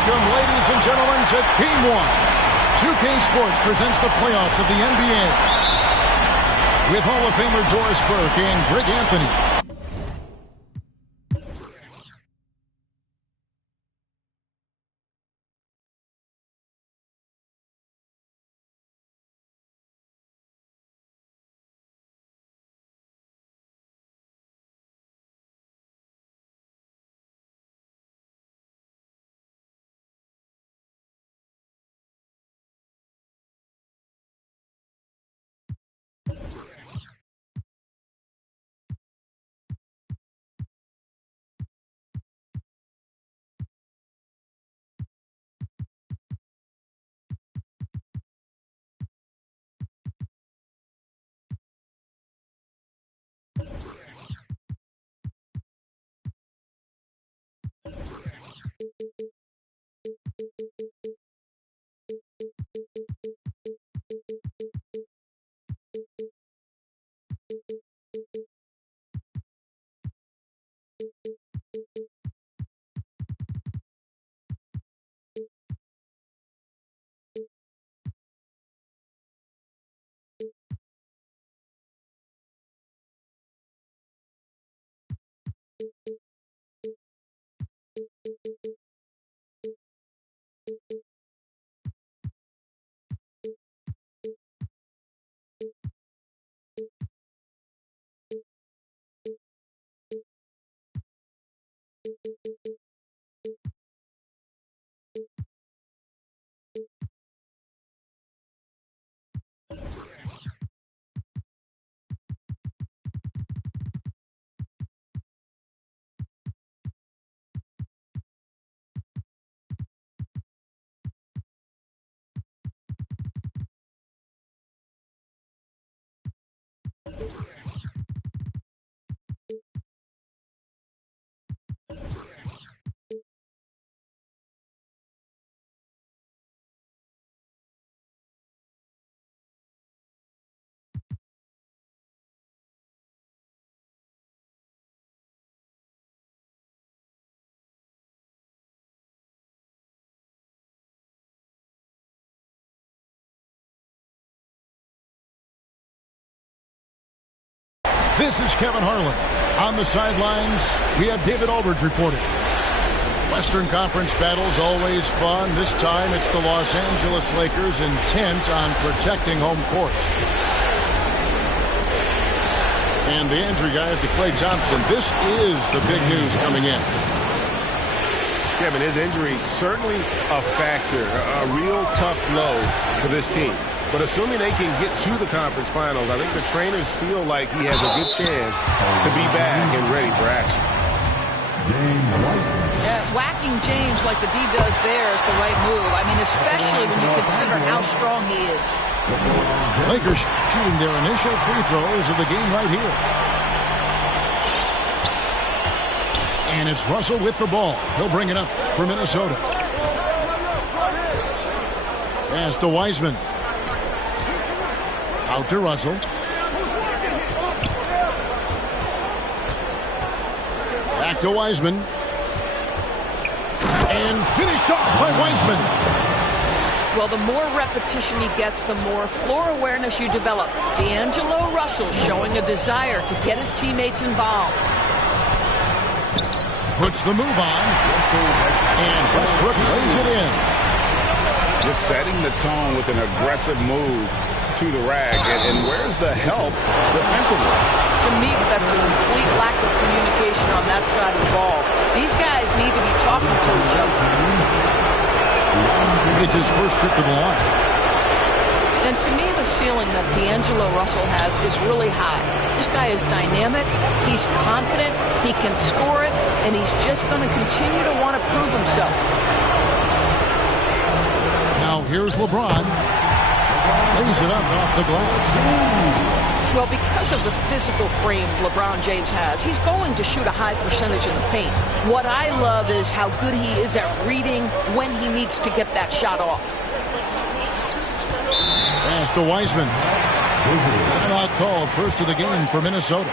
Welcome, ladies and gentlemen, to Game 1. 2K Sports presents the playoffs of the NBA with Hall of Famer Doris Burke and Greg Anthony. This is Kevin Harlan. On the sidelines, we have David Aldridge reporting. Western Conference battles always fun. This time it's the Los Angeles Lakers intent on protecting home court. And the injury, guys, to Klay Thompson. This is the big news coming in. Kevin, his injury certainly a factor, a real tough blow for this team. But assuming they can get to the conference finals, I think the trainers feel like he has a good chance to be back and ready for action. Yeah, whacking James like the D does there is the right move. I mean, especially when you consider how strong he is. Lakers shooting their initial free throws of the game right here. And it's Russell with the ball. He'll bring it up for Minnesota. Pass to Wiseman. Out to Russell. Back to Wiseman. And finished off by Wiseman. Well, the more repetition he gets, the more floor awareness you develop. D'Angelo Russell showing a desire to get his teammates involved. Puts the move on. And Westbrook lays it in. Just setting the tone with an aggressive move to the rack, and where's the help defensively? To me, that's a complete lack of communication on that side of the ball. These guys need to be talking to each other. It's his first trip to the line. And to me, the ceiling that D'Angelo Russell has is really high. This guy is dynamic, he's confident, he can score it, and he's just going to continue to want to prove himself. Now here's LeBron. Lays it up off the glass. Well, because of the physical frame LeBron James has, he's going to shoot a high percentage in the paint. What I love is how good he is at reading when he needs to get that shot off. Pass to Wiseman. Timeout called, first of the game for Minnesota.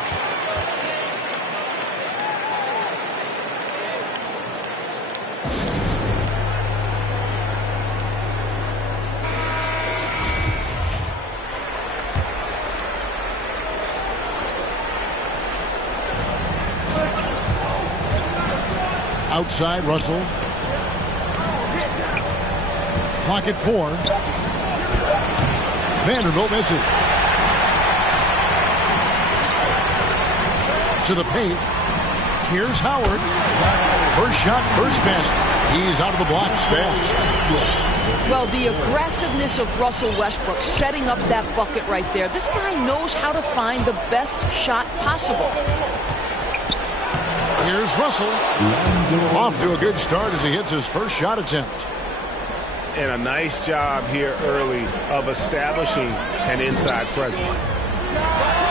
Outside, Russell. Clock at 4. Vanderbilt misses. To the paint. Here's Howard. First shot, first basket. He's out of the blocks fast. Well, the aggressiveness of Russell Westbrook setting up that bucket right there. This guy knows how to find the best shot possible. Here's Russell. Off to a good start as he hits his first shot attempt. And a nice job here early of establishing an inside presence.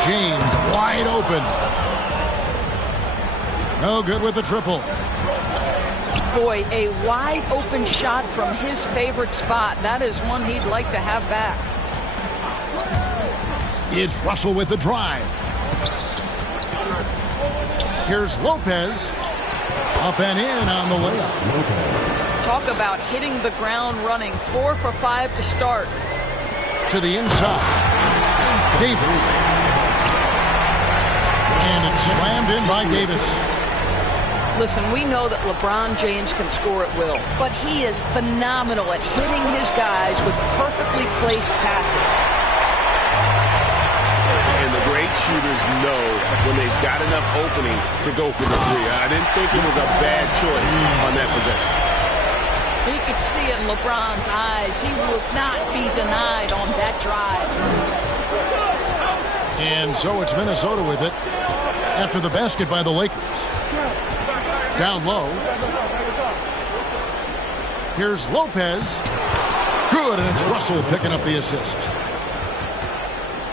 James wide open. No good with the triple. Boy, a wide open shot from his favorite spot. That is one he'd like to have back. It's Russell with the drive. Here's Lopez. Up and in on the layup. Talk about hitting the ground running. 4 for 5 to start. To the inside. Davis. And it's slammed in by Davis. Listen, we know that LeBron James can score at will, but he is phenomenal at hitting his guys with perfectly placed passes. And the great shooters know when they've got enough opening to go for the three. I didn't think it was a bad choice on that possession. You could see it in LeBron's eyes. He will not be denied on that drive. And so it's Minnesota with it after the basket by the Lakers. Down low. Here's Lopez. Good, and it's Russell picking up the assist.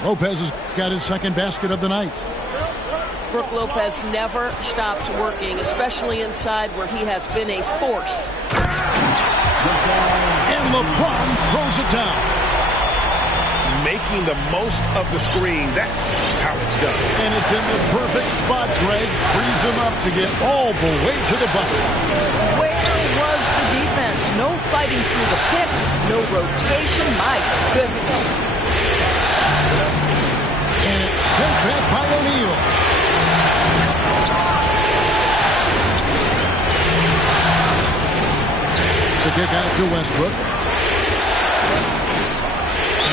Lopez has got his second basket of the night. Brook Lopez never stops working, especially inside where he has been a force. And LeBron throws it down. Making the most of the screen. That's how it's done. And it's in the perfect spot. Greg frees him up to get all the way to the bucket. Where was the defense? No fighting through the pick. No rotation. My goodness. And it's sent back by O'Neal. The kick out to Westbrook.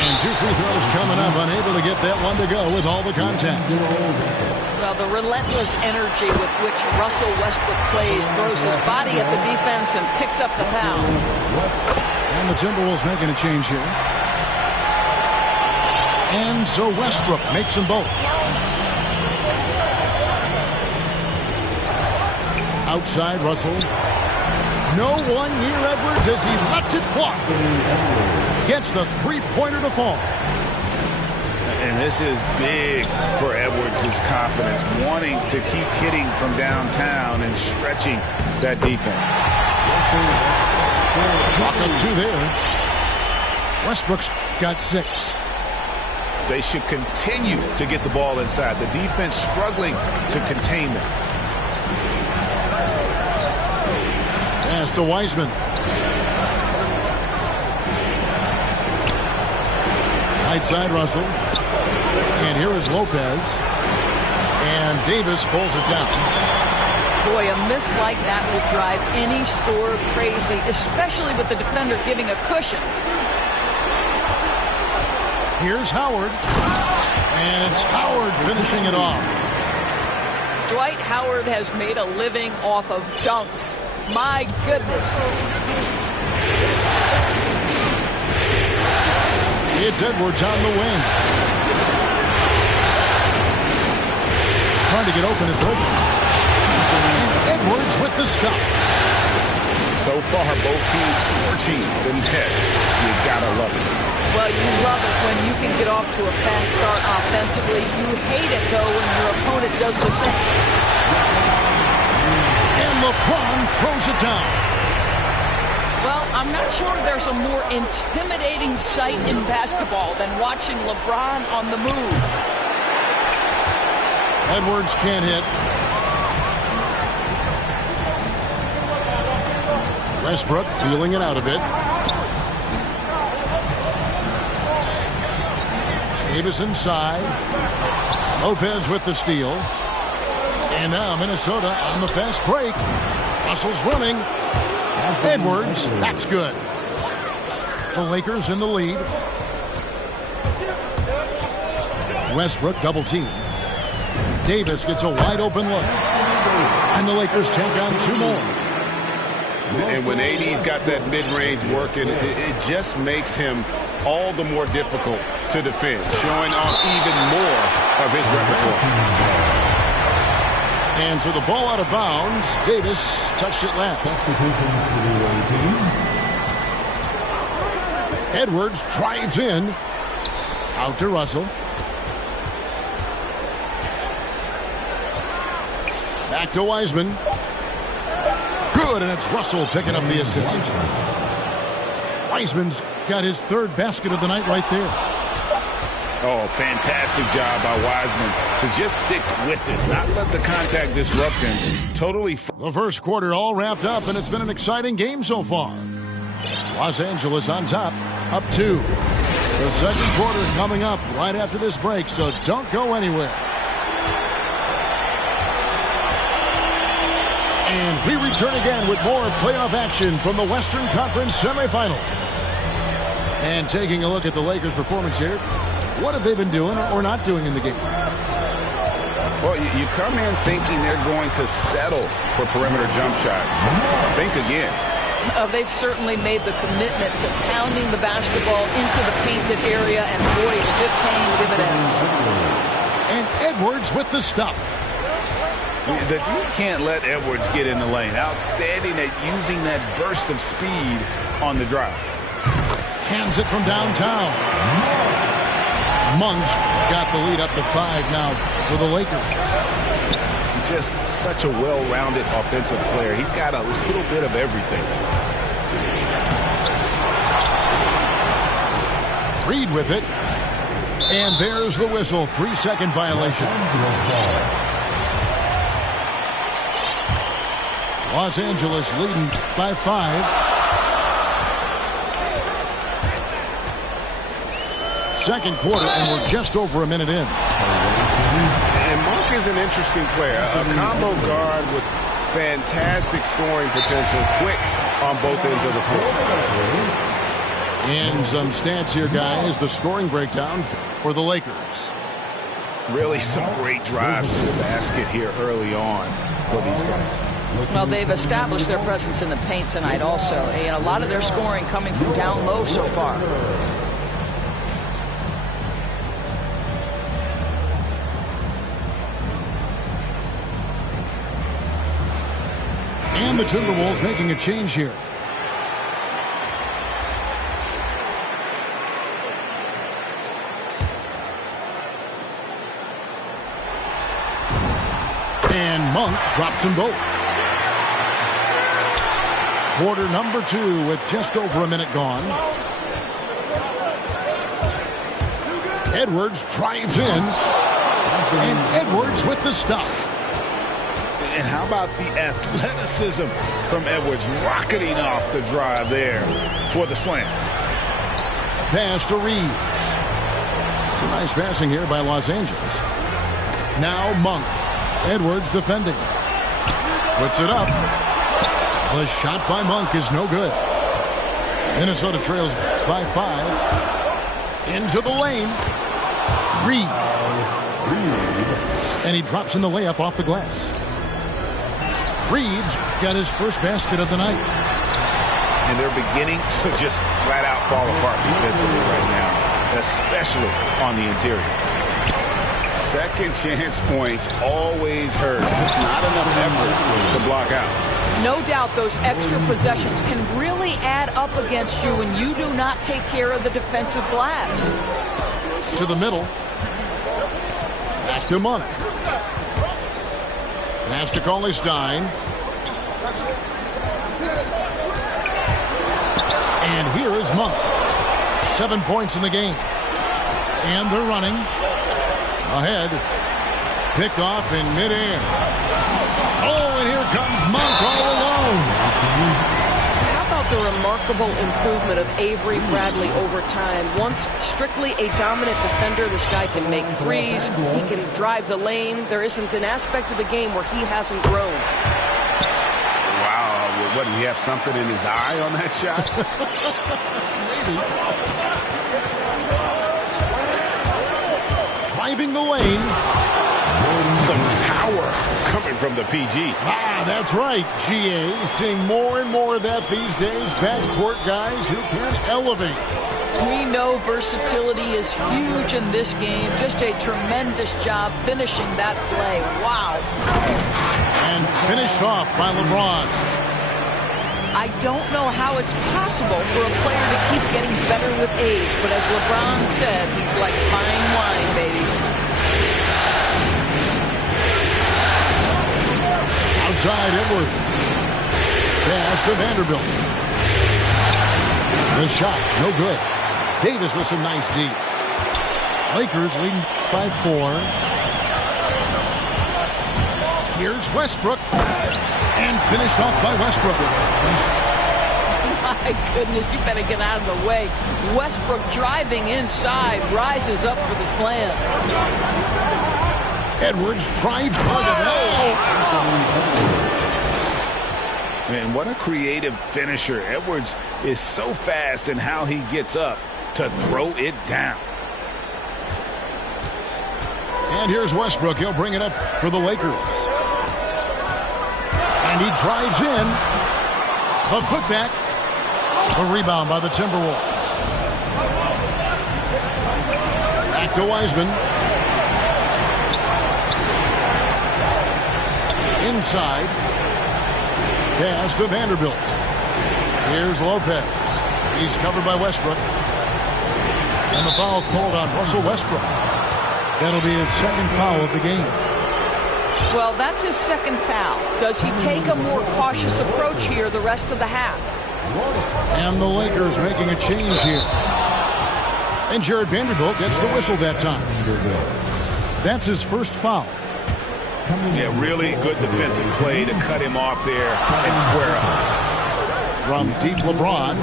And 2 free throws coming up, unable to get that one to go with all the contact. Well, the relentless energy with which Russell Westbrook plays, throws his body at the defense and picks up the foul. And the Timberwolves making a change here. And so Westbrook makes them both. Outside, Russell. No one near Edwards as he lets it fly. Gets the three-pointer to fall. And this is big for Edwards' confidence, wanting to keep hitting from downtown and stretching that defense. Chalk up 2 there. Westbrook's got 6. They should continue to get the ball inside. The defense struggling to contain them. Pass to Wiseman. Right side, Russell. And here is Lopez. And Davis pulls it down. Boy, a miss like that will drive any scorer crazy, especially with the defender giving a cushion. Here's Howard. And it's Howard finishing it off. Dwight Howard has made a living off of dunks. My goodness. It's Edwards on the wing. Trying to get open is Hood. And Edwards with the stop. So far, both teams scorching the net. You gotta love it. Well, you love it when you can get off to a fast start offensively. You hate it, though, when your opponent does the same. And LeBron throws it down. Well, I'm not sure there's a more intimidating sight in basketball than watching LeBron on the move. Edwards can't hit. Westbrook feeling it out a bit. Davis inside. Lopez with the steal. And now Minnesota on the fast break. Russell's running. Edwards, that's good. The Lakers in the lead. Westbrook double team. Davis gets a wide open look. And the Lakers take on two more. And when AD's got that mid-range working, it just makes him all the more difficult to defend, showing off even more of his repertoire. And so the ball out of bounds. Davis touched it last. Edwards drives in. Out to Russell. Back to Wiseman. Good, and it's Russell picking up the assist. Wiseman's got his third basket of the night right there. Oh, fantastic job by Wiseman to just stick with it, not let the contact disrupt him. Totally. The first quarter all wrapped up, and it's been an exciting game so far. Los Angeles on top, up 2. The second quarter coming up right after this break, so don't go anywhere. And we return again with more playoff action from the Western Conference semifinals. And taking a look at the Lakers' performance here, what have they been doing or not doing in the game? Well, you come in thinking they're going to settle for perimeter jump shots. Think again. They've certainly made the commitment to pounding the basketball into the painted area, and boy, is it paying dividends. And Edwards with the stuff. You can't let Edwards get in the lane. Outstanding at using that burst of speed on the drive. Hands it from downtown. Monk's got the lead up to 5 now for the Lakers. Just such a well-rounded offensive player. He's got a little bit of everything. Reed with it. And there's the whistle. 3-second violation. Los Angeles leading by 5. Second quarter, and we're just over a minute in. And Monk is an interesting player. A combo guard with fantastic scoring potential, quick on both ends of the floor. And some stats here, guys. The scoring breakdown for the Lakers. Really some great drives to the basket here early on for these guys. Well, they've established their presence in the paint tonight also. And a lot of their scoring coming from down low so far. And the Timberwolves making a change here. And Monk drops them both. Quarter number 2 with just over a minute gone. Edwards drives in. And Edwards with the stuff. And how about the athleticism from Edwards rocketing off the drive there for the slam. Pass to Reeves. Some nice passing here by Los Angeles. Now Monk. Edwards defending. Puts it up. The shot by Monk is no good. Minnesota trails by 5. Into the lane. Reed. And he drops in the layup off the glass. Reeves got his first basket of the night. And they're beginning to just flat out fall apart defensively right now, especially on the interior. Second chance points always hurt. It's not enough effort to block out. No doubt those extra possessions can really add up against you when you do not take care of the defensive glass. To the middle. Back to Monk. Pass to Cauley-Stein. And here is Monk. 7 points in the game. And they're running. Ahead. Picked off in midair. Oh, and here comes Monk all alone. How about the remarkable improvement of Avery Bradley over time? Once strictly a dominant defender, this guy can make threes. He can drive the lane. There isn't an aspect of the game where he hasn't grown. Wow, What, do you have something in his eye on that shot? Maybe. Driving the lane. Some power coming from the PG. That's right, GA. Seeing more and more of that these days. Backcourt guys who can elevate. We know versatility is huge in this game. Just a tremendous job finishing that play. Wow. And finished off by LeBron. I don't know how it's possible for a player to keep getting better with age, but as LeBron said, he's like fine wine, baby. Outside Edwards. Pass to Vanderbilt. The shot, no good. Davis with some nice D. Lakers leading by 4. Here's Westbrook. And finished off by Westbrook. My goodness, you better get out of the way. Westbrook driving inside, rises up for the slam. Edwards drives hard to Man, what a creative finisher. Edwards is so fast in how he gets up to throw it down. And here's Westbrook. He'll bring it up for the Lakers. And he drives in. A putback. A rebound by the Timberwolves. Back to Wiseman. Inside. Pass to Vanderbilt. Here's Lopez. He's covered by Westbrook. And the foul called on Russell Westbrook. That'll be his second foul of the game. Well, that's his second foul. Does he take a more cautious approach here the rest of the half? And the Lakers making a change here. And Jared Vanderbilt gets the whistle that time. That's his first foul. Yeah, really good defensive play to cut him off there and square up. From deep LeBron.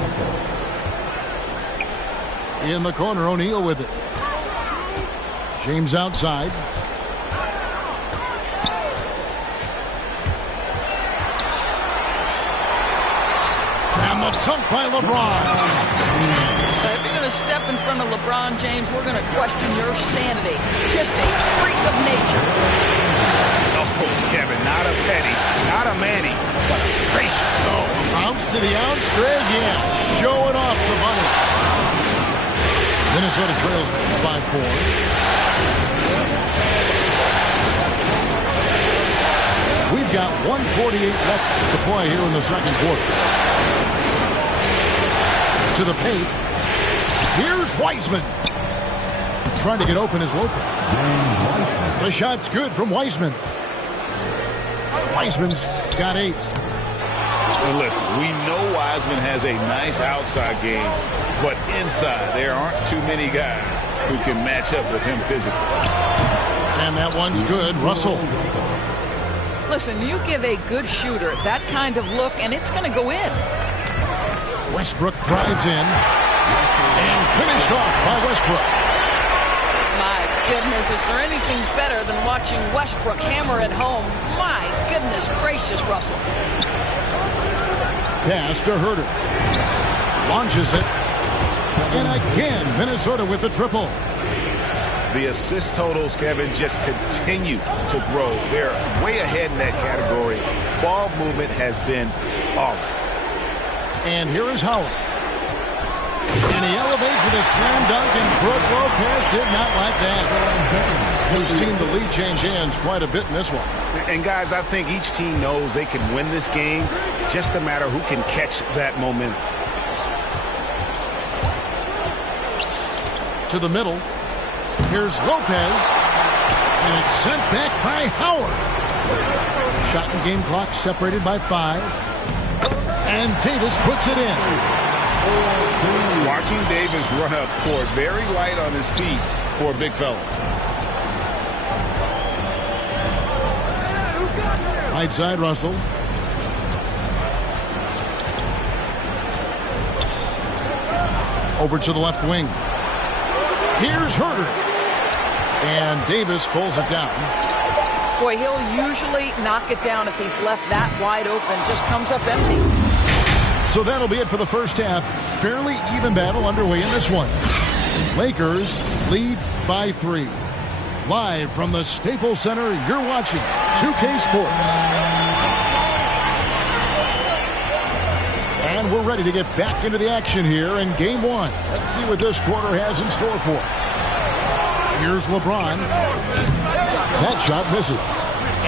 In the corner, O'Neal with it. James outside. And the dunk by LeBron. If you're going to step in front of LeBron James, we're going to question your sanity. Just a freak of nature. Oh, Kevin, not a Petty, not a Manny, but a gracious. Oh, ounce to the ounce, Greg, yeah. Showing off the money. Minnesota trails by 4. We've got 1:48 left to play here in the second quarter. To the paint. Here's Wiseman. Trying to get open is Lopez. The shot's good from Wiseman. Wiseman's got 8. And listen, we know Wiseman has a nice outside game, but inside there aren't too many guys who can match up with him physically. And that one's good. Russell. Listen, you give a good shooter that kind of look, and it's going to go in. Westbrook drives in. And finished off by Westbrook. My goodness, is there anything better than watching Westbrook hammer it home? My goodness gracious, Russell. Pass to Herter. Launches it. And again, Minnesota with the triple. The assist totals, Kevin, just continue to grow. They're way ahead in that category. Ball movement has been flawless. And here is Howard. And he elevates with a slam dunk, and Brook Lopez did not like that. We've seen the lead change hands quite a bit in this one. And guys, I think each team knows they can win this game. Just a matter who can catch that momentum. To the middle. Here's Lopez. And it's sent back by Howard. Shot and game clock separated by 5. And Davis puts it in. Watching Davis run up court, very light on his feet for a big fella. Right side, Russell. Over to the left wing. Here's Herter. And Davis pulls it down. Boy, he'll usually knock it down if he's left that wide open. Just comes up empty. So that'll be it for the first half. Fairly even battle underway in this one. Lakers lead by 3. Live from the Staples Center, you're watching 2K Sports. And we're ready to get back into the action here in Game 1. Let's see what this quarter has in store for us. Here's LeBron. That shot misses.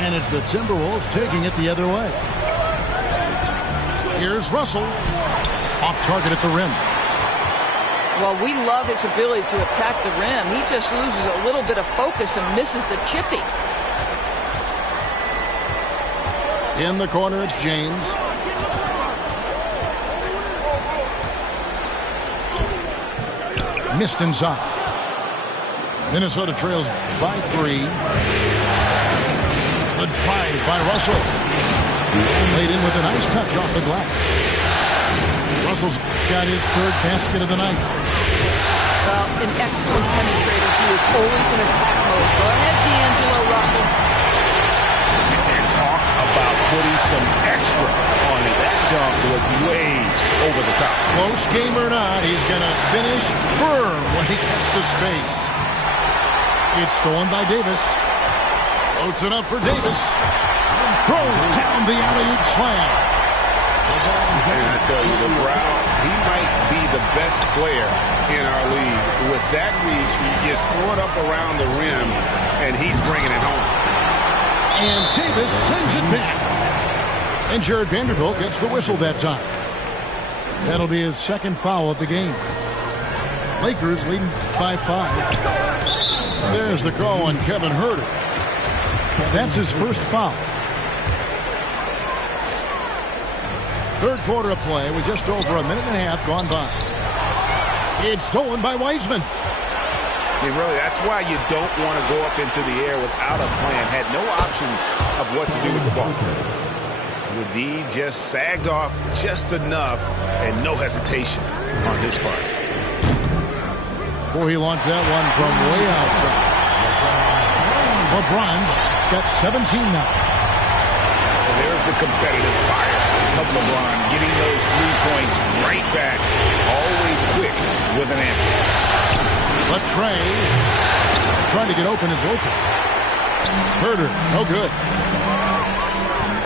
And it's the Timberwolves taking it the other way. Here's Russell. Off target at the rim. Well, we love his ability to attack the rim. He just loses a little bit of focus and misses the chippy. In the corner, it's James. Missed inside. Minnesota trails by 3. The drive by Russell. Laid in with a nice touch off the glass. Russell's got his 3rd basket of the night. Well, an excellent penetrator. He is always in attack mode. Go ahead, D'Angelo Russell. And talk about putting some extra on it. That dunk was way over the top. Close game or not, he's going to finish firm when he gets the space. It's stolen by Davis. Floats it up for Davis. Throws down the alley-oop slam. And I tell you, LeBron, he might be the best player in our league. With that reach, you just throw it up around the rim, and he's bringing it home. And Davis sends it back. And Jared Vanderbilt gets the whistle that time. That'll be his 2nd foul of the game. Lakers leading by 5. There's the call on Kevin Huerter. That's his 1st foul. 3rd quarter of play with just over a minute and a half gone by. It's stolen by Wiseman. Really, that's why you don't want to go up into the air without a plan. Had no option of what to do with the ball. The D just sagged off just enough and no hesitation on his part. Boy, he launched that one from way outside. LeBron got 17 now. And there's the competitive fire of LeBron, getting those 3 points right back. Always quick with an answer. But Trey trying to get open is open. Huerter, no good.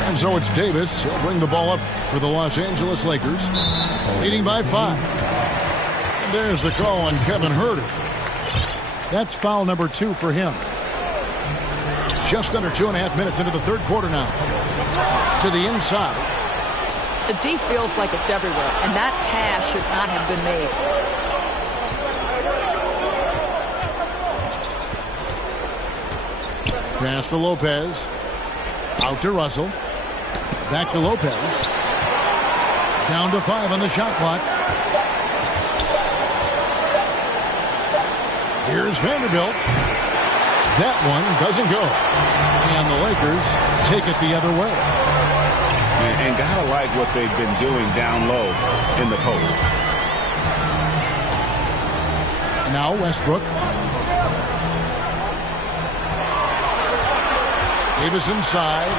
And so it's Davis. He'll bring the ball up for the Los Angeles Lakers, leading by 5. And there's the call on Kevin Huerter. That's foul number 2 for him. Just under 2.5 minutes into the 3rd quarter now. To the inside. The D feels like it's everywhere, and that pass should not have been made. Pass to Lopez. Out to Russell. Back to Lopez. Down to 5 on the shot clock. Here's Vanderbilt. That one doesn't go. And the Lakers take it the other way. And gotta like what they've been doing down low in the post. Now Westbrook. Davis inside.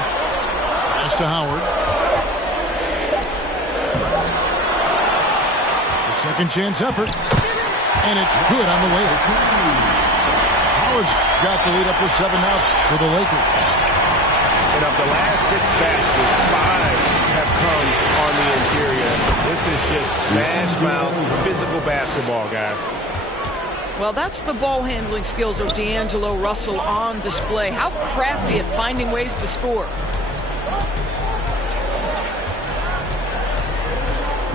Pass to Howard. The 2nd chance effort. And it's good on the way. Howard's got the lead up to 7 now for the Lakers. And of the last 6 baskets, 5 have come on the interior. This is just smash mouth physical basketball, guys. Well, that's the ball handling skills of D'Angelo Russell on display. How crafty at finding ways to score.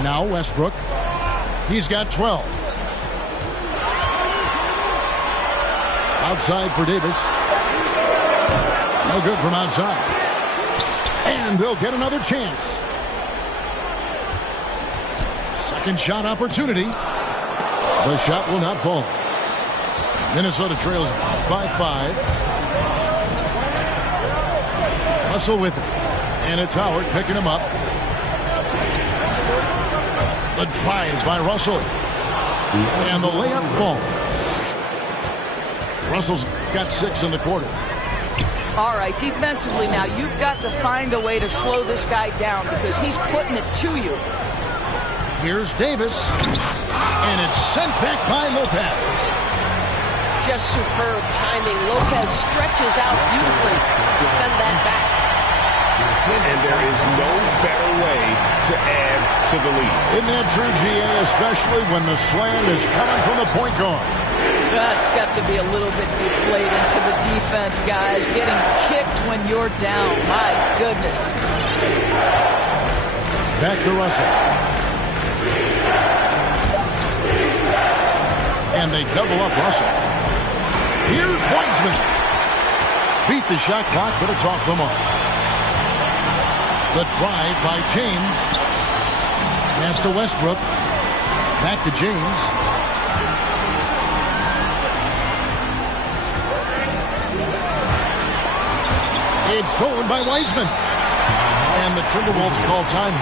Now Westbrook. He's got 12. Outside for Davis. No good from outside. And they'll get another chance. 2nd shot opportunity. The shot will not fall. Minnesota trails by 5. Russell with it. And it's Howard picking him up. The drive by Russell. And the layup falls. Russell's got 6 in the quarter. All right, defensively now, you've got to find a way to slow this guy down because he's putting it to you. Here's Davis. And it's sent back by Lopez. Just superb timing. Lopez stretches out beautifully to send that back. And there is no better way to add to the lead. Isn't that true, GA, especially when the slam is coming from the point guard? That's got to be a little bit deflating to the defense, guys. Getting kicked when you're down. My goodness. Back to Russell. And they double up Russell. Here's Wiseman. Beat the shot clock, but it's off the mark. The drive by James. Pass to Westbrook. Back to James. It's stolen by Wiseman. And the Timberwolves call timing.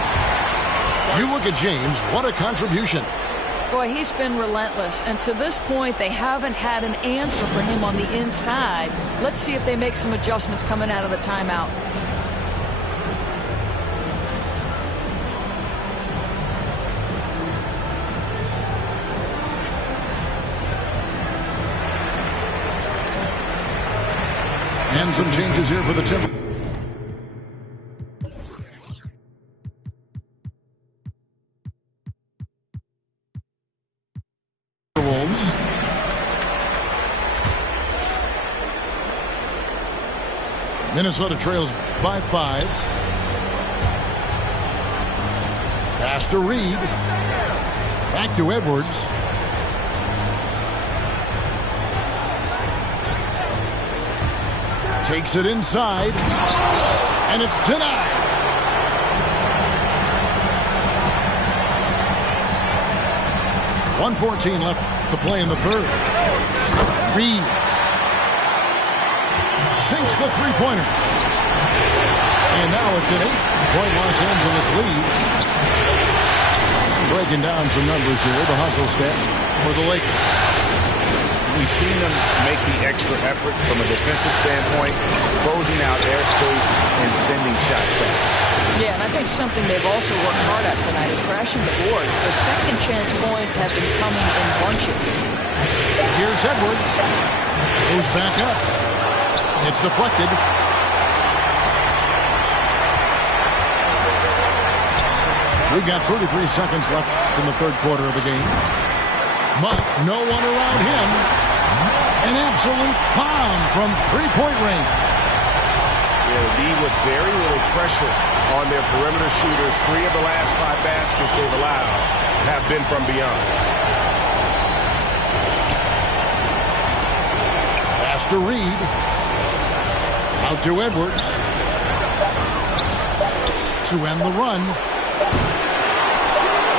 You look at James, what a contribution. Boy, he's been relentless. And to this point, they haven't had an answer for him on the inside. Let's see if they make some adjustments coming out of the timeout. And some changes here for the Timberwolves. Minnesota trails by 5. Pass to Reed. Back to Edwards. Takes it inside. And it's denied. .114 left to play in the third. Reed sinks the three-pointer. And now it's an 8-point Los Angeles lead. Breaking down some numbers here. The hustle stats for the Lakers. We've seen them make the extra effort from a defensive standpoint, closing out airspace and sending shots back. Yeah, and I think something they've also worked hard at tonight is crashing the boards. The second chance points have been coming in bunches. Here's Edwards. Goes back up. It's deflected. We've got 33 seconds left in the third quarter of the game. But no one around him. An absolute bomb from three-point range. Yeah, the D with very little pressure on their perimeter shooters. 3 of the last 5 baskets they've allowed have been from beyond. Pass to Reed. Out to Edwards. To end the run.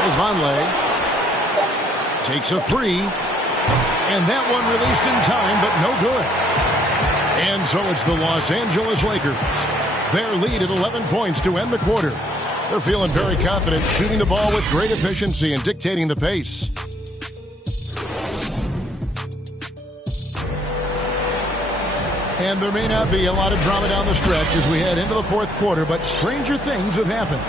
There's Vonleh. Takes a 3. And that one released in time, but no good. And so it's the Los Angeles Lakers. Their lead at 11 points to end the quarter. They're feeling very confident, shooting the ball with great efficiency and dictating the pace. And there may not be a lot of drama down the stretch as we head into the fourth quarter, but stranger things have happened.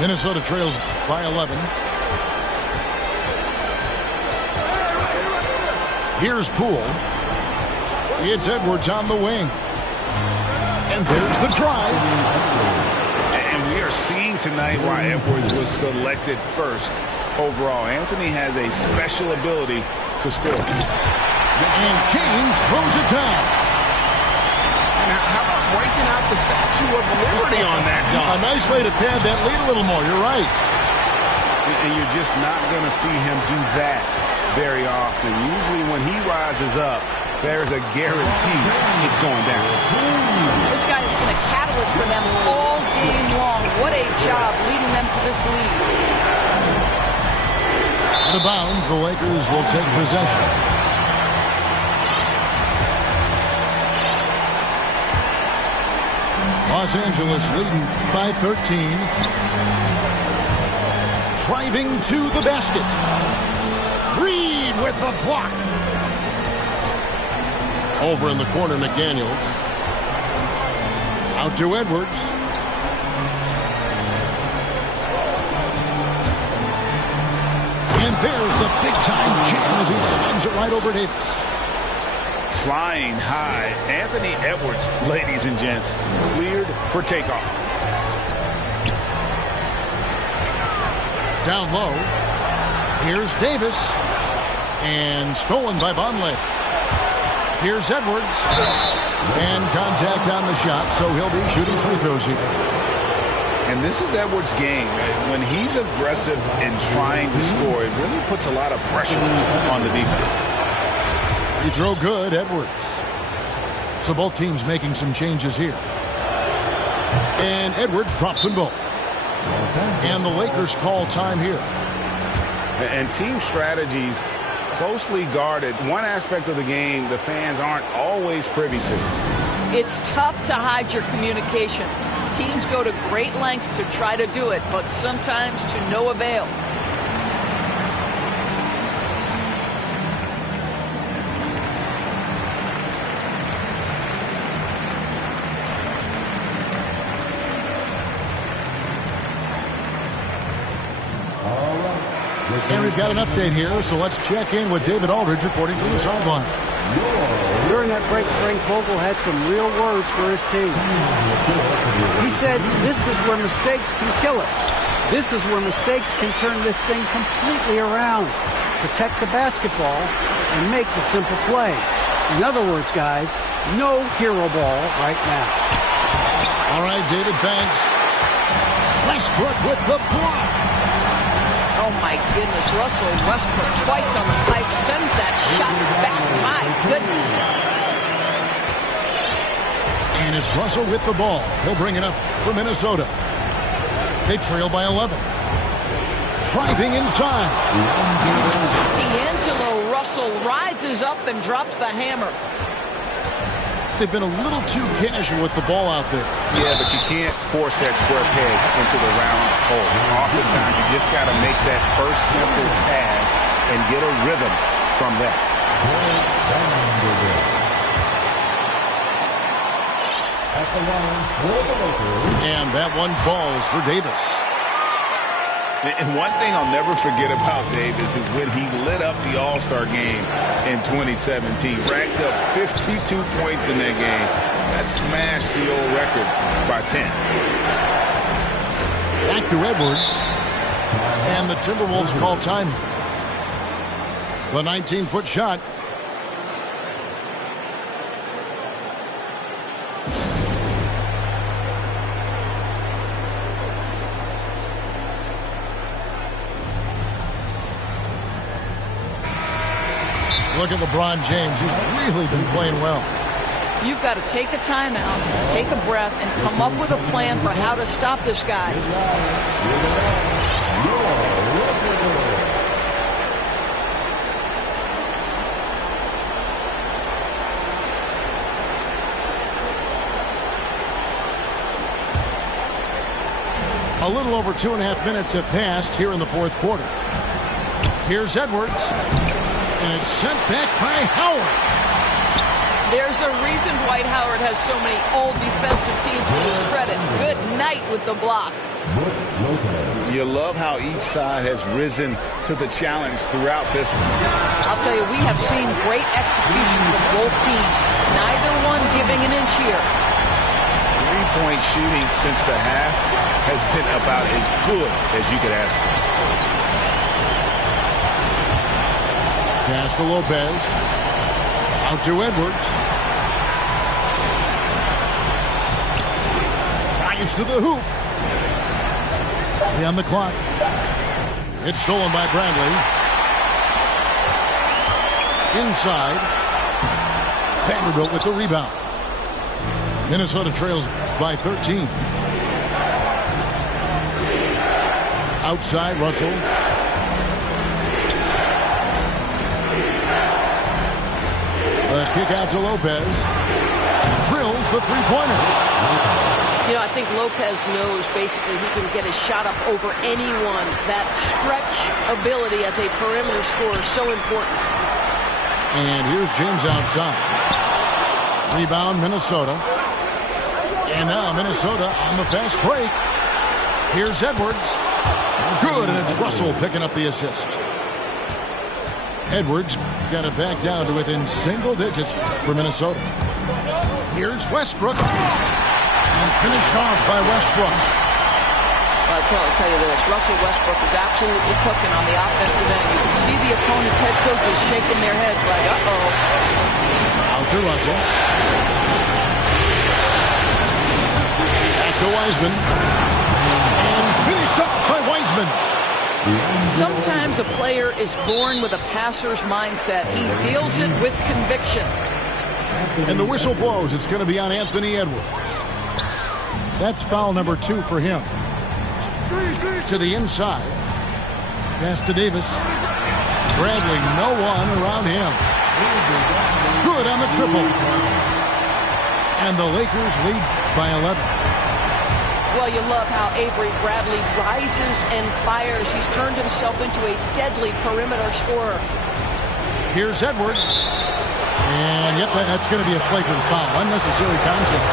Minnesota trails by 11. Here's Poole. It's Edwards on the wing. And there's the drive. And we are seeing tonight why Edwards was selected first overall. Anthony has a special ability to score. And James throws it down. Now, how about breaking out the Statue of Liberty on that dunk? A nice way to pad that lead a little more. You're right. And you're just not going to see him do that very often. Usually when he rises up, there's a guarantee it's going down. This guy has been a catalyst for them all game long. What a job leading them to this lead. Out of bounds, the Lakers will take possession. Los Angeles leading by 13. Driving to the basket. Reed with the block. Over in the corner, McDaniels. Out to Edwards. And there's the big-time jam as he slams it right over Davis. Flying high. Anthony Edwards, ladies and gents, cleared for takeoff. Down low. Here's Davis. And stolen by Vonleh. Here's Edwards. And contact on the shot, so he'll be shooting free throws here. And this is Edwards' game. When he's aggressive and trying to score, it really puts a lot of pressure on the defense. Free throw good, Edwards. So both teams making some changes here. And Edwards drops them both. And the Lakers call time here. And team strategies closely guarded. One aspect of the game the fans aren't always privy to. It's tough to hide your communications. Teams go to great lengths to try to do it, but sometimes to no avail. And we've got an update here, so let's check in with David Aldridge reporting from the sideline. During that break, Frank Vogel had some real words for his team. He said, "This is where mistakes can kill us. This is where mistakes can turn this thing completely around. Protect the basketball and make the simple play." In other words, guys, no hero ball right now. All right, David, thanks. Westbrook with the block. Oh, my goodness. Russell Westbrook twice on the pipe sends that shot back. My goodness. And it's Russell with the ball. He'll bring it up for Minnesota. They trail by 11. Driving inside. D'Angelo Russell rises up and drops the hammer. They've been a little too casual with the ball out there. Yeah, but you can't force that square peg into the round hole. Oftentimes, you just got to make that first simple pass and get a rhythm from that. And that one falls for Davis. And one thing I'll never forget about Davis is when he lit up the All-Star game in 2017. Racked up 52 points in that game. That smashed the old record by 10. Back to Edwards. And the Timberwolves call time. The 19-foot shot. Look at LeBron James. He's really been playing well. You've got to take a timeout, take a breath, and come up with a plan for how to stop this guy. A little over 2.5 minutes have passed here in the fourth quarter. Here's Edwards. And it's sent back by Howard. There's a reason Dwight Howard has so many all-defensive teams to his credit. Good night with the block. You love how each side has risen to the challenge throughout this one. I'll tell you, we have seen great execution from both teams. Neither one giving an inch here. Three-point shooting since the half has been about as good as you could ask for. Pass to Lopez. Out to Edwards. Drives to the hoop. On the clock. It's stolen by Bradley. Inside. Vanderbilt with the rebound. Minnesota trails by 13. Outside, Russell. The kick out to Lopez. Drills the three-pointer. You know, I think Lopez knows basically he can get his shot up over anyone. That stretch ability as a perimeter scorer is so important. And here's James outside. Rebound, Minnesota. And now Minnesota on the fast break. Here's Edwards. Good, and it's Russell picking up the assist. Edwards got it back down to within single digits for Minnesota. Here's Westbrook. And finished off by Westbrook. I'll tell you this. Russell Westbrook is absolutely cooking on the offensive end. You can see the opponent's head coaches shaking their heads like, uh-oh. Out to Russell. Back to Wiseman. And finished up by Wiseman. Sometimes a player is born with a passer's mindset. He deals it with conviction. And the whistle blows. It's going to be on Anthony Edwards. That's foul number 2 for him. To the inside. Pass to Davis. Bradley, no one around him. Good on the triple. And the Lakers lead by 11. Well, you love how Avery Bradley rises and fires. He's turned himself into a deadly perimeter scorer. Here's Edwards. And, yep, that's going to be a flagrant foul. Unnecessary contact.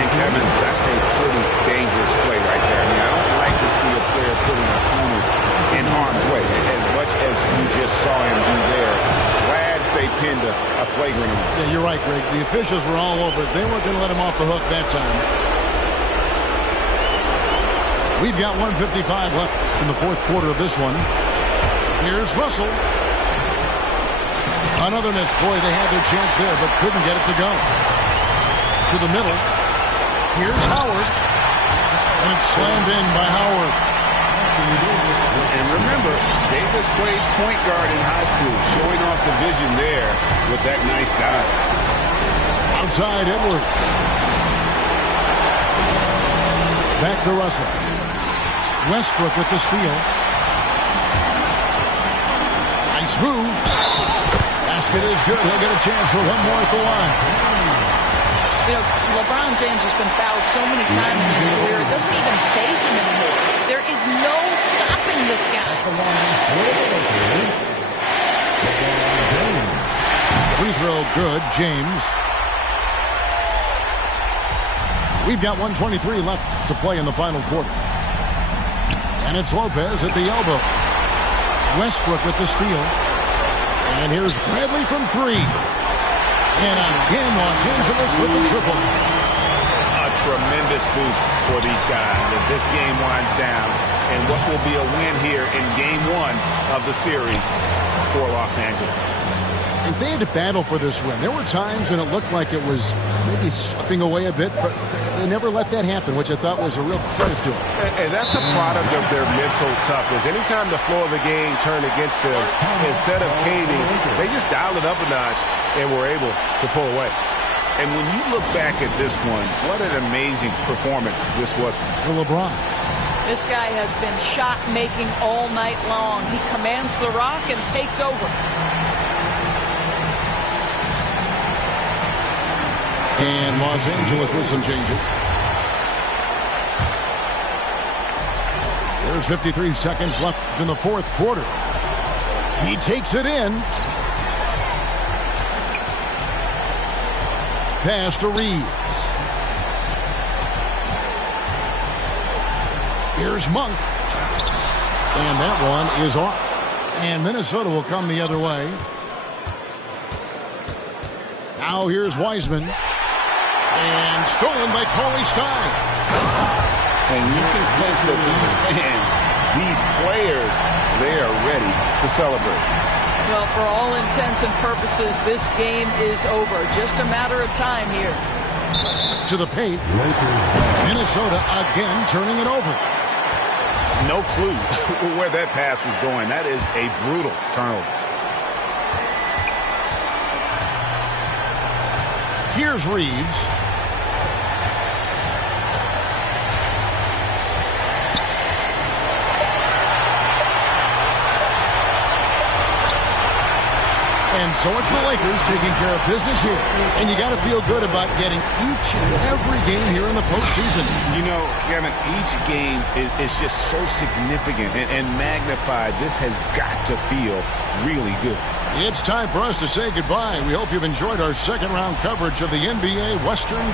And, Kevin, that's a pretty dangerous play right there. I mean, I don't like to see a player put an opponent in harm's way. As much as you just saw him do there, glad they pinned a flagrant on him. Yeah, you're right, Greg. The officials were all over it. They weren't going to let him off the hook that time. We've got 1:55 left in the fourth quarter of this one. Here's Russell. Another miss. Boy, they had their chance there, but couldn't get it to go. To the middle. Here's Howard. And it's slammed in by Howard. And remember, Davis played point guard in high school, showing off the vision there with that nice dive. Outside Edwards. Back to Russell. Westbrook with the steal. Nice move. Basket is good. He'll get a chance for one more at the line. You know, LeBron James has been fouled so many times in his career, it doesn't even faze him anymore. There is no stopping this guy. Free throw good, James. We've got 1:23 left to play in the final quarter. And it's Lopez at the elbow. Westbrook with the steal. And here's Bradley from 3. And again, Los Angeles with the triple. A tremendous boost for these guys as this game winds down. And what will be a win here in game 1 of the series for Los Angeles. And they had to battle for this win. There were times when it looked like it was maybe slipping away a bit, but they never let that happen, which I thought was a real credit to them. And that's a product of their mental toughness. Anytime the flow of the game turned against them, instead of caving, they just dialed it up a notch and were able to pull away. And when you look back at this one, what an amazing performance this was for LeBron. This guy has been shot-making all night long. He commands the rock and takes over. And Los Angeles with some changes. There's 53 seconds left in the fourth quarter. He takes it in. Pass to Reeves. Here's Monk. And that one is off. And Minnesota will come the other way. Now here's Wiseman. And stolen by Cauley Stein. And you can sense that these fans, these players, they are ready to celebrate. Well, for all intents and purposes, this game is over. Just a matter of time here. To the paint. Minnesota again turning it over. No clue where that pass was going. That is a brutal turnover. Here's Reeves. And so it's the Lakers taking care of business here. And you got to feel good about getting each and every game here in the postseason. You know, Kevin, each game is just so significant and magnified. This has got to feel really good. It's time for us to say goodbye. We hope you've enjoyed our second round coverage of the NBA Western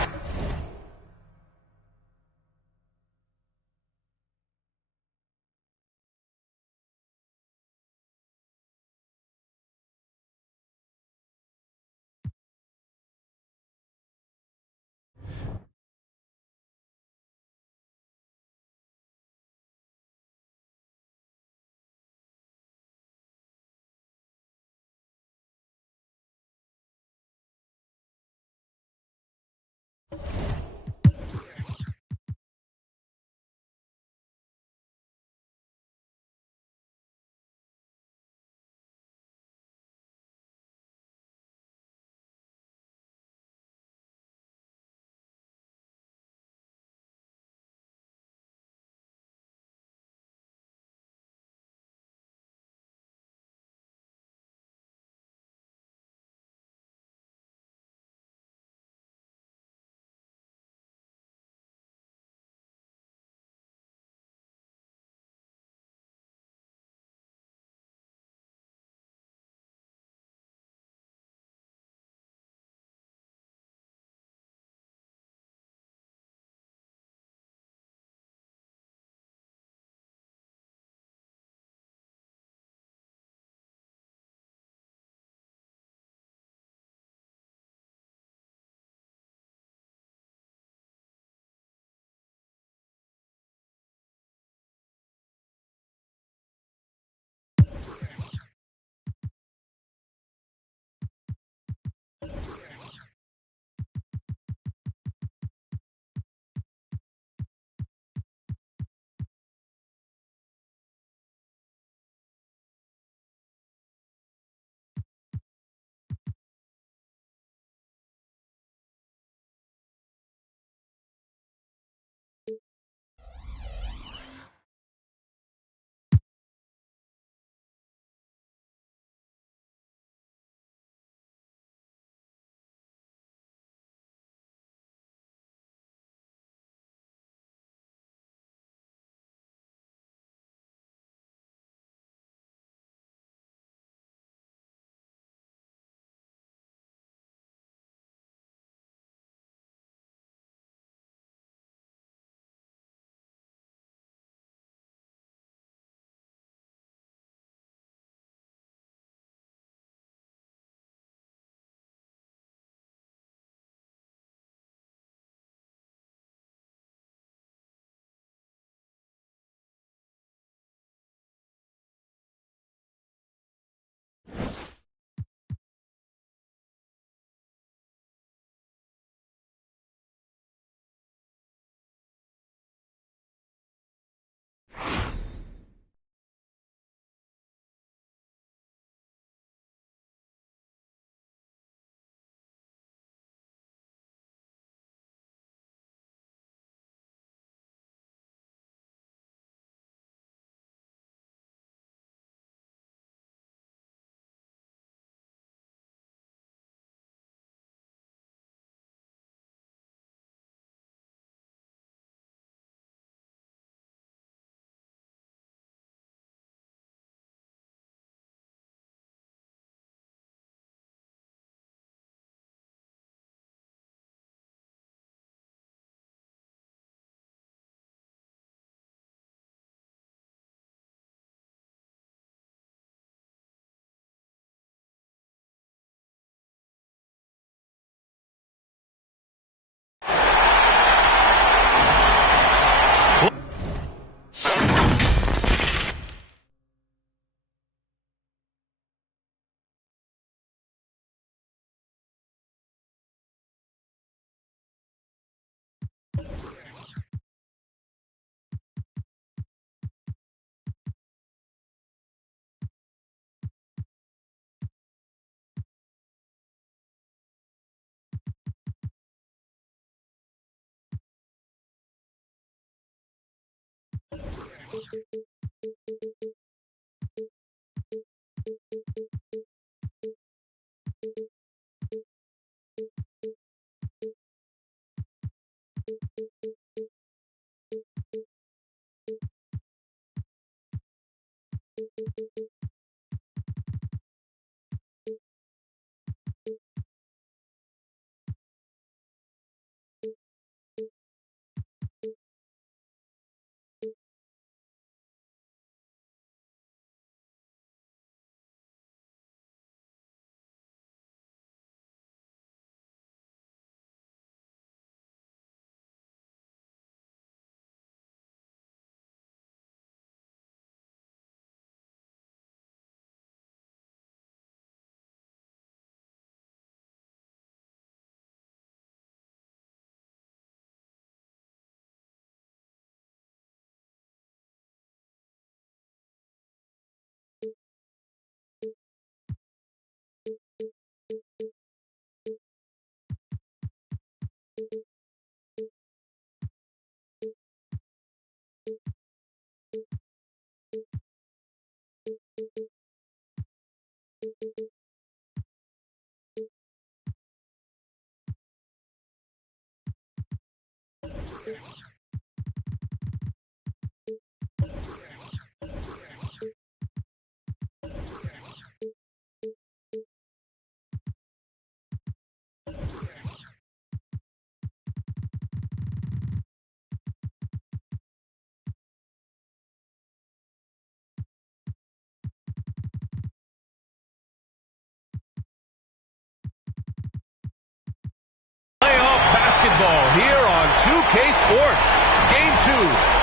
basketball here on 2K Sports. Game 2,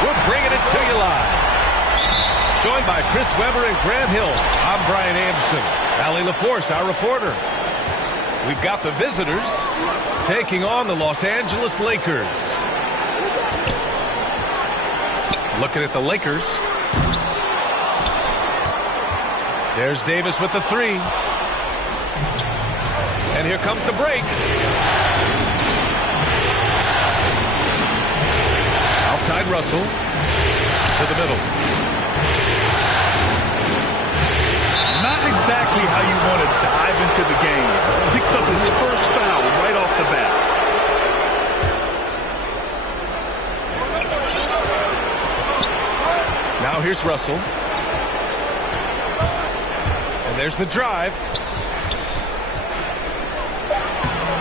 we're bringing it to you live. Joined by Chris Webber and Grant Hill, I'm Brian Anderson. Allie LaForce, our reporter. We've got the visitors taking on the Los Angeles Lakers. Looking at the Lakers. There's Davis with the three. And here comes the break. Outside Russell. To the middle. Not exactly how you want to dive into the game. Picks up his first foul right off the bat. Now here's Russell. And there's the drive.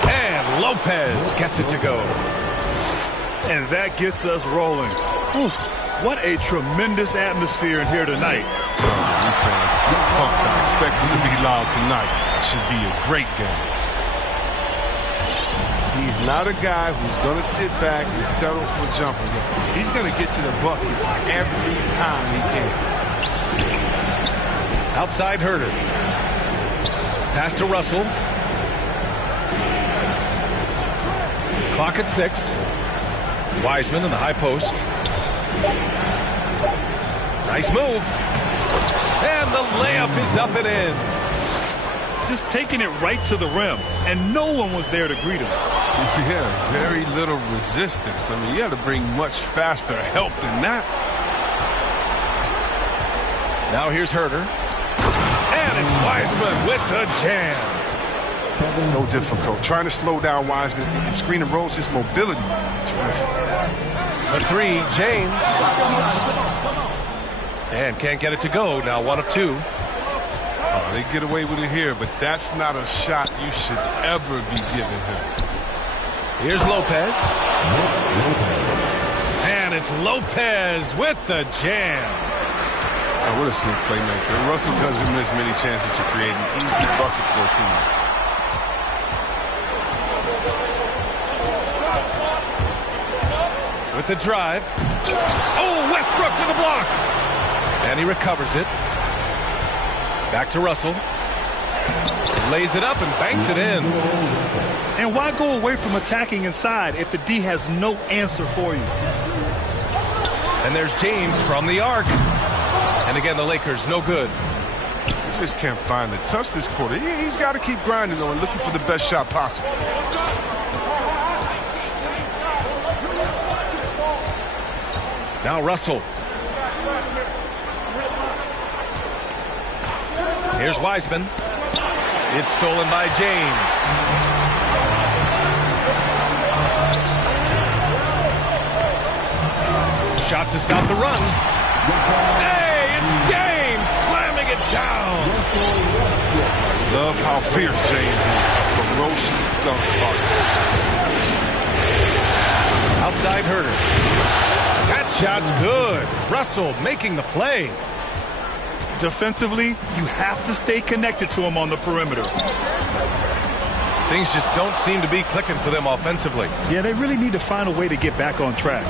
And Lopez gets it to go. And that gets us rolling. Oof, what a tremendous atmosphere in here tonight. These fans are pumped. I expect them to be loud tonight. Should be a great game. He's not a guy who's going to sit back and settle for jumpers. He's going to get to the bucket every time he can. Outside Herter. Pass to Russell. Clock at 6. Wiseman in the high post. Nice move. And the layup is up and in. Just taking it right to the rim, and no one was there to greet him. Yeah, very little resistance. I mean, you had to bring much faster help than that. Now here's Herter. And it's Wiseman with the jam. So difficult. Trying to slow down Wiseman and screen and rolls his mobility. Terrific. The three, James. And can't get it to go. Now 1 of 2. Oh, they get away with it here, but that's not a shot you should ever be giving him. Here's Lopez. And it's Lopez with the jam. Oh, what a slick playmaker. Russell doesn't miss many chances to create an easy bucket for a team. With the drive. Oh, Westbrook with a block. And he recovers it. Back to Russell. Lays it up and banks it in. And why go away from attacking inside if the D has no answer for you? And there's James from the arc. And again, the Lakers no good. He just can't find the touch this quarter. He's got to keep grinding, though, and looking for the best shot possible. Now Russell. Here's Wiseman. It's stolen by James. Shot to stop the run. Hey, it's James slamming it down. Love how fierce James is. A ferocious dunk artist. Outside Herter. That shot's good. Russell making the play. Defensively, you have to stay connected to him on the perimeter. Things just don't seem to be clicking for them offensively. Yeah, they really need to find a way to get back on track.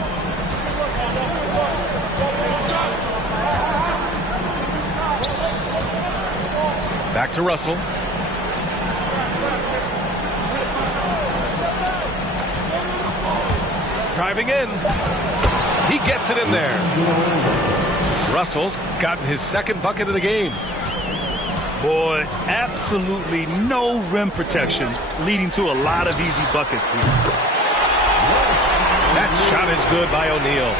Back to Russell. Driving in. He gets it in there. Russell's gotten his second bucket of the game. Boy, absolutely no rim protection, leading to a lot of easy buckets here. That shot is good by O'Neal.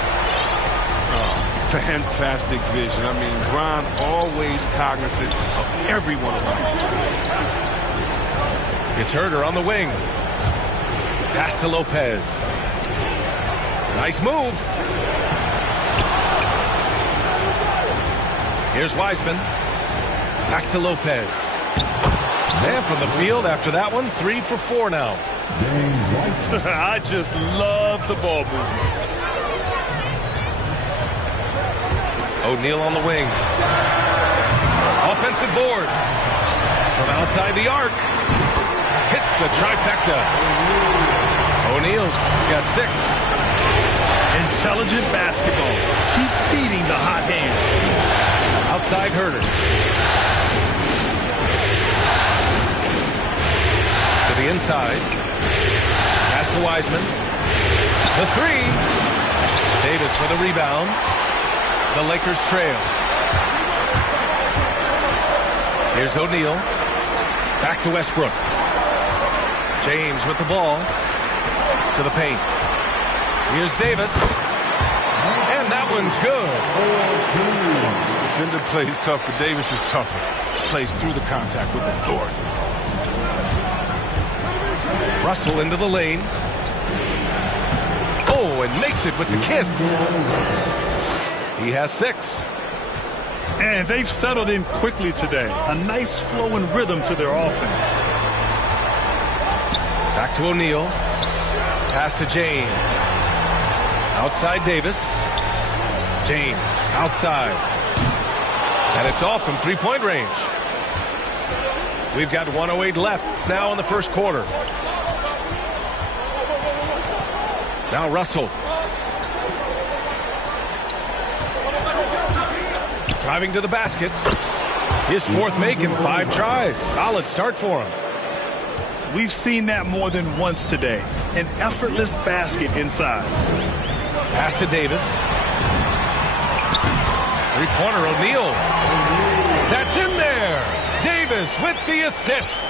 Oh, fantastic vision. I mean, Bron always cognizant of everyone around him. It's Herter on the wing. Pass to Lopez. Nice move. Here's Wiseman. Back to Lopez. And from the field after that one, 3 for 4 now. I just love the ball movement. O'Neal on the wing. Offensive board. From outside the arc. Hits the trifecta. O'Neal's got 6. Intelligent basketball. Keep feeding the hot hand. Outside Herter. To the inside. Pass to Wiseman. The 3. Davis for the rebound. The Lakers trail. Here's O'Neal. Back to Westbrook. James with the ball. To the paint. Here's Davis. And that one's good. Defender plays tough, but Davis is tougher. Plays through the contact with authority. Russell into the lane. Oh, and makes it with the kiss. He has 6. And they've settled in quickly today. A nice flow and rhythm to their offense. Back to O'Neal. Pass to James. Outside Davis. James outside. And it's off from three-point range. We've got 1:08 left now in the first quarter. Now Russell. Driving to the basket. His 4th make in 5 tries. Solid start for him. We've seen that more than once today. An effortless basket inside. Pass to Davis. Three-pointer O'Neal. That's in there. Davis with the assist.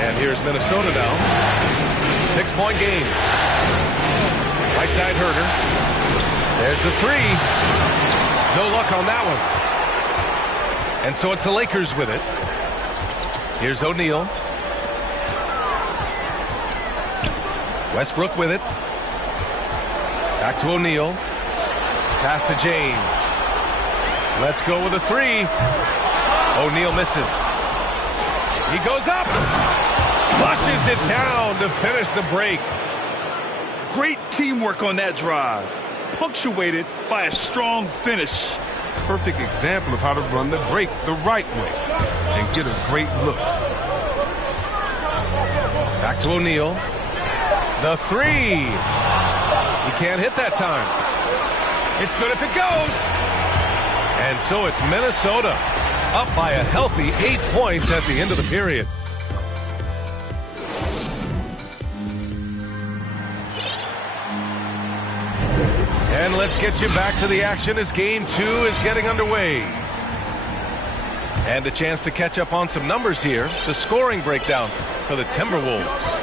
And here's Minnesota now. 6-point game. Right side Herter. There's the 3. No luck on that one. And so it's the Lakers with it. Here's O'Neal. Westbrook with it. Back to O'Neal. Pass to James. Let's go with a 3. O'Neal misses. He goes up. Flushes it down to finish the break. Great teamwork on that drive. Punctuated by a strong finish. Perfect example of how to run the break the right way and get a great look. Back to O'Neal. The 3. He can't hit that time. It's good if it goes. And so it's Minnesota up by a healthy 8 points at the end of the period. And let's get you back to the action as game 2 is getting underway. And a chance to catch up on some numbers here. The scoring breakdown for the Timberwolves.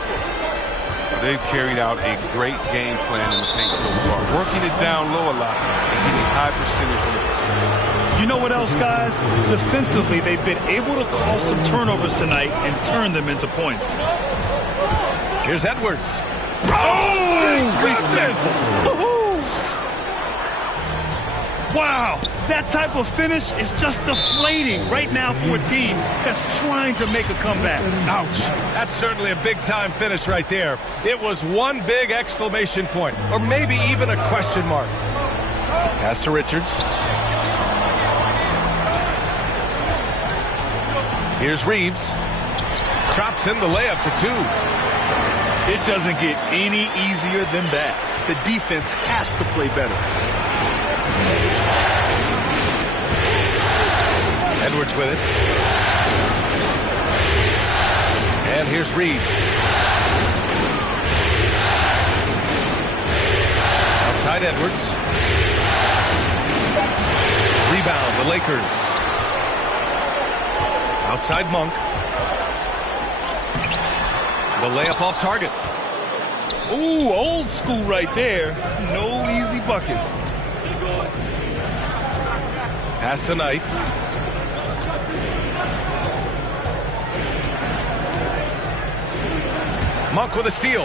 They've carried out a great game plan in the paint so far. Working it down low a lot and getting high percentage looks. You know what else, guys? Defensively, they've been able to cause some turnovers tonight and turn them into points. Here's Edwards. Oh, disrespect! Wow, that type of finish is just deflating right now for a team that's trying to make a comeback. Ouch. That's certainly a big-time finish right there. It was one big exclamation point, or maybe even a question mark. Pass to Richards. Here's Reeves. Drops in the layup for 2. It doesn't get any easier than that. The defense has to play better. Edwards with it. And here's Reed. Outside Edwards. Rebound, the Lakers. Outside Monk. The layup off target. Ooh, old school right there. No easy buckets. Pass to Knight. Monk with a steal.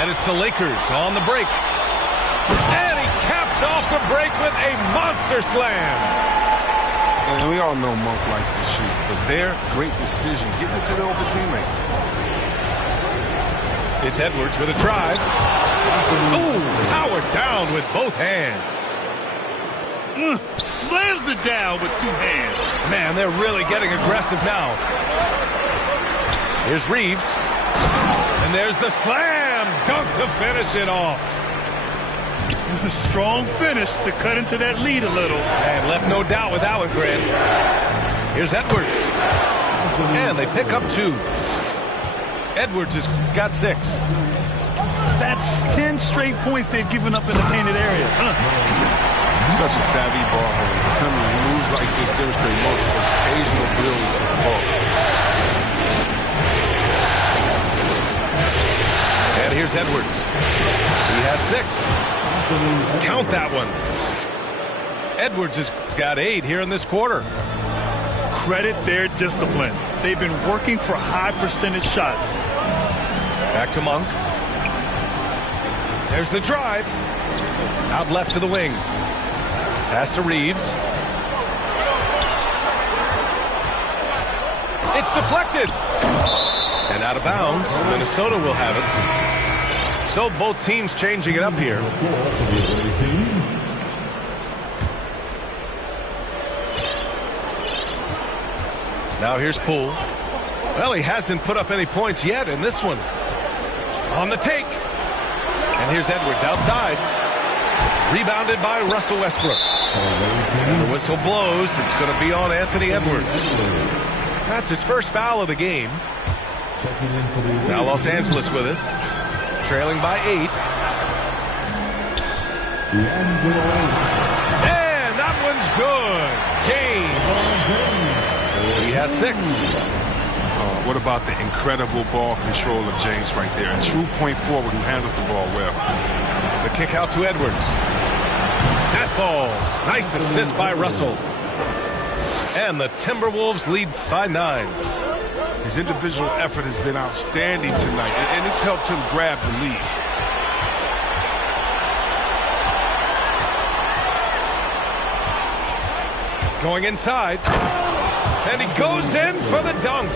And it's the Lakers on the break. And he caps off the break with a monster slam. And we all know Monk likes to shoot, but their great decision getting it to the open teammate. It's Edwards with a drive. Ooh, powered down with both hands. Slams it down with 2 hands. Man, they're really getting aggressive now. Here's Reeves. And there's the slam dunk to finish it off. Strong finish to cut into that lead a little. And left no doubt with that one, Grant. Here's Edwards. And they pick up 2. Edwards has got 6. That's 10 straight points they've given up in the painted area. Such a savvy ball handler. I mean, moves like this demonstrate most occasional brilliance with the ball. And here's Edwards. He has 6. Count that one. Edwards has got 8 here in this quarter. Credit their discipline. They've been working for high percentage shots. Back to Monk. There's the drive. Out left to the wing. Pass to Reeves. It's deflected. And out of bounds. Minnesota will have it. So both teams changing it up here. Now here's Poole. Well, he hasn't put up any points yet in this one. On the take. And here's Edwards outside. Rebounded by Russell Westbrook. And the whistle blows. It's going to be on Anthony Edwards. That's his first foul of the game. Now Los Angeles with it. Trailing by 8. And that one's good. James. He has 6. What about the incredible ball control of James right there? A true point forward who handles the ball well. The kick out to Edwards. That falls. Nice assist by Russell. And the Timberwolves lead by 9. His individual effort has been outstanding tonight, and it's helped him grab the lead. Going inside. And he goes in for the dunk.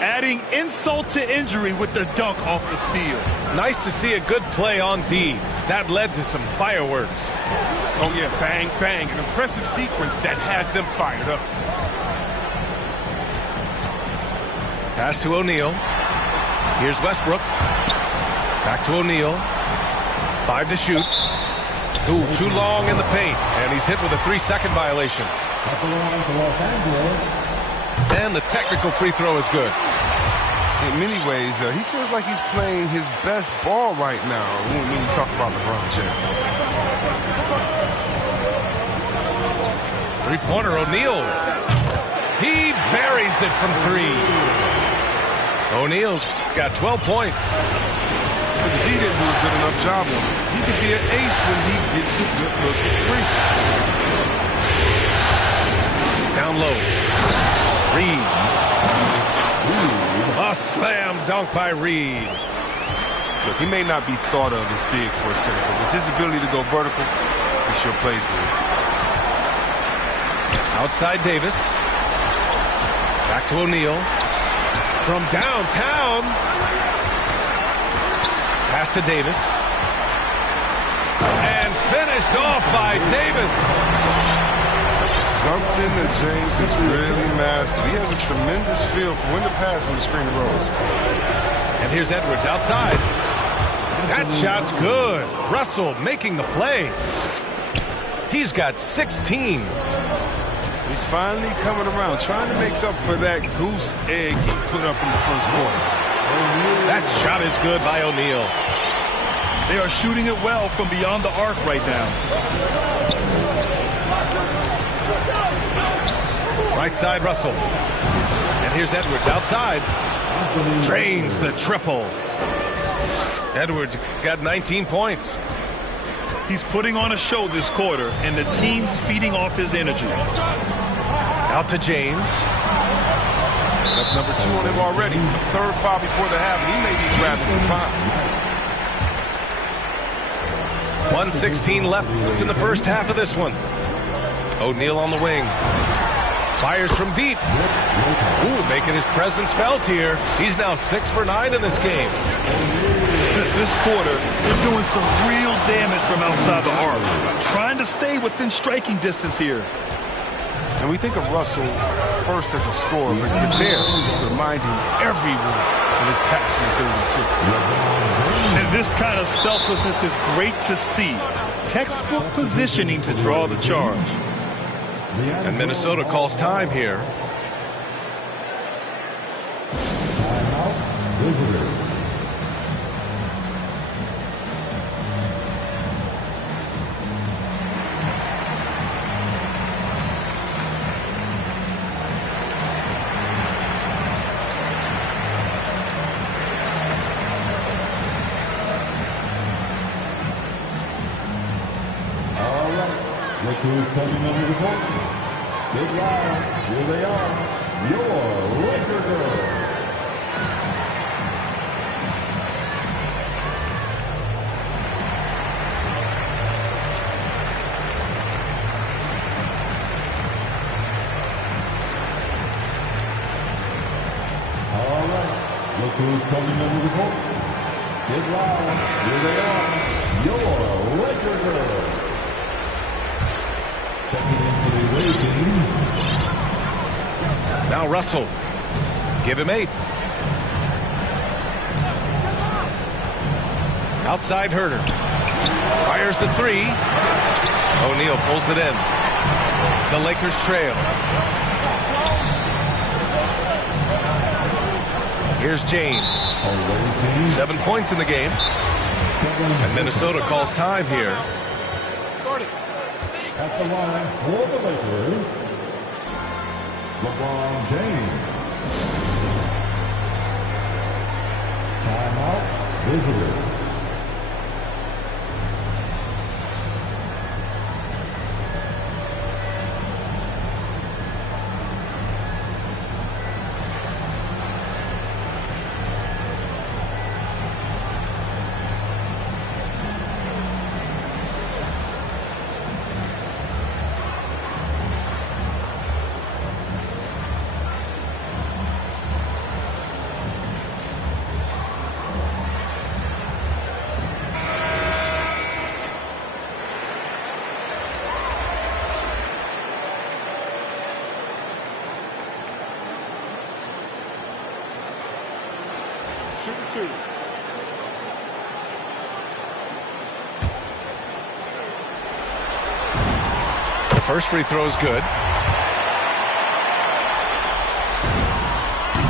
Adding insult to injury with the dunk off the steal. Nice to see a good play on D. That led to some fireworks. Oh, yeah, bang, bang. An impressive sequence that has them fired up. Pass to O'Neal. Here's Westbrook. Back to O'Neal. 5 to shoot. Too long in the paint. And he's hit with a 3-second violation. And the technical free throw is good. In many ways, he feels like he's playing his best ball right now when you talk about LeBron James. Three-pointer, O'Neal. He buries it from 3. O'Neal's got 12 points. But the D didn't do a good enough job on him. He could be an ace when he gets a good look at 3. Down low. Reed. A slam dunk by Reed. Look, he may not be thought of as big for a center, but with his ability to go vertical, he sure plays good. Outside Davis. Back to O'Neal. From downtown. Pass to Davis. And finished off by Davis. Something that James has really mastered. He has a tremendous feel for when to pass and screen rolls. And here's Edwards outside. That shot's good. Russell making the play. He's got 16. He's finally coming around, trying to make up for that goose egg he put up in the first quarter. That shot is good by O'Neal. They are shooting it well from beyond the arc right now. Right side, Russell. And here's Edwards outside. Drains the triple. Edwards got 19 points. He's putting on a show this quarter, and the team's feeding off his energy. Out to James. That's number 2 on him already. The third foul before the half, and he may be grabbing some foul. 1:16 left in the first half of this one. O'Neal on the wing. Fires from deep. Ooh, making his presence felt here. He's now 6 for 9 in this game. This quarter, they're doing some real damage from outside the arc. Trying to stay within striking distance here. And we think of Russell first as a scorer, but you're there reminding everyone of his passing ability too. And this kind of selflessness is great to see. Textbook positioning to draw the charge. And Minnesota calls time here. Look who's coming under the court. Get loud. Here they are. Your Laker girls. All right. Look who's coming under the court. Get loud. Here they are. Your Laker girls. Now Russell. Give him 8. Outside Herter. Fires the 3. O'Neal pulls it in. The Lakers trail. Here's James. 7 points in the game. And Minnesota calls time here. At the line for the Lakers, LeBron James. Timeout, visitors. Shooter 2. The first free throw is good.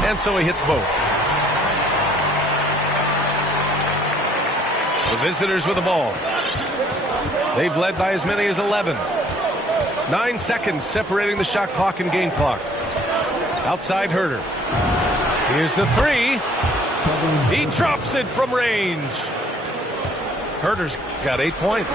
And so he hits both. The visitors with the ball. They've led by as many as 11. 9 seconds separating the shot clock and game clock. Outside Herter. Here's the 3. He drops it from range. Herter's got 8 points.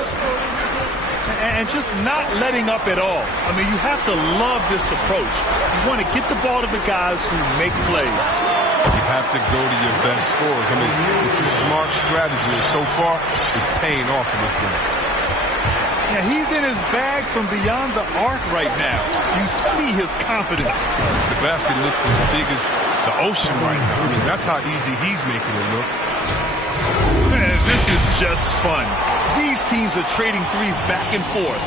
And just not letting up at all. I mean, you have to love this approach. You want to get the ball to the guys who make plays. You have to go to your best scorers. I mean, it's a smart strategy, and so far, it's paying off in this game. Yeah, he's in his bag from beyond the arc right now. You see his confidence. The basket looks as big as the ocean right now. I mean, that's how easy he's making it look. Man, this is just fun. These teams are trading threes back and forth.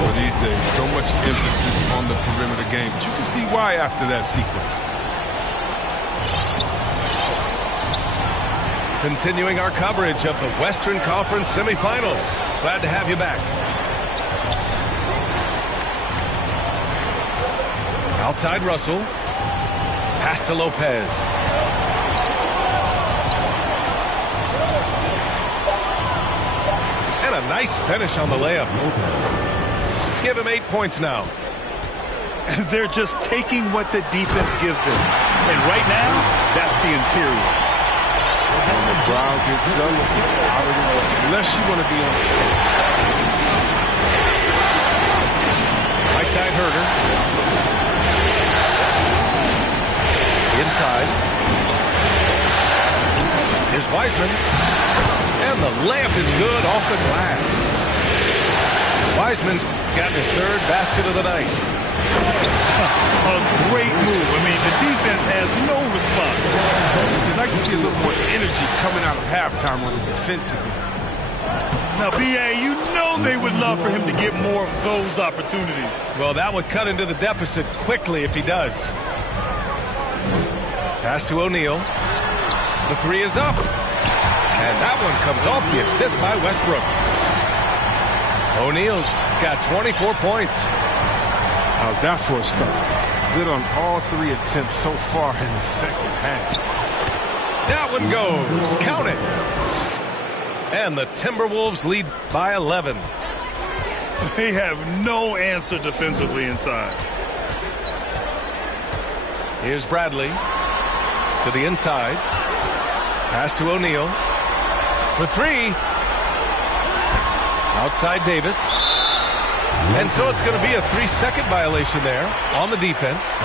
Well, these days, so much emphasis on the perimeter game. But you can see why after that sequence. Continuing our coverage of the Western Conference semifinals. Glad to have you back. Outside Russell. Pass to Lopez. And a nice finish on the layup. Give him 8 points now. They're just taking what the defense gives them. And right now, that's the interior. When the crowd gets up, unless you want to be on. Right side Herter. Inside. Here's Wiseman. And the layup is good off the glass. Wiseman's got his 3rd basket of the night. A great move. I mean, the defense has no response. You'd like to see a little more energy coming out of halftime on the defensive end. Now, B.A., you know they would love for him to get more of those opportunities. Well, that would cut into the deficit quickly if he does. Pass to O'Neal. The three is up. And that one comes off the assist by Westbrook. O'Neal's got 24 points. How's that for a start? Good on all 3 attempts so far in the second half. That one goes. Count it. And the Timberwolves lead by 11. They have no answer defensively inside. Here's Bradley to the inside. Pass to O'Neal for 3. Outside Davis. And so it's going to be a 3-second violation there on the defense.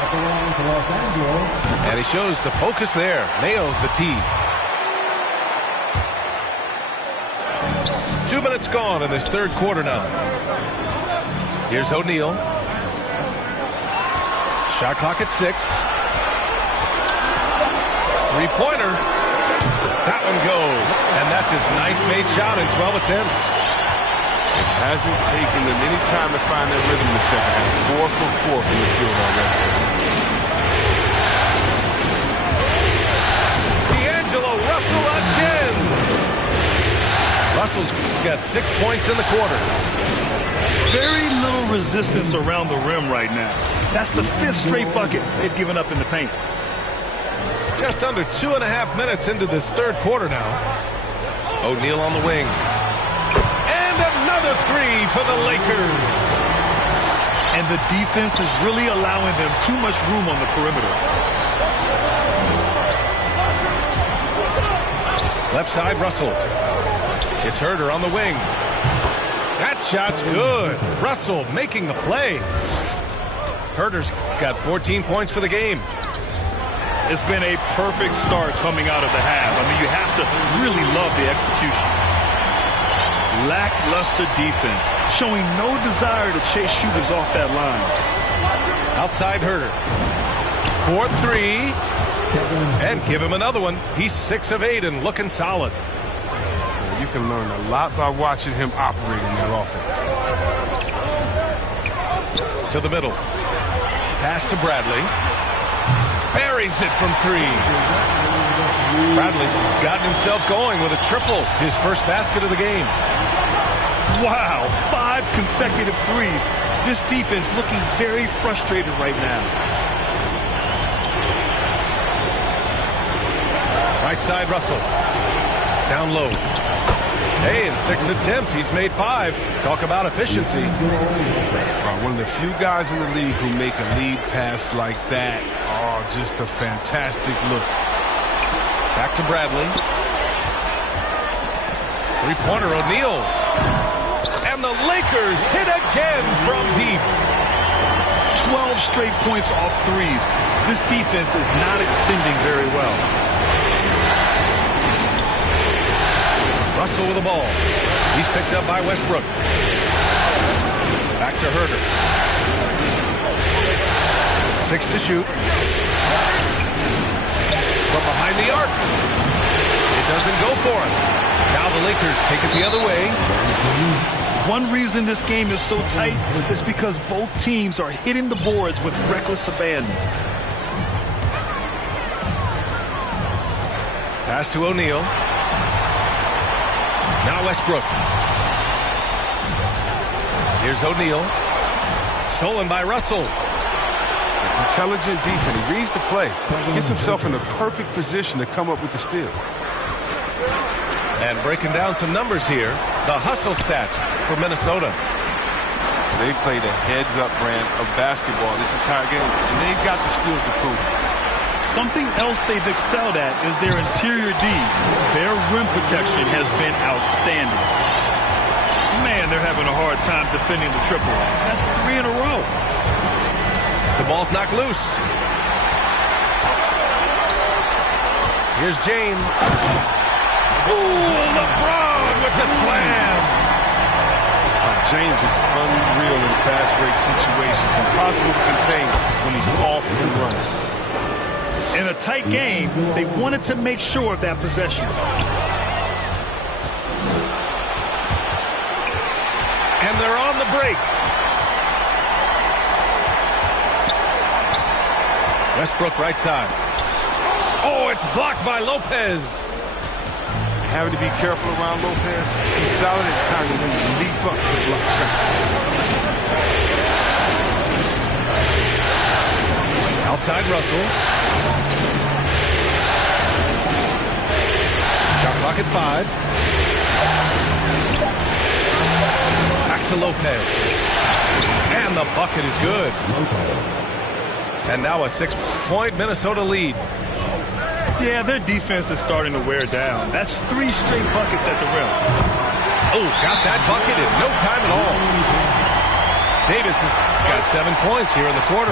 And he shows the focus there. Nails the tee. 2 minutes gone in this third quarter now. Here's O'Neal. Shot clock at 6. Three-pointer. That one goes. And that's his 9th made shot in 12 attempts. It hasn't taken them any time to find their rhythm in the second half. 4 for 4 from the field already. D'Angelo Russell again. Russell's got 6 points in the quarter. Very little resistance around the rim right now. That's the 5th straight bucket they've given up in the paint. Just under 2.5 minutes into this third quarter now. O'Neal on the wing. Another 3 for the Lakers. And the defense is really allowing them too much room on the perimeter. Left side, Russell. It's Herder on the wing. That shot's good. Russell making the play. Herder's got 14 points for the game. It's been a perfect start coming out of the half. I mean, you have to really love the execution. Lackluster defense, showing no desire to chase shooters off that line. Outside Herder. 4-3. And give him another one. He's 6 of 8 and looking solid. You can learn a lot by watching him operate in their offense. To the middle. Pass to Bradley. Buries it from 3. Bradley's gotten himself going with a triple. His first basket of the game. Wow, 5 consecutive threes. This defense looking very frustrated right now. Right side, Russell. Down low. Hey, in 6 attempts, he's made 5. Talk about efficiency. One of the few guys in the league who make a lead pass like that. Oh, just a fantastic look. Back to Bradley. Three-pointer, O'Neal. And the Lakers hit again from deep. 12 straight points off threes. This defense is not extending very well. Russell with the ball. He's picked up by Westbrook. Back to Herder. 6 to shoot. From behind the arc. It doesn't go for him. Now the Lakers take it the other way. One reason this game is so tight is because both teams are hitting the boards with reckless abandon. Pass to O'Neal. Now Westbrook. Here's O'Neal. Stolen by Russell. Intelligent defense. He reads the play. Gets himself in the perfect position to come up with the steal. And breaking down some numbers here, the hustle stats for Minnesota. They played a heads-up brand of basketball this entire game, and they've got the steals to prove it. Something else they've excelled at is their interior D. Their rim protection has been outstanding. Man, they're having a hard time defending the triple. That's 3 in a row. The ball's knocked loose. Here's James. Ooh, LeBron with the slam. James is unreal in fast break situations. Impossible to contain when he's off and running. In a tight game, they wanted to make sure of that possession. And they're on the break. Westbrook right side. Oh, it's blocked by Lopez. Having to be careful around Lopez. He's solid at times when you leap up to block shots. Outside Russell. Shot clock at 5. Back to Lopez. And the bucket is good. And now a 6-point Minnesota lead. Yeah, their defense is starting to wear down. That's 3 straight buckets at the rim. Oh, got that bucket in no time at all. Davis has got 7 points here in the quarter.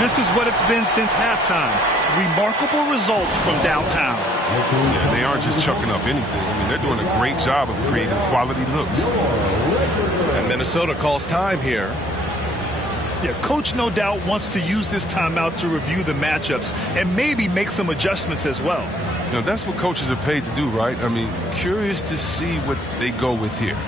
This is what it's been since halftime. Remarkable results from downtown. Yeah, they aren't just chucking up anything. I mean, they're doing a great job of creating quality looks. And Minnesota calls time here. Yeah, coach no doubt wants to use this timeout to review the matchups and maybe make some adjustments as well. You know, that's what coaches are paid to do, right? I mean, curious to see what they go with here.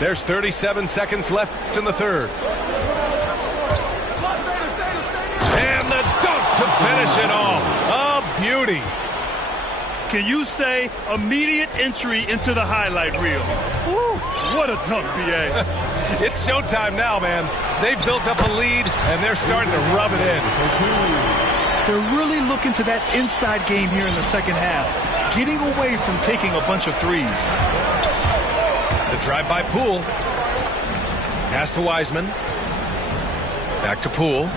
There's 37 seconds left in the third. And the dunk to finish it off. A beauty. Can you say immediate entry into the highlight reel? Woo, what a dunk, B.A. It's showtime now, man. They've built up a lead, and they're starting to rub it in. They're really looking to that inside game here in the second half, getting away from taking a bunch of threes. The drive by Poole. Pass to Wiseman. Back to Poole.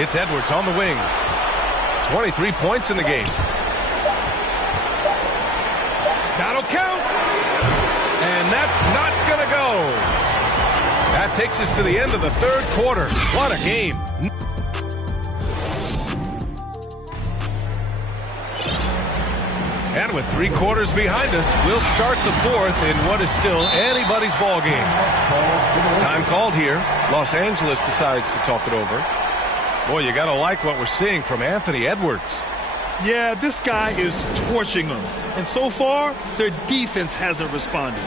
It's Edwards on the wing. 23 points in the game. That'll count. And that's not going to go. That takes us to the end of the third quarter. What a game. And with 3 quarters behind us, we'll start the fourth in what is still anybody's ball game. Time called here. Los Angeles decides to talk it over. Boy, you got to like what we're seeing from Anthony Edwards. Yeah, this guy is torching them. And so far, their defense hasn't responded.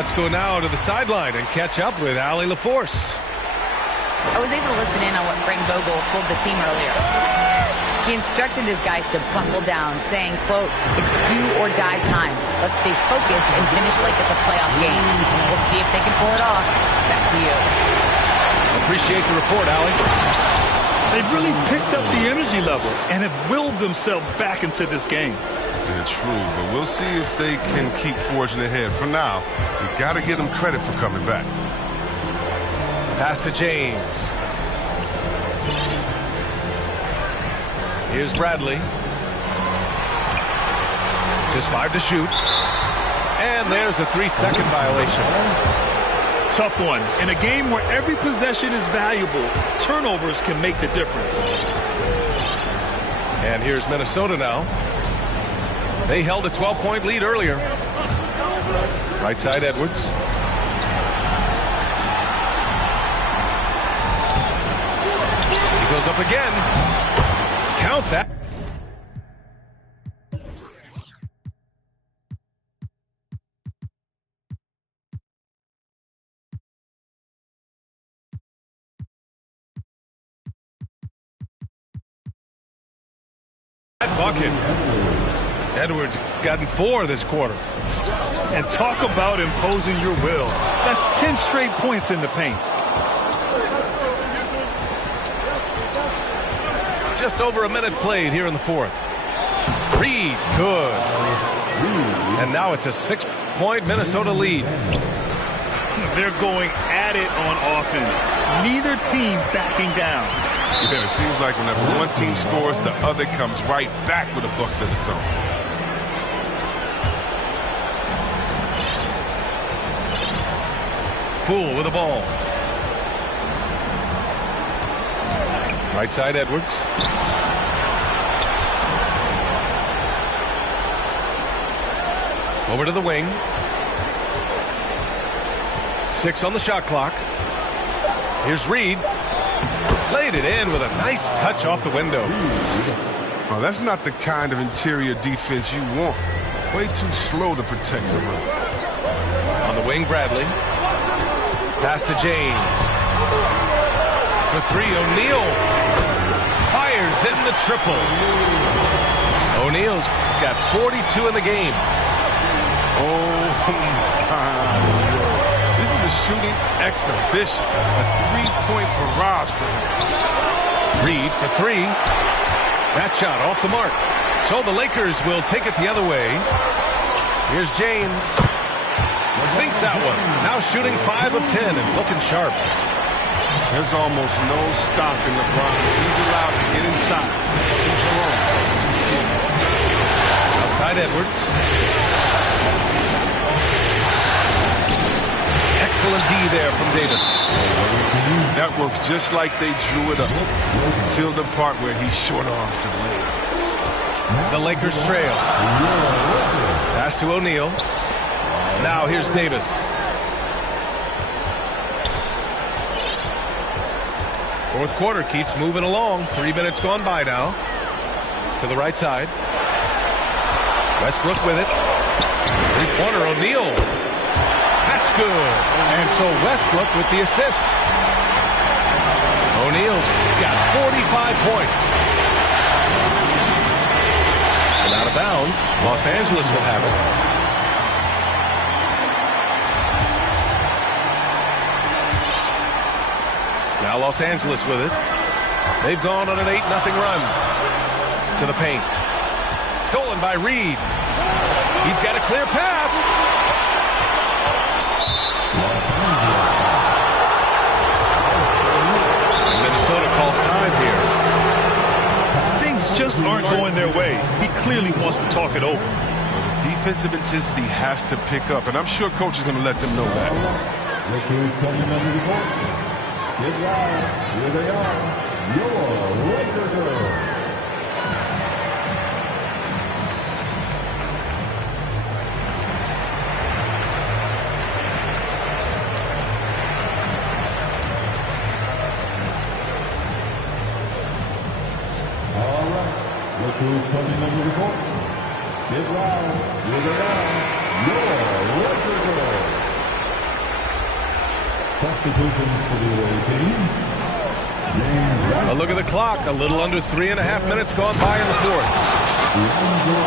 Let's go now to the sideline and catch up with Allie LaForce. I was able to listen in on what Frank Vogel told the team earlier. He instructed his guys to buckle down, saying, quote, "It's do or die time. Let's stay focused and finish like it's a playoff game. We'll see if they can pull it off." Back to you. Appreciate the report, Allie. They've really picked up the energy level and have willed themselves back into this game. Yeah, true, but we'll see if they can keep forging ahead. For now, you got to give them credit for coming back. Pass to James. Here's Bradley. Just 5 to shoot. And there's a 3-second violation. tough one. In a game where every possession is valuable, turnovers can make the difference. And here's Minnesota now. They held a 12-point lead earlier. Right side, Edwards. He goes up again. Count that. Bucket. Edwards gotten 4 this quarter. And talk about imposing your will. That's 10 straight points in the paint. Just over a minute played here in the fourth. Reed, good. And now it's a 6-point Minnesota lead. They're going at it on offense. Neither team backing down. Yeah, it seems like whenever one team scores, the other comes right back with a bucket of its own. Poole with the ball. Right side, Edwards. Over to the wing. 6 on the shot clock. Here's Reed. Laid it in with a nice touch off the window. Oh, that's not the kind of interior defense you want. Way too slow to protect the rim. On the wing, Bradley. Pass to James. For 3, O'Neal. Fires in the triple. O'Neal's got 42 in the game. Oh, my. This is a shooting exhibition. A 3-point barrage for him. Reed for 3. That shot off the mark. So the Lakers will take it the other way. Here's James. Sinks that one. Now shooting 5 of 10 and looking sharp. There's almost no stopping LeBron. He's allowed to get inside. Too strong. Too skilled. Outside Edwards. Excellent D there from Davis. That works just like they drew it up until the part where he short arms the layup. The Lakers trail. Pass to O'Neal. Now here's Davis. Fourth quarter keeps moving along. 3 minutes gone by now. To the right side. Westbrook with it. 3-pointer O'Neal. That's good. And so Westbrook with the assist. O'Neal's got 45 points. And out of bounds. Los Angeles will have it. Now Los Angeles with it. They've gone on an 8-0 run. To the paint. Stolen by Reed. He's got a clear path. And Minnesota calls time here. Things just aren't going their way. He clearly wants to talk it over. The defensive intensity has to pick up, and I'm sure coach is going to let them know that. Lakers coming under the court. Get loud. Here they are. Your Laker girls. All right. Look who's coming under the court. Get loud. Here they are. Your Laker girls. Substitution for the away team. A look at the clock. A little under 3.5 minutes gone by in the fourth.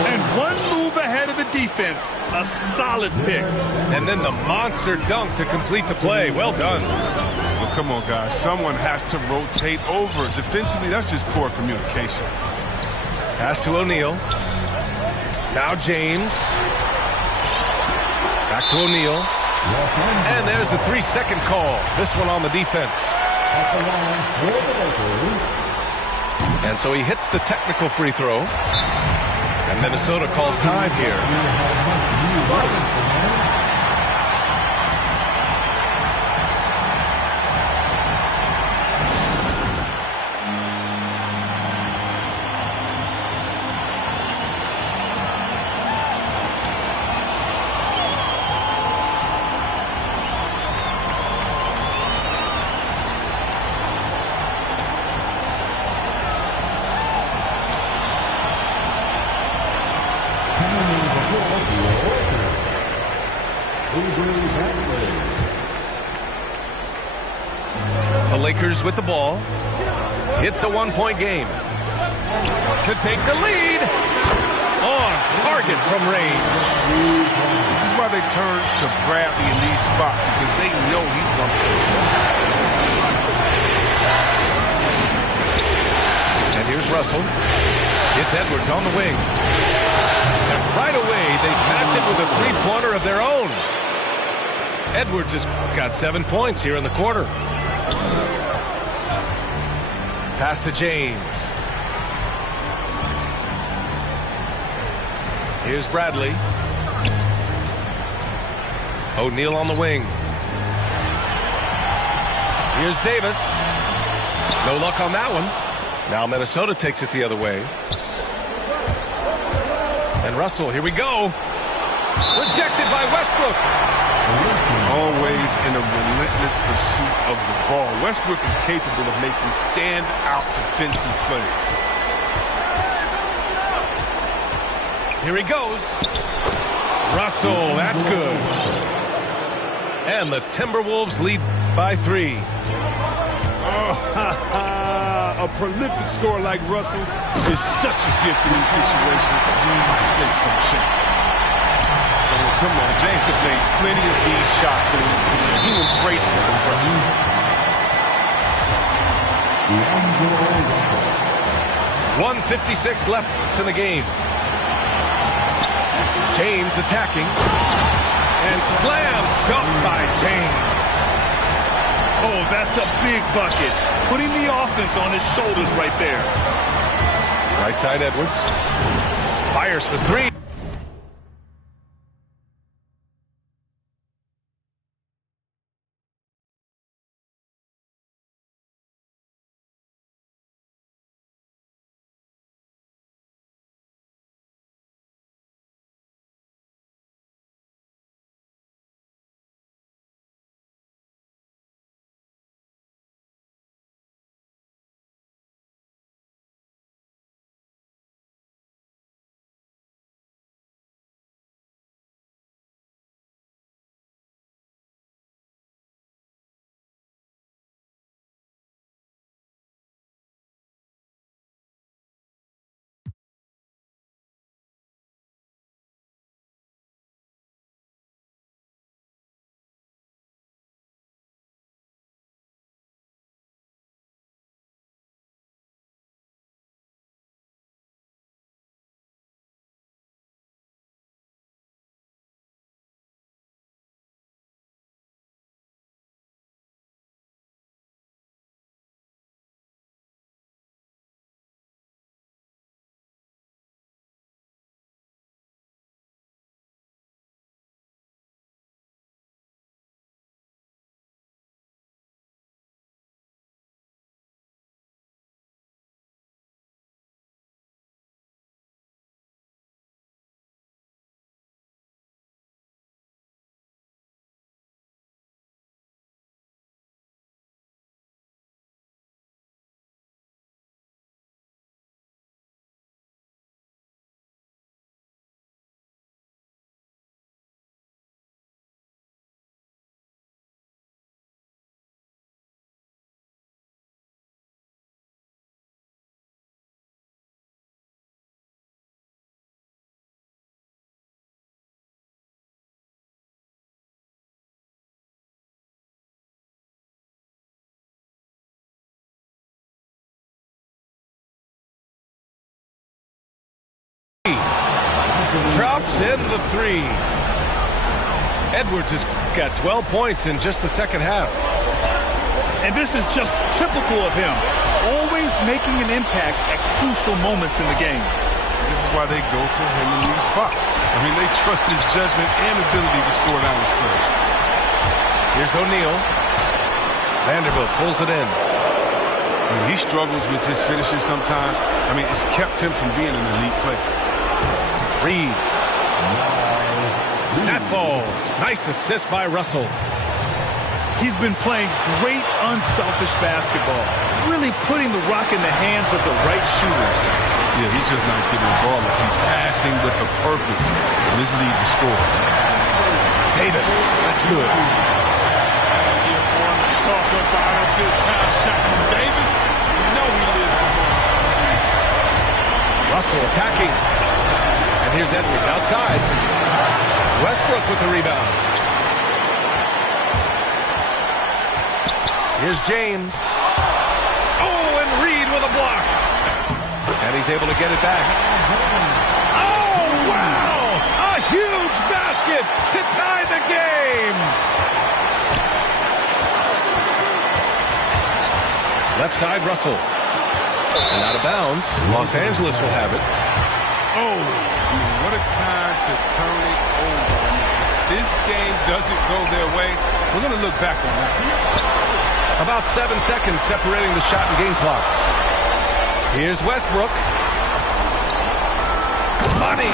And one move ahead of the defense. A solid pick. And then the monster dunk to complete the play. Well done. Well, come on, guys. Someone has to rotate over. Defensively, that's just poor communication. Pass to O'Neal. Now James. Back to O'Neal. And there's the 3-second call. This one on the defense. And so he hits the technical free throw. And Minnesota calls time here. The Lakers with the ball. It's a one-point game. To take the lead. On target from range. This is why they turn to Bradley in these spots, because they know he's going to play. And here's Russell. It's Edwards on the wing. And right away, they match it with a three-pointer of their own. Edwards has got 7 points here in the quarter. Pass to James. Here's Bradley. O'Neal on the wing. Here's Davis. No luck on that one. Now Minnesota takes it the other way. And Russell, here we go. Rejected by Westbrook. Always in a relentless pursuit of the ball. Westbrook is capable of making stand-out defensive plays. Here he goes. Russell, that's good. And the Timberwolves lead by 3. A prolific scorer like Russell is such a gift in these situations. Come on, James has made plenty of these shots during his career. He embraces the pressure. 1:56 left in the game. James attacking. And slam dunk by James. Oh, that's a big bucket. Putting the offense on his shoulders right there. Right side Edwards. Fires for 3. Drops in the 3. Edwards has got 12 points in just the second half. And this is just typical of him. Always making an impact at crucial moments in the game. This is why they go to him in these spots. I mean, they trust his judgment and ability to score down the stretch. Here's O'Neal. Vanderbilt pulls it in. I mean, he struggles with his finishes sometimes. I mean, it's kept him from being an elite player. Reed. That falls. Nice assist by Russell. He's been playing great unselfish basketball. Really putting the rock in the hands of the right shooters. Yeah, he's just not getting the ball. He's passing with a purpose. And this lead to scores. Davis. That's good. You want to talk about a good time shot from Davis? You know he lives for moments like these. Russell attacking. And here's Edwards outside. Westbrook with the rebound. Here's James. Oh, and Reed with a block. And he's able to get it back. Oh, wow! A huge basket to tie the game. Left side, Russell. And out of bounds. Los Angeles will have it. Oh, what a time to turn it over. If this game doesn't go their way, we're going to look back on that. About 7 seconds separating the shot and game clocks. Here's Westbrook. Money!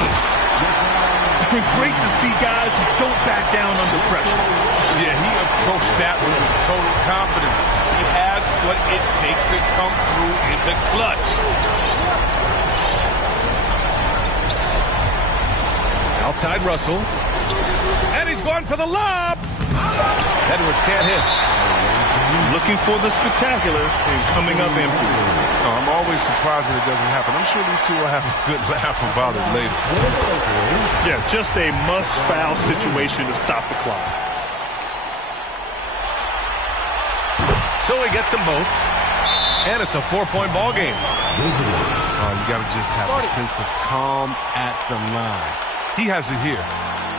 Great to see guys who don't back down under pressure. Yeah, he approached that one with total confidence. He has what it takes to come through in the clutch. Outside Russell. And he's going for the lob. Edwards can't hit. Looking for the spectacular and coming up empty. Oh, I'm always surprised when it doesn't happen. I'm sure these two will have a good laugh about it later. Yeah, just a must-foul situation to stop the clock. So he gets them both. And it's a 4-point ball game. Oh, you got to just have a sense of calm at the line. He has it here.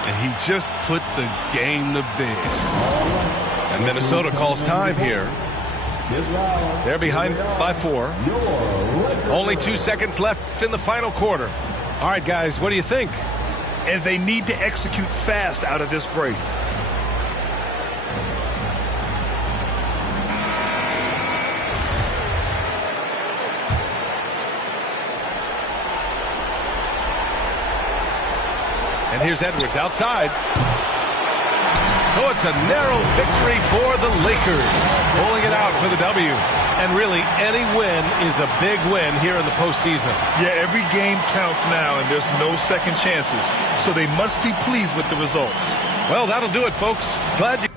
And he just put the game to bed. And Minnesota calls time here. They're behind by 4. Only 2 seconds left in the final quarter. All right, guys, what do you think? And they need to execute fast out of this break. And here's Edwards outside. So it's a narrow victory for the Lakers, pulling it out for the W. And really, any win is a big win here in the postseason. Yeah, every game counts now, and there's no second chances. So they must be pleased with the results. Well, that'll do it, folks. Glad you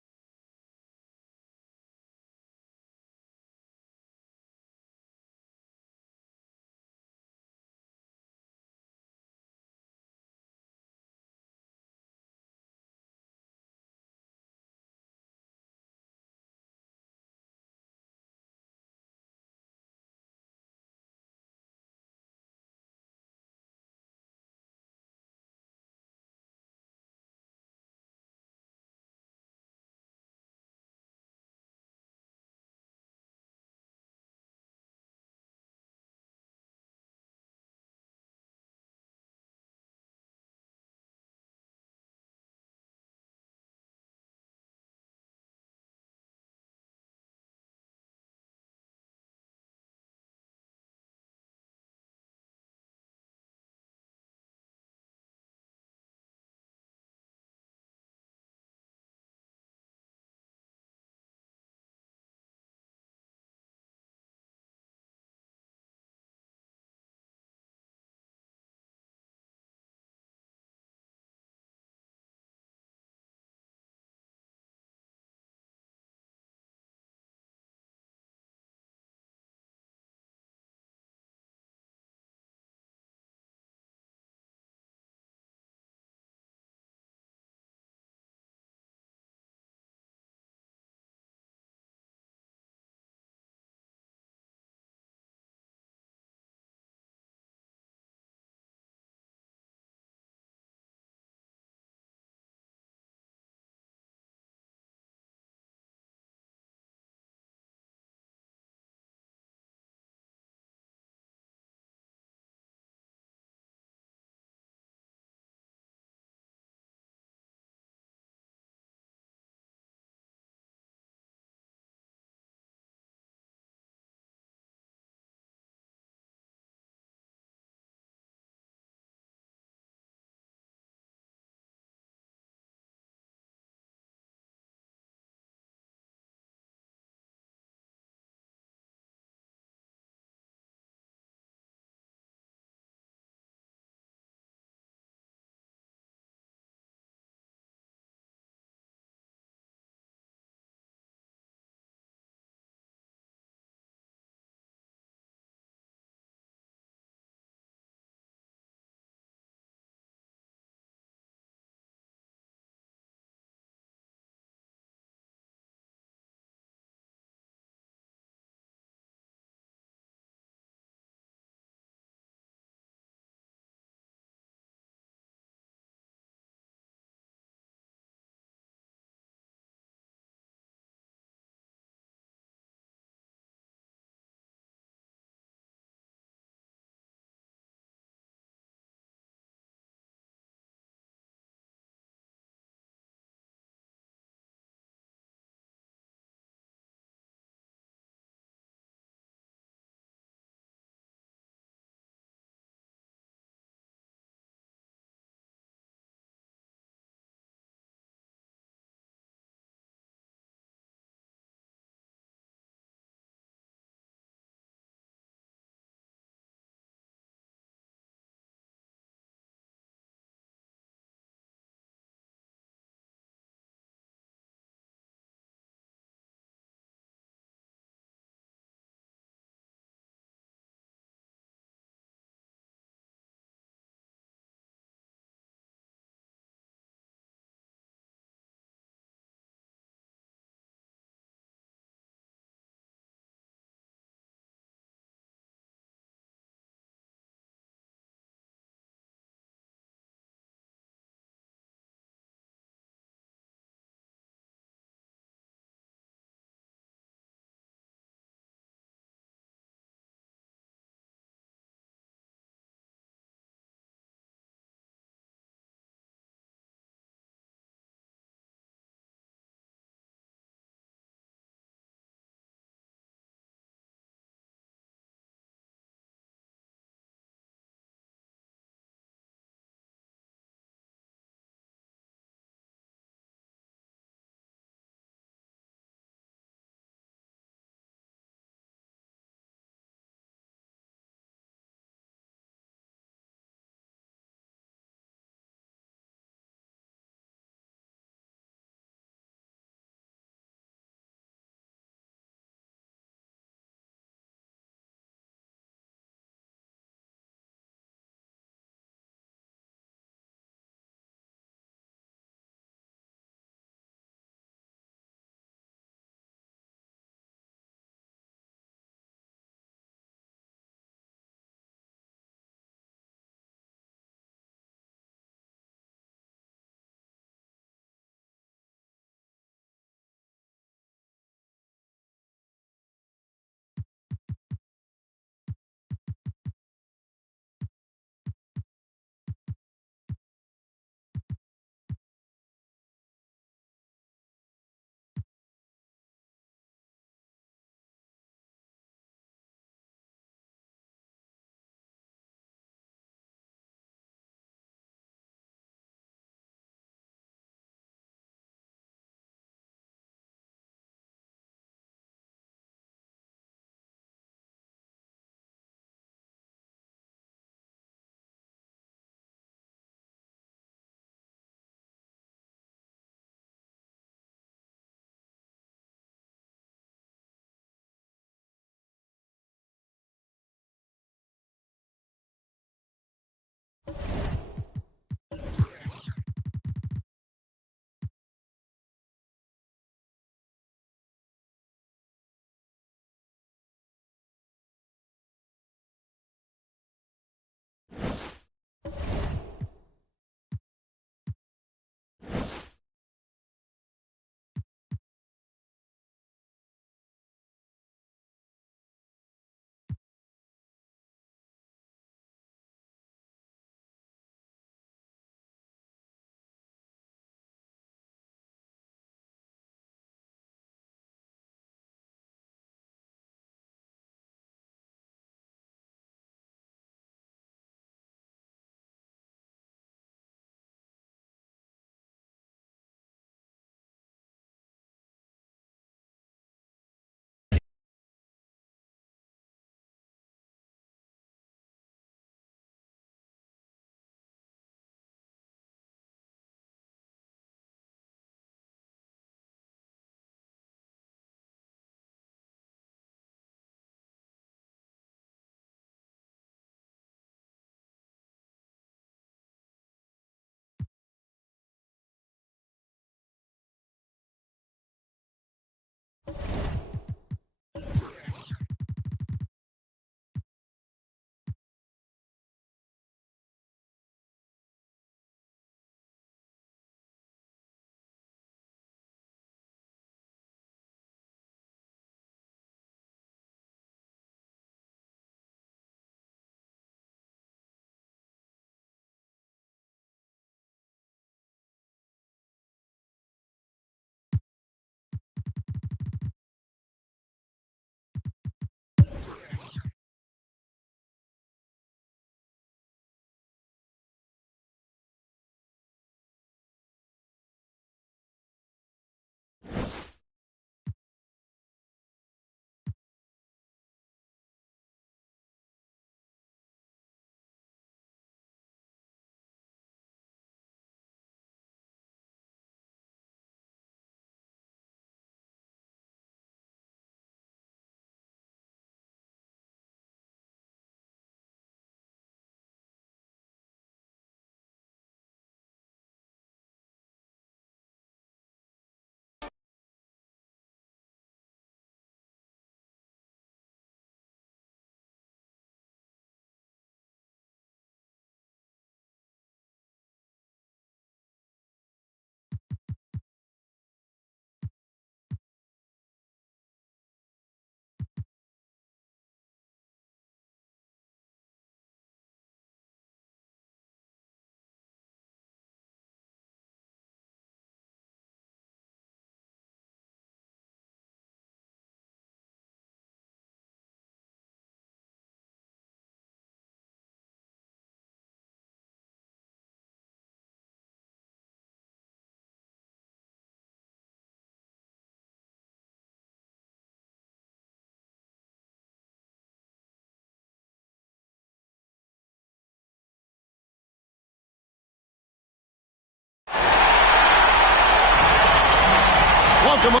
Welcome,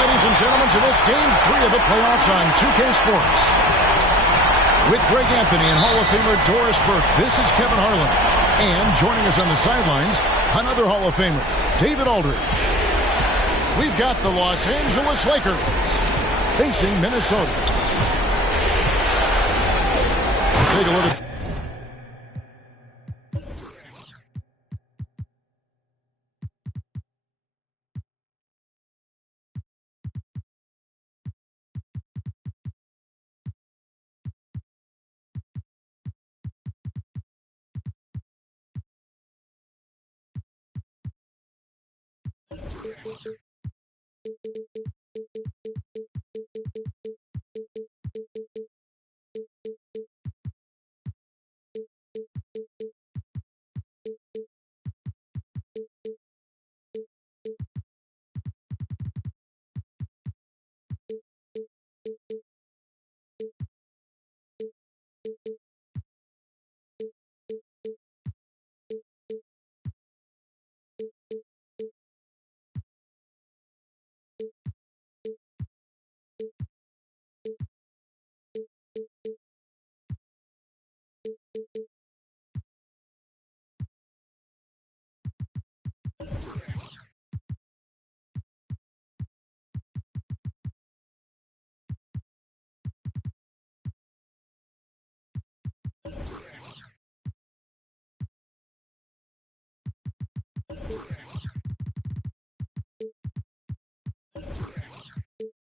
ladies and gentlemen, to this Game 3 of the playoffs on 2K Sports. With Greg Anthony and Hall of Famer Doris Burke, this is Kevin Harlan. And joining us on the sidelines, another Hall of Famer, David Aldridge. We've got the Los Angeles Lakers facing Minnesota. Take a look at...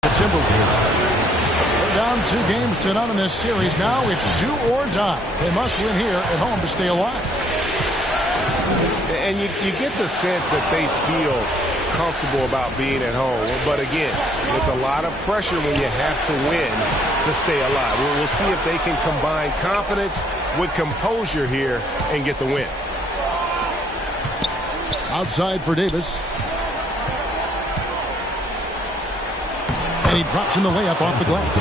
The Timberwolves. They're down 2-0 in this series. Now it's do or die. They must win here at home to stay alive. And you get the sense that they feel comfortable about being at home. But again, it's a lot of pressure when you have to win to stay alive. We'll see if they can combine confidence with composure here and get the win. Outside for Davis. And he drops in the layup off the glass.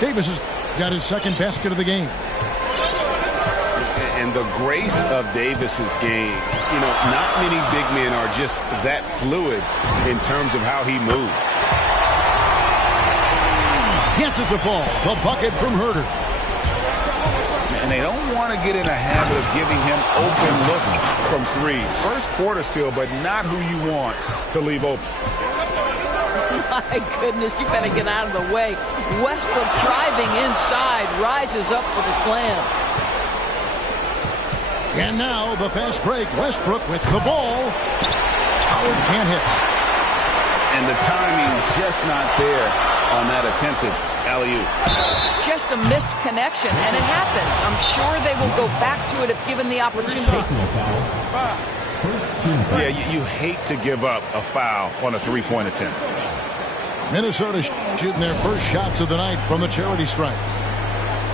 Davis has got his second basket of the game. And the grace of Davis's game, you know, not many big men are just that fluid in terms of how he moves. Gets it to fall. The bucket from Herter. And they don't want to get in a habit of giving him open looks from three. First quarter still, but not who you want to leave open. My goodness, you better get out of the way. Westbrook driving inside, rises up for the slam. And now the fast break. Westbrook with the ball. Howard can't hit. And the timing just not there on that attempted alley-oop. Just a missed connection, and it happens. I'm sure they will go back to it if given the opportunity. Yeah, you hate to give up a foul on a three-point attempt. Minnesota shooting their first shots of the night from the charity stripe.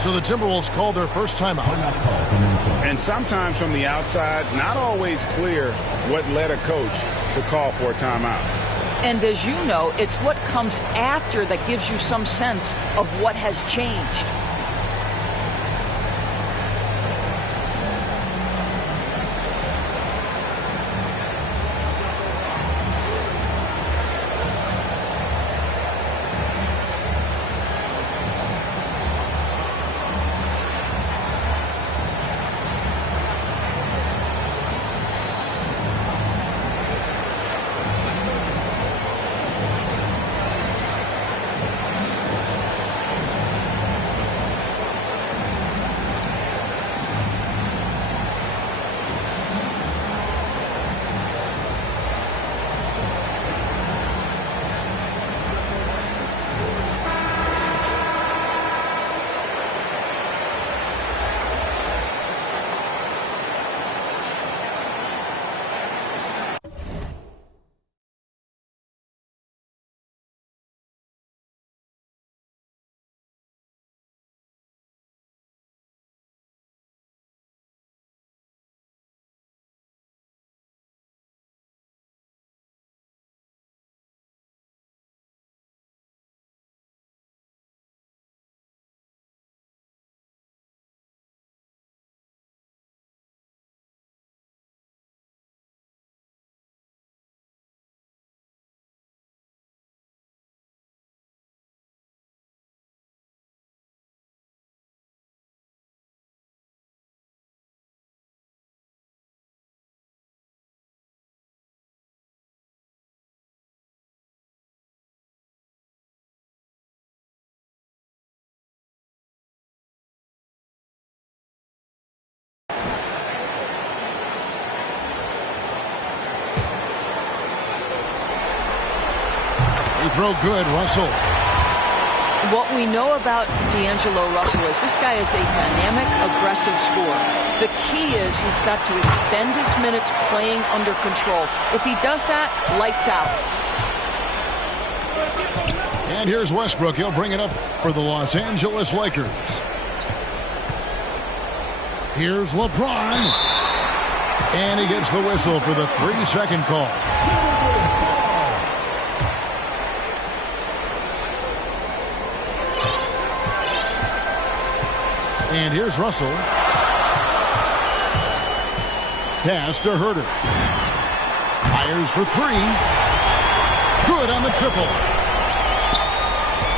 So the Timberwolves called their first timeout. And sometimes from the outside, not always clear what led a coach to call for a timeout. And as you know, it's what comes after that gives you some sense of what has changed. throw good, Russell. What we know about D'Angelo Russell is this guy is a dynamic, aggressive scorer. The key is he's got to extend his minutes playing under control. If he does that, lights out. And here's Westbrook. He'll bring it up for the Los Angeles Lakers. Here's LeBron. And he gets the whistle for the 3-second call. And here's Russell. Pass to Herter. Fires for 3. Good on the triple.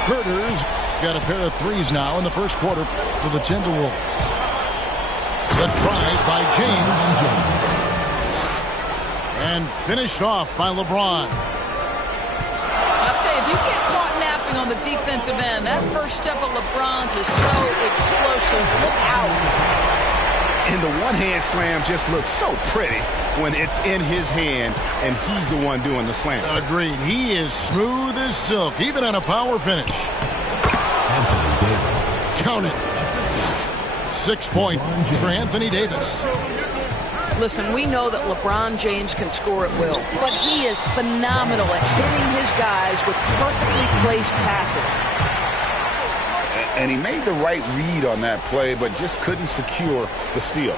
Herter's got a pair of threes now in the first quarter for the Timberwolves. The drive by James. And finished off by LeBron. I'll tell you, if you get caught napping on the defensive end, that first step of LeBron's is so explosive. Look out. And the one-hand slam just looks so pretty when it's in his hand and he's the one doing the slam. Agreed. He is smooth as silk, even on a power finish. Count it. 6 point for Anthony Davis. Listen, we know that LeBron James can score at will, but he is phenomenal at hitting his guys with perfectly placed passes. And he made the right read on that play, but just couldn't secure the steal.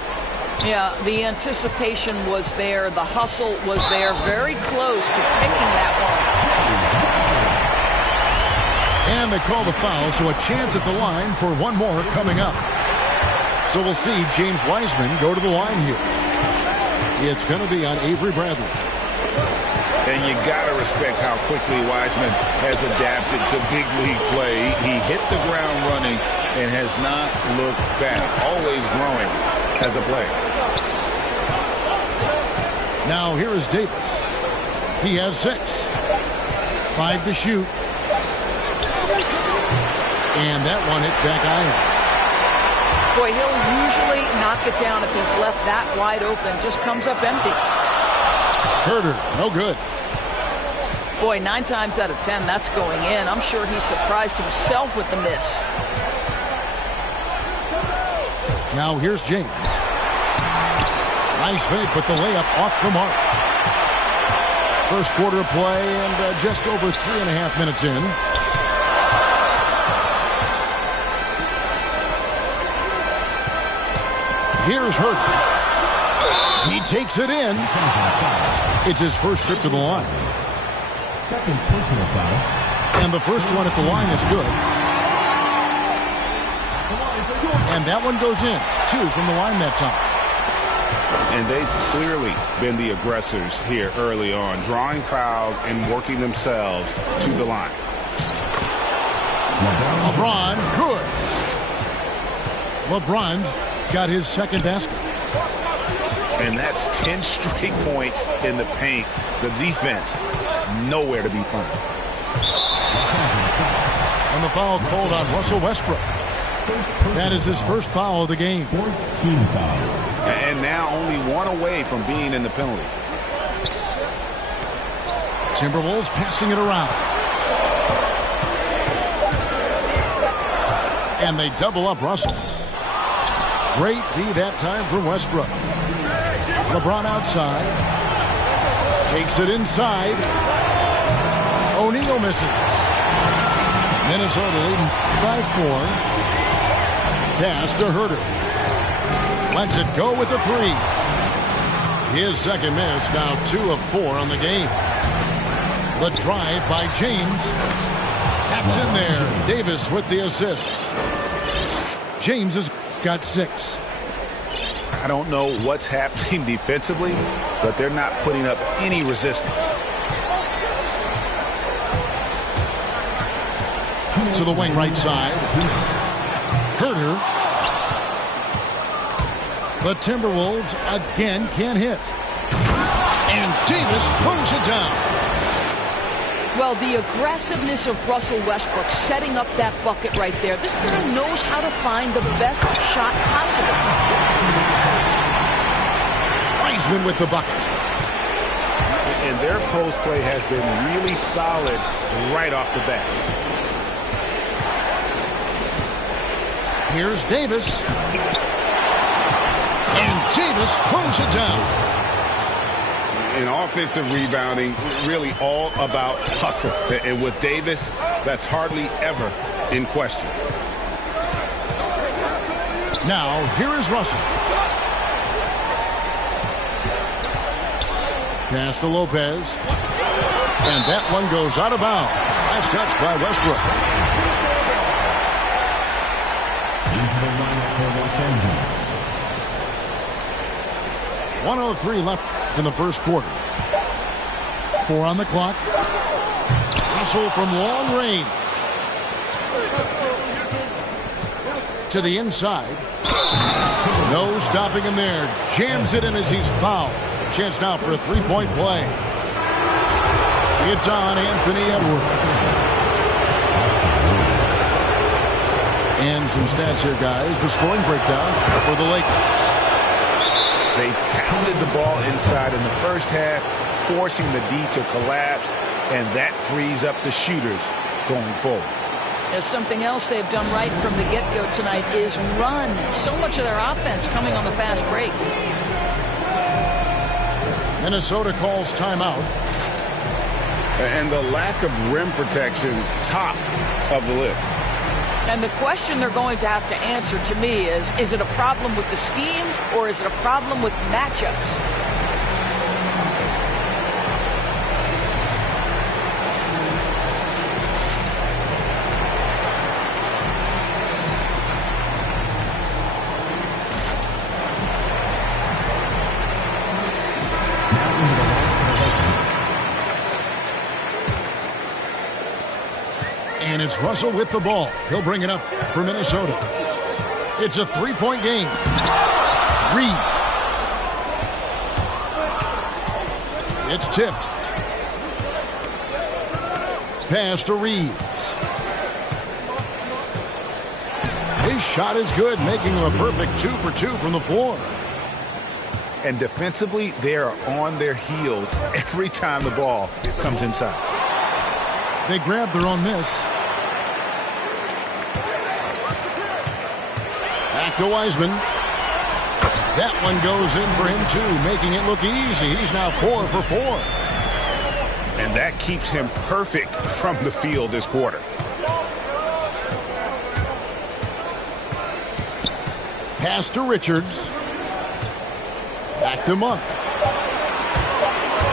Yeah, the anticipation was there. The hustle was there. Very close to picking that one. And they call the foul, so a chance at the line for one more coming up. So we'll see James Wiseman go to the line here. It's going to be on Avery Bradley. And you got to respect how quickly Wiseman has adapted to big league play. He hit the ground running and has not looked back. Always growing as a player. Now here is Davis. He has 6. 5 to shoot. And that one hits back iron. Boy, he'll usually knock it down if he's left that wide open. Just comes up empty. Herter, no good. Boy, 9 times out of 10, that's going in. I'm sure he's surprised himself with the miss. Now here's James. Nice fake, but the layup off the mark. First quarter of play and just over 3.5 minutes in. Here's Herter. He takes it in. It's his first trip to the line. Second personal foul. And the first one at the line is good. And that one goes in. 2 from the line that time. And they've clearly been the aggressors here early on, drawing fouls and working themselves to the line. LeBron, good. LeBron's got his second basket. And that's 10 straight points in the paint. The defense, nowhere to be found. And the foul called on Russell Westbrook. That is his first foul of the game. 14 foul. And now only 1 away from being in the penalty. Timberwolves passing it around. And they double up Russell. Great D that time from Westbrook. LeBron outside. Takes it inside. O'Neal misses. Minnesota leading by 4. Pass to Herter. Lets it go with the 3. His second miss, now 2 of 4 on the game. The drive by James. That's in there. Davis with the assist. James has got 6. I don't know what's happening defensively, but they're not putting up any resistance. To the wing right side. Herter. The Timberwolves again can't hit. And Davis throws it down. Well, the aggressiveness of Russell Westbrook setting up that bucket right there. This guy knows how to find the best shot possible. Wiseman with the bucket. and their post play has been really solid right off the bat. Here's Davis. And Davis throws it down. In offensive rebounding, really all about hustle. And with Davis, that's hardly ever in question. Now, here is Russell. Pass to Lopez. And that one goes out of bounds. Last touch by Westbrook. Into the lineup for Los Angeles. 1:03 left in the first quarter. 4 on the clock. Russell from long range. To the inside. No stopping him there. Jams it in as he's fouled. Chance now for a three-point play. It's on Anthony Edwards. And some stats here, guys. The scoring breakdown for the Lakers. They pounded the ball inside in the first half, forcing the D to collapse, and that frees up the shooters going forward. There's something else they've done right from the get-go tonight is run. So much of their offense coming on the fast break. Minnesota calls timeout. And the lack of rim protection, top of the list. And the question they're going to have to answer to me is it a problem with the scheme or is it a problem with matchups? And it's Russell with the ball. He'll bring it up for Minnesota. It's a three-point game. Reed. It's tipped. Pass to Reeves. His shot is good, making him a perfect 2 for 2 from the floor. And defensively, they are on their heels every time the ball comes inside. They grab their own miss. Back to Wiseman. That one goes in for him, too, making it look easy. He's now 4 for 4. And that keeps him perfect from the field this quarter. Pass to Richards. Back to Monk.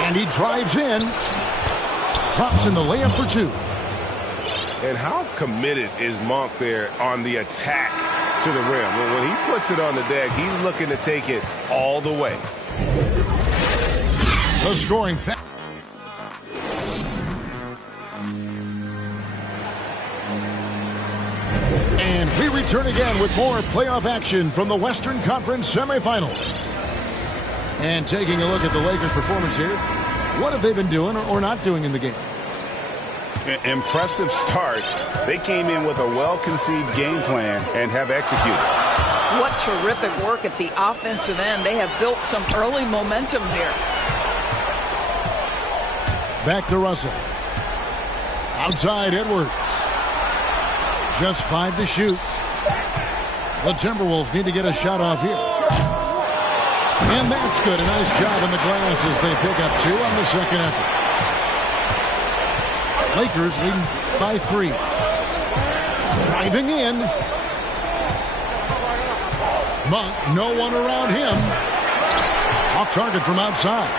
And he drives in. Drops in the layup for 2. And how committed is Monk there on the attack to the rim? When he puts it on the deck, he's looking to take it all the way. The scoring And we return again with more playoff action from the Western Conference semifinals. And taking a look at the Lakers' performance here, what have they been doing or not doing in the game? Impressive start. They came in with a well-conceived game plan and have executed. What terrific work at the offensive end. They have built some early momentum here. Back to Russell. Outside Edwards. Just 5 to shoot. The Timberwolves need to get a shot off here. And that's good. A nice job in the glass as they pick up 2 on the second effort. Lakers leading by 3. Driving in. Monk, no one around him. Off target from outside.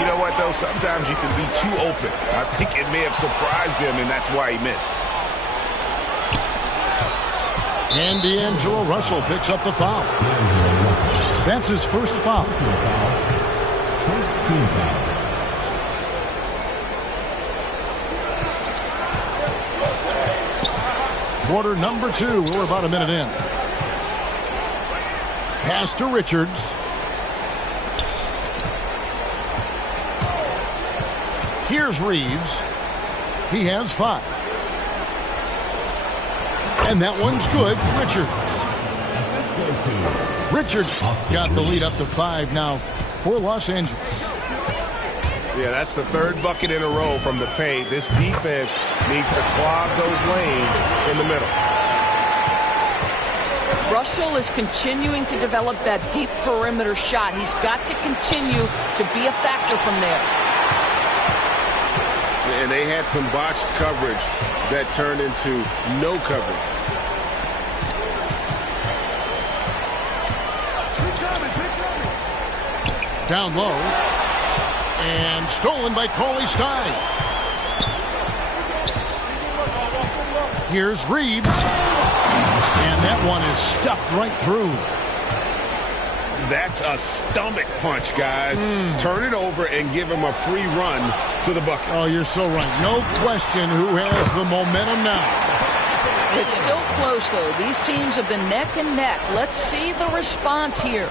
You know what, though? Sometimes you can be too open. I think it may have surprised him, and that's why he missed. And D'Angelo Russell picks up the foul. That's his first foul. First team foul. Quarter number 2. We're about a minute in. Pass to Richards. Here's Reeves. He has 5. And that one's good. Richards got the lead up to 5 now for Los Angeles. Yeah, that's the third bucket in a row from the paint. This defense needs to clog those lanes in the middle. Russell is continuing to develop that deep perimeter shot. He's got to continue to be a factor from there. And they had some botched coverage that turned into no coverage. Down low. And stolen by Cauley-Stein. Here's Reeves. And that one is stuffed right through. That's a stomach punch, guys. Turn it over and give him a free run to the bucket. Oh, you're so right. No question who has the momentum now. It's still close, though. These teams have been neck and neck. Let's see the response here.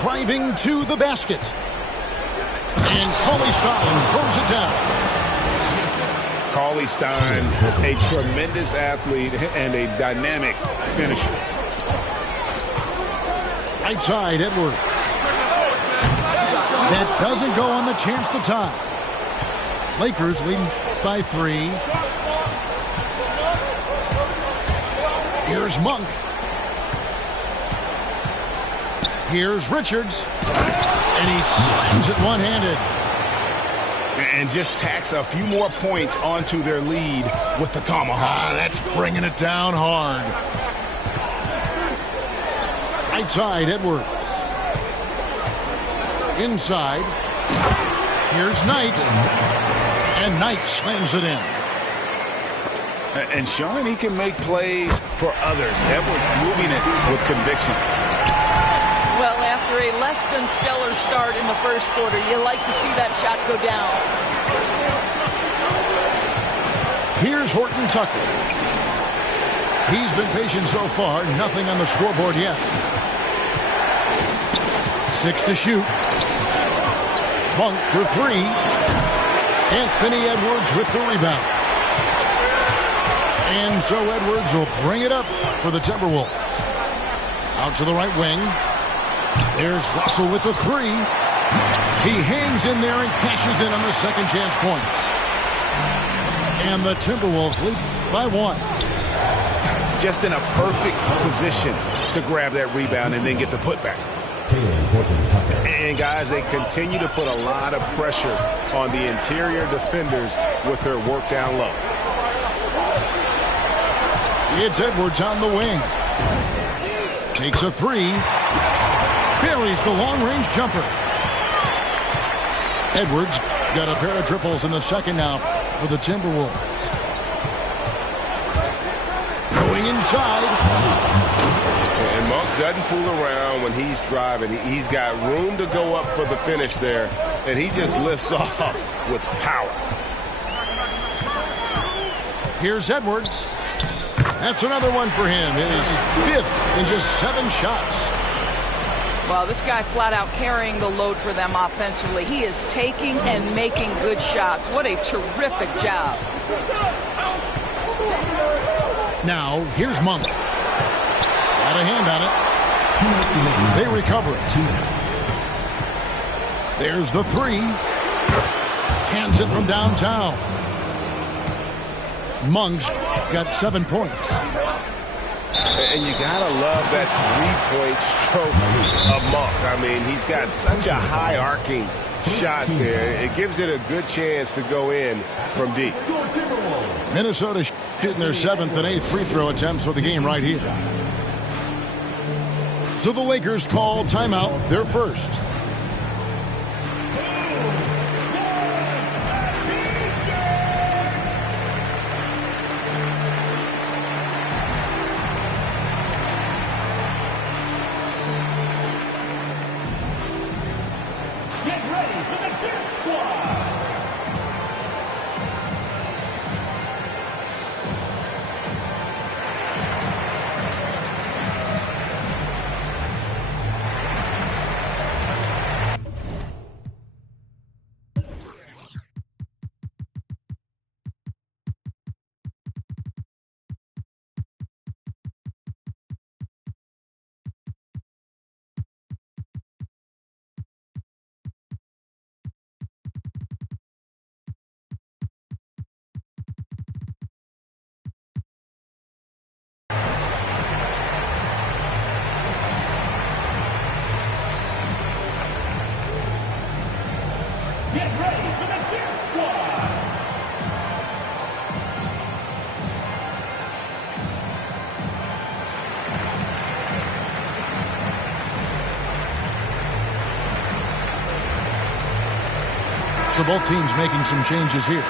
Driving to the basket. And Cauley-Stein throws it down. Cauley-Stein, a tremendous athlete and a dynamic finisher. Right side, Edwards. That doesn't go on the chance to tie. Lakers leading by 3. Here's Monk. Here's Richards. And he slams it one-handed. And just tacks a few more points onto their lead with the tomahawk. That's bringing it down hard. Right side, Edwards. Inside. Here's Knight. And Knight slams it in. And showing he can make plays for others. Edwards moving it with conviction. Well, after a less than stellar start in the first quarter, you like to see that shot go down. Here's Horton Tucker. He's been patient so far. Nothing on the scoreboard yet. 6 to shoot. Monk for 3. Anthony Edwards with the rebound. And so Edwards will bring it up for the Timberwolves. Out to the right wing. There's Russell with the 3. He hangs in there and cashes in on the second chance points. And the Timberwolves lead by 1. Just in a perfect position to grab that rebound and then get the putback. And guys, they continue to put a lot of pressure on the interior defenders with their work down low. It's Edwards on the wing. Takes a 3. Buries the long-range jumper. Edwards got a pair of triples in the second now for the Timberwolves. Going inside. And Monk doesn't fool around when he's driving. He's got room to go up for the finish there, and he just lifts off with power. Here's Edwards. That's another one for him. His 5th in just 7 shots. Well, this guy flat out carrying the load for them offensively. He is taking and making good shots. What a terrific job. Now, here's Monk. Got a hand on it. They recover it. There's the 3. Cans it from downtown. Monk's got 7 points. And you gotta love that 3-point stroke of Monk. I mean, he's got such a high arcing shot there. It gives it a good chance to go in from deep. Minnesota shooting their 7th and 8th free throw attempts for the game right here. So the Lakers call timeout, their first. So both teams making some changes here.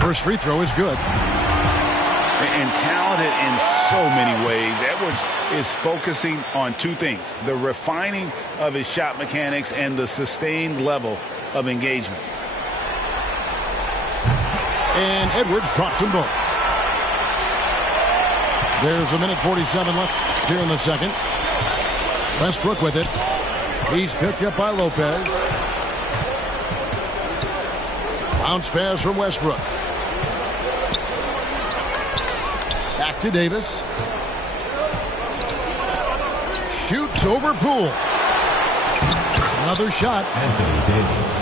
First free throw is good. And talented in so many ways. Edwards is focusing on two things: the refining of his shot mechanics and the sustained level of engagement. And Edwards drops them both. There's a minute 47 left here in the second. Westbrook with it. He's picked up by Lopez. Bounce pass from Westbrook. Back to Davis. Shoots over Poole. Another shot.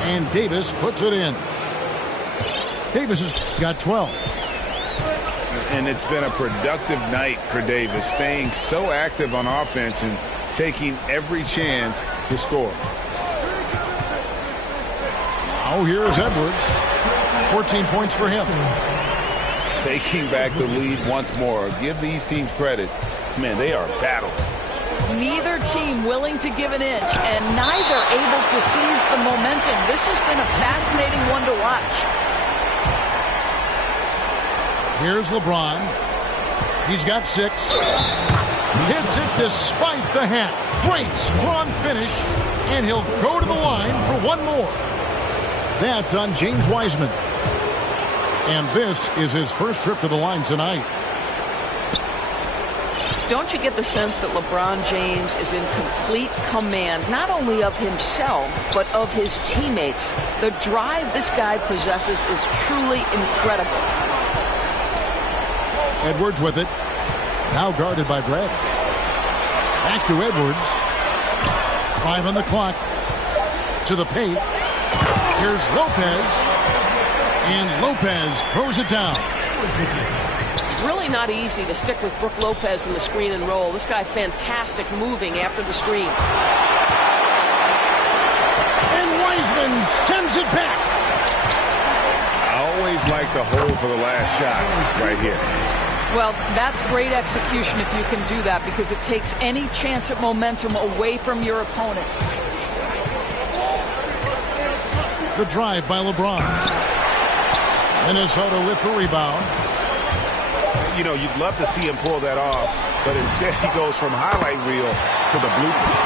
And Davis puts it in. Davis has got 12. And it's been a productive night for Davis, staying so active on offense and taking every chance to score. Now here's Edwards. 14 points for him. Taking back the lead once more. Give these teams credit. Man, they are battling. Neither team willing to give an inch, and neither able to seize the momentum. This has been a fascinating one to watch. Here's LeBron. He's got 6. Hits it despite the hat. Great, strong finish, and he'll go to the line for one more. That's on James Wiseman. And this is his first trip to the line tonight. Don't you get the sense that LeBron James is in complete command, not only of himself, but of his teammates? The drive this guy possesses is truly incredible. Edwards with it. Now guarded by Brad. Back to Edwards. 5 on the clock. To the paint. Here's Lopez. And Lopez throws it down. Really not easy to stick with Brook Lopez in the screen and roll. This guy fantastic moving after the screen. And Wiseman sends it back. I always like to hold for the last shot right here. Well, that's great execution if you can do that, because it takes any chance at momentum away from your opponent. The drive by LeBron. Minnesota with the rebound. You know, you'd love to see him pull that off, but instead he goes from highlight reel to the bloopers.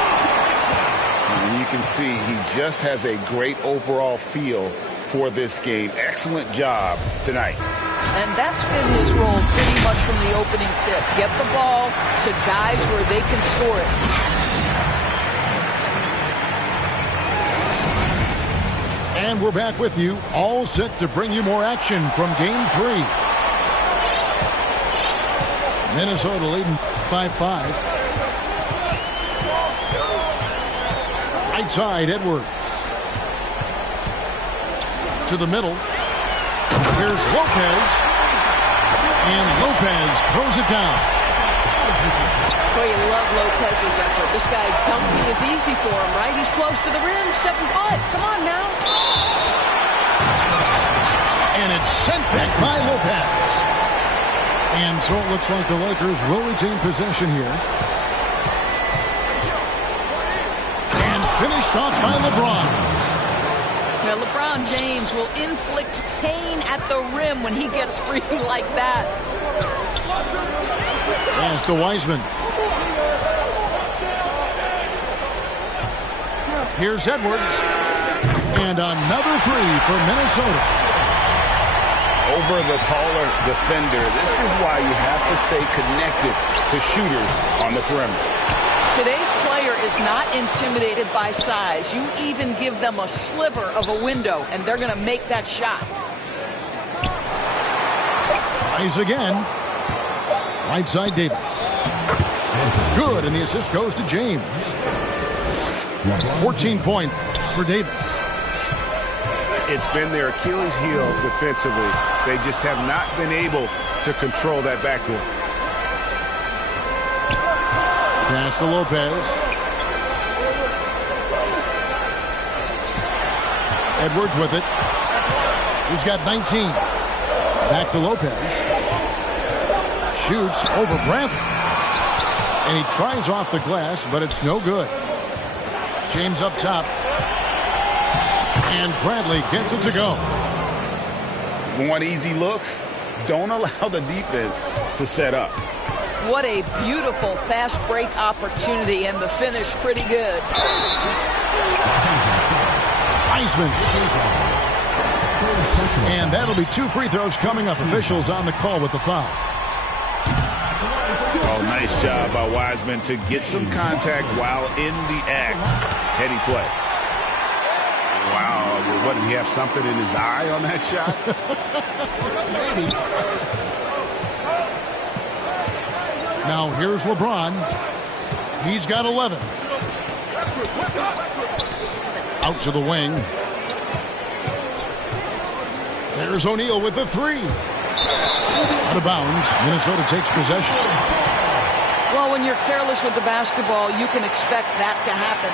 And you can see he just has a great overall feel for this game. Excellent job tonight. And that's been his role pretty much from the opening tip. Get the ball to guys where they can score it. And we're back with you, all set to bring you more action from Game 3. Minnesota leading by 5. Right side, Edwards. To the middle. Here's Lopez. And Lopez throws it down. Boy, you love Lopez's effort. This guy dunking is easy for him, right? He's close to the rim. 7 foot. Come on now. And it's sent back by Lopez. And so it looks like the Lakers will retain possession here. And finished off by LeBron. Now, LeBron James will inflict pain at the rim when he gets free like that. Pass to Wiseman. Here's Edwards. And another 3 for Minnesota. Over the taller defender. This is why you have to stay connected to shooters on the perimeter. Today's player is not intimidated by size. You even give them a sliver of a window, and they're going to make that shot. Tries again. Right side, Davis. Good, and the assist goes to James. 14 points for Davis. It's been their Achilles heel defensively. They just have not been able to control that backcourt. Pass to Lopez. Edwards with it. He's got 19. Back to Lopez. Shoots over Bradley. And he tries off the glass, but it's no good. James up top. And Bradley gets it to go. Want easy looks? Don't allow the defense to set up. What a beautiful fast break opportunity, and the finish pretty good. Wiseman. And that'll be 2 free throws coming up. Officials on the call with the foul. Oh, nice job by Wiseman to get some contact while in the act. Heady play. Wow, what, did he have something in his eye on that shot? Maybe. Now here's LeBron. He's got 11. Out to the wing. There's O'Neal with the 3. Out of bounds. Minnesota takes possession. Well, when you're careless with the basketball, you can expect that to happen.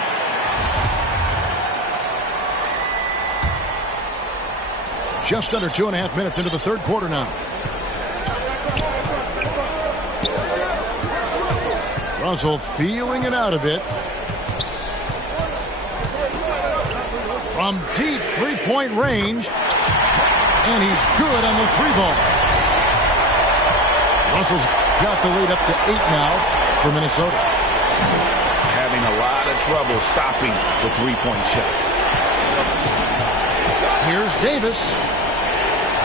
Just under 2.5 minutes into the third quarter now. Russell feeling it out a bit. From deep three-point range. And he's good on the 3-ball. Russell's got the lead up to 8 now for Minnesota. Having a lot of trouble stopping the three-point shot. Here's Davis.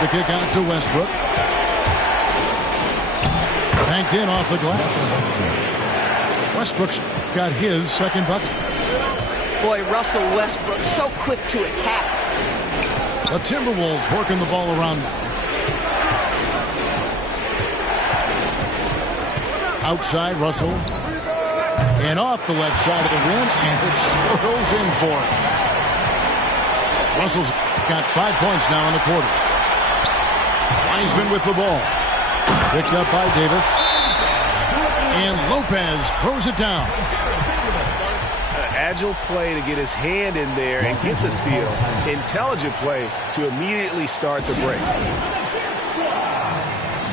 The kick out to Westbrook. Banked in off the glass. Westbrook's got his second bucket. Boy, Russell Westbrook so quick to attack. The Timberwolves working the ball around now. Outside Russell. And off the left side of the rim, and it swirls in for him. Russell's got 5 points now in the quarter. Wiseman with the ball. Picked up by Davis. And Lopez throws it down. Agile play to get his hand in there and get the steal. Intelligent play to immediately start the break.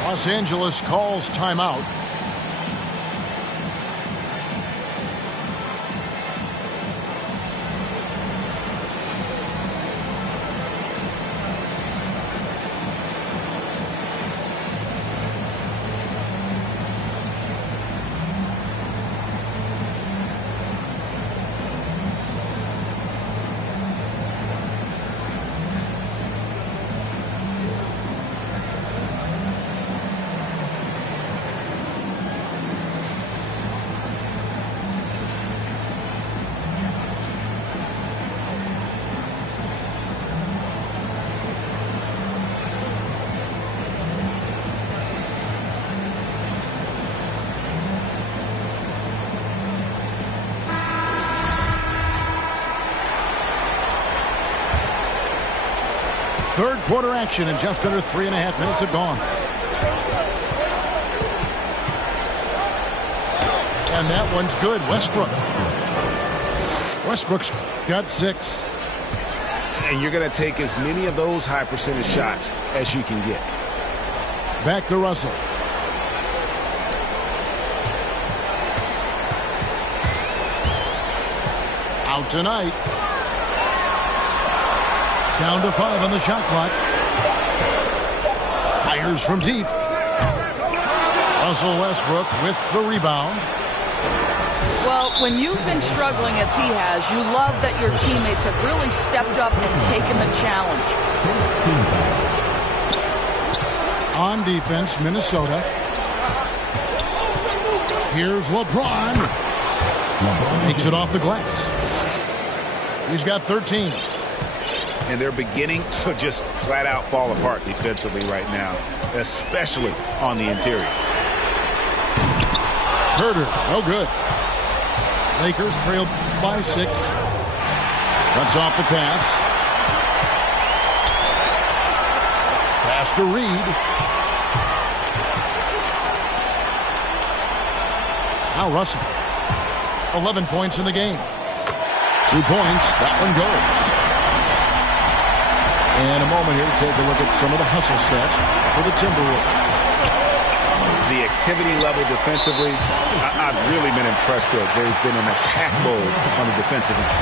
Los Angeles calls timeout. Third quarter action, and just under 3.5 minutes have gone. And that one's good. Westbrook's got 6. And you're going to take as many of those high percentage shots as you can get. Back to Russell. Out tonight. Down to 5 on the shot clock. Fires from deep. Russell Westbrook with the rebound. Well, when you've been struggling as he has, you love that your teammates have really stepped up and taken the challenge. On defense, Minnesota. Here's LeBron. Makes it off the glass. He's got 13. And they're beginning to just flat out fall apart defensively right now, especially on the interior. Herder, no good. Lakers trail by 6. Cuts off the pass. Pass to Reed. Now Russell. 11 points in the game. 2 points. That one goes. And a moment here to take a look at some of the hustle stats for the Timberwolves. The activity level defensively, I've really been impressed with. There's been an attack mode on the defensive end.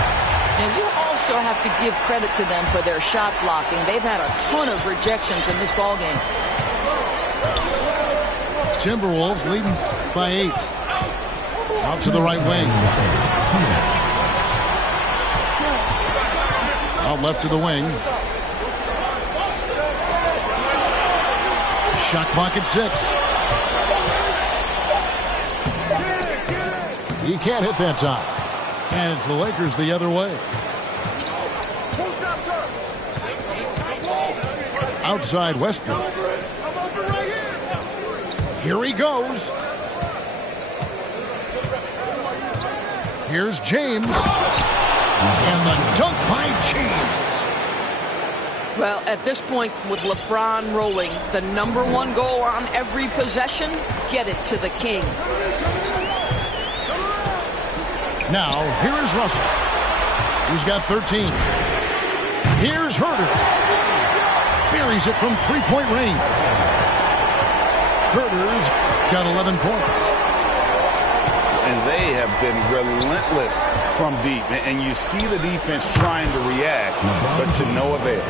And you also have to give credit to them for their shot blocking. They've had a ton of rejections in this ballgame. Timberwolves leading by 8. Out to the right wing. Out left to the wing. Shot clock at 6. He can't hit that time. And it's the Lakers the other way. Outside Westbrook. Here he goes. Here's James. And the dunk by James. Well, at this point, with LeBron rolling, the #1 goal on every possession, get it to the king. Now, here is Russell. He's got 13. Here's Herter. Buries it from three-point range. Herter's got 11 points. And they have been relentless from deep. And you see the defense trying to react, but to no avail.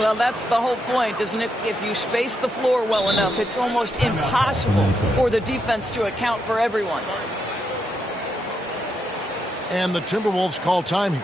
Well, that's the whole point, isn't it? If you space the floor well enough, it's almost impossible for the defense to account for everyone. And the Timberwolves call time here.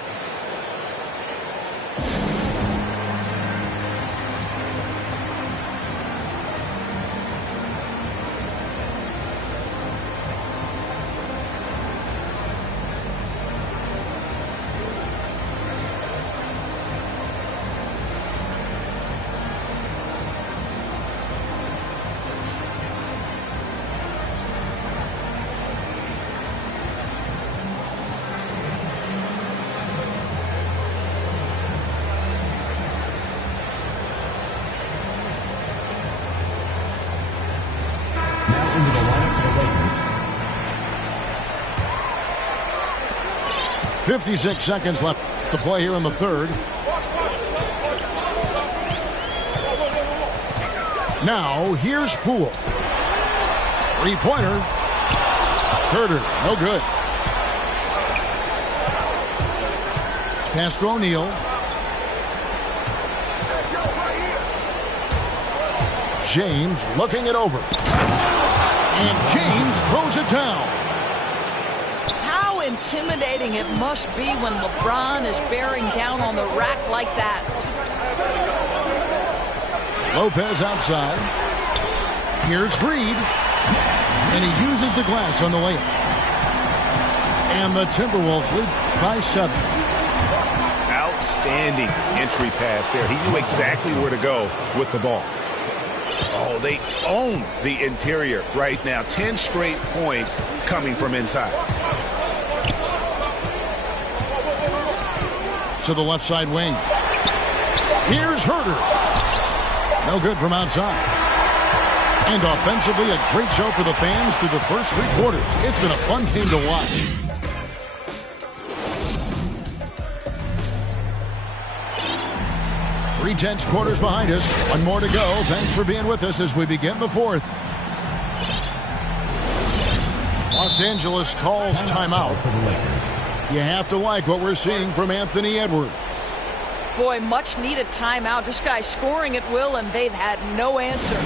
Into the lineup for the Lakers. 56 seconds left to play here in the third. Now, here's Poole. Three-pointer. Herter, no good. Pass to O'Neal. James looking it over. And James throws it down. How intimidating it must be when LeBron is bearing down on the rack like that. Lopez outside. Here's Reed. And he uses the glass on the layup. And the Timberwolves lead by 7. Outstanding entry pass there. He knew exactly where to go with the ball. Oh, they own the interior right now. 10 straight points coming from inside. To the left side wing. Here's Herter. No good from outside. And offensively, a great show for the fans through the first 3 quarters. It's been a fun game to watch. Three-tenths quarters behind us. One more to go. Thanks for being with us as we begin the fourth. Los Angeles calls timeout. You have to like what we're seeing from Anthony Edwards. Boy, much needed timeout. This guy's scoring at will, and they've had no answer.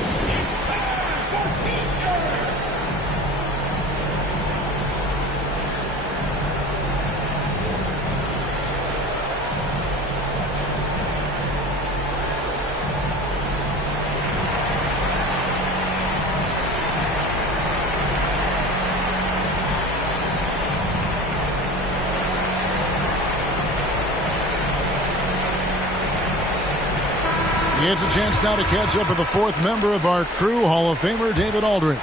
It's a chance now to catch up with the 4th member of our crew, Hall of Famer David Aldridge.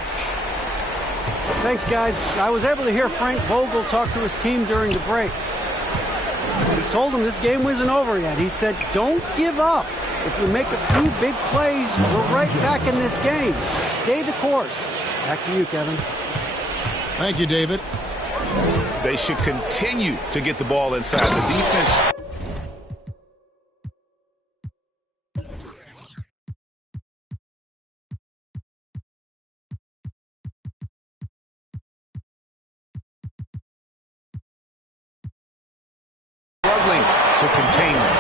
Thanks, guys. I was able to hear Frank Vogel talk to his team during the break. He told them this game wasn't over yet. He said, don't give up. If we make a few big plays, we're right back in this game. Stay the course. Back to you, Kevin. Thank you, David. They should continue to get the ball inside. The defense to contain them.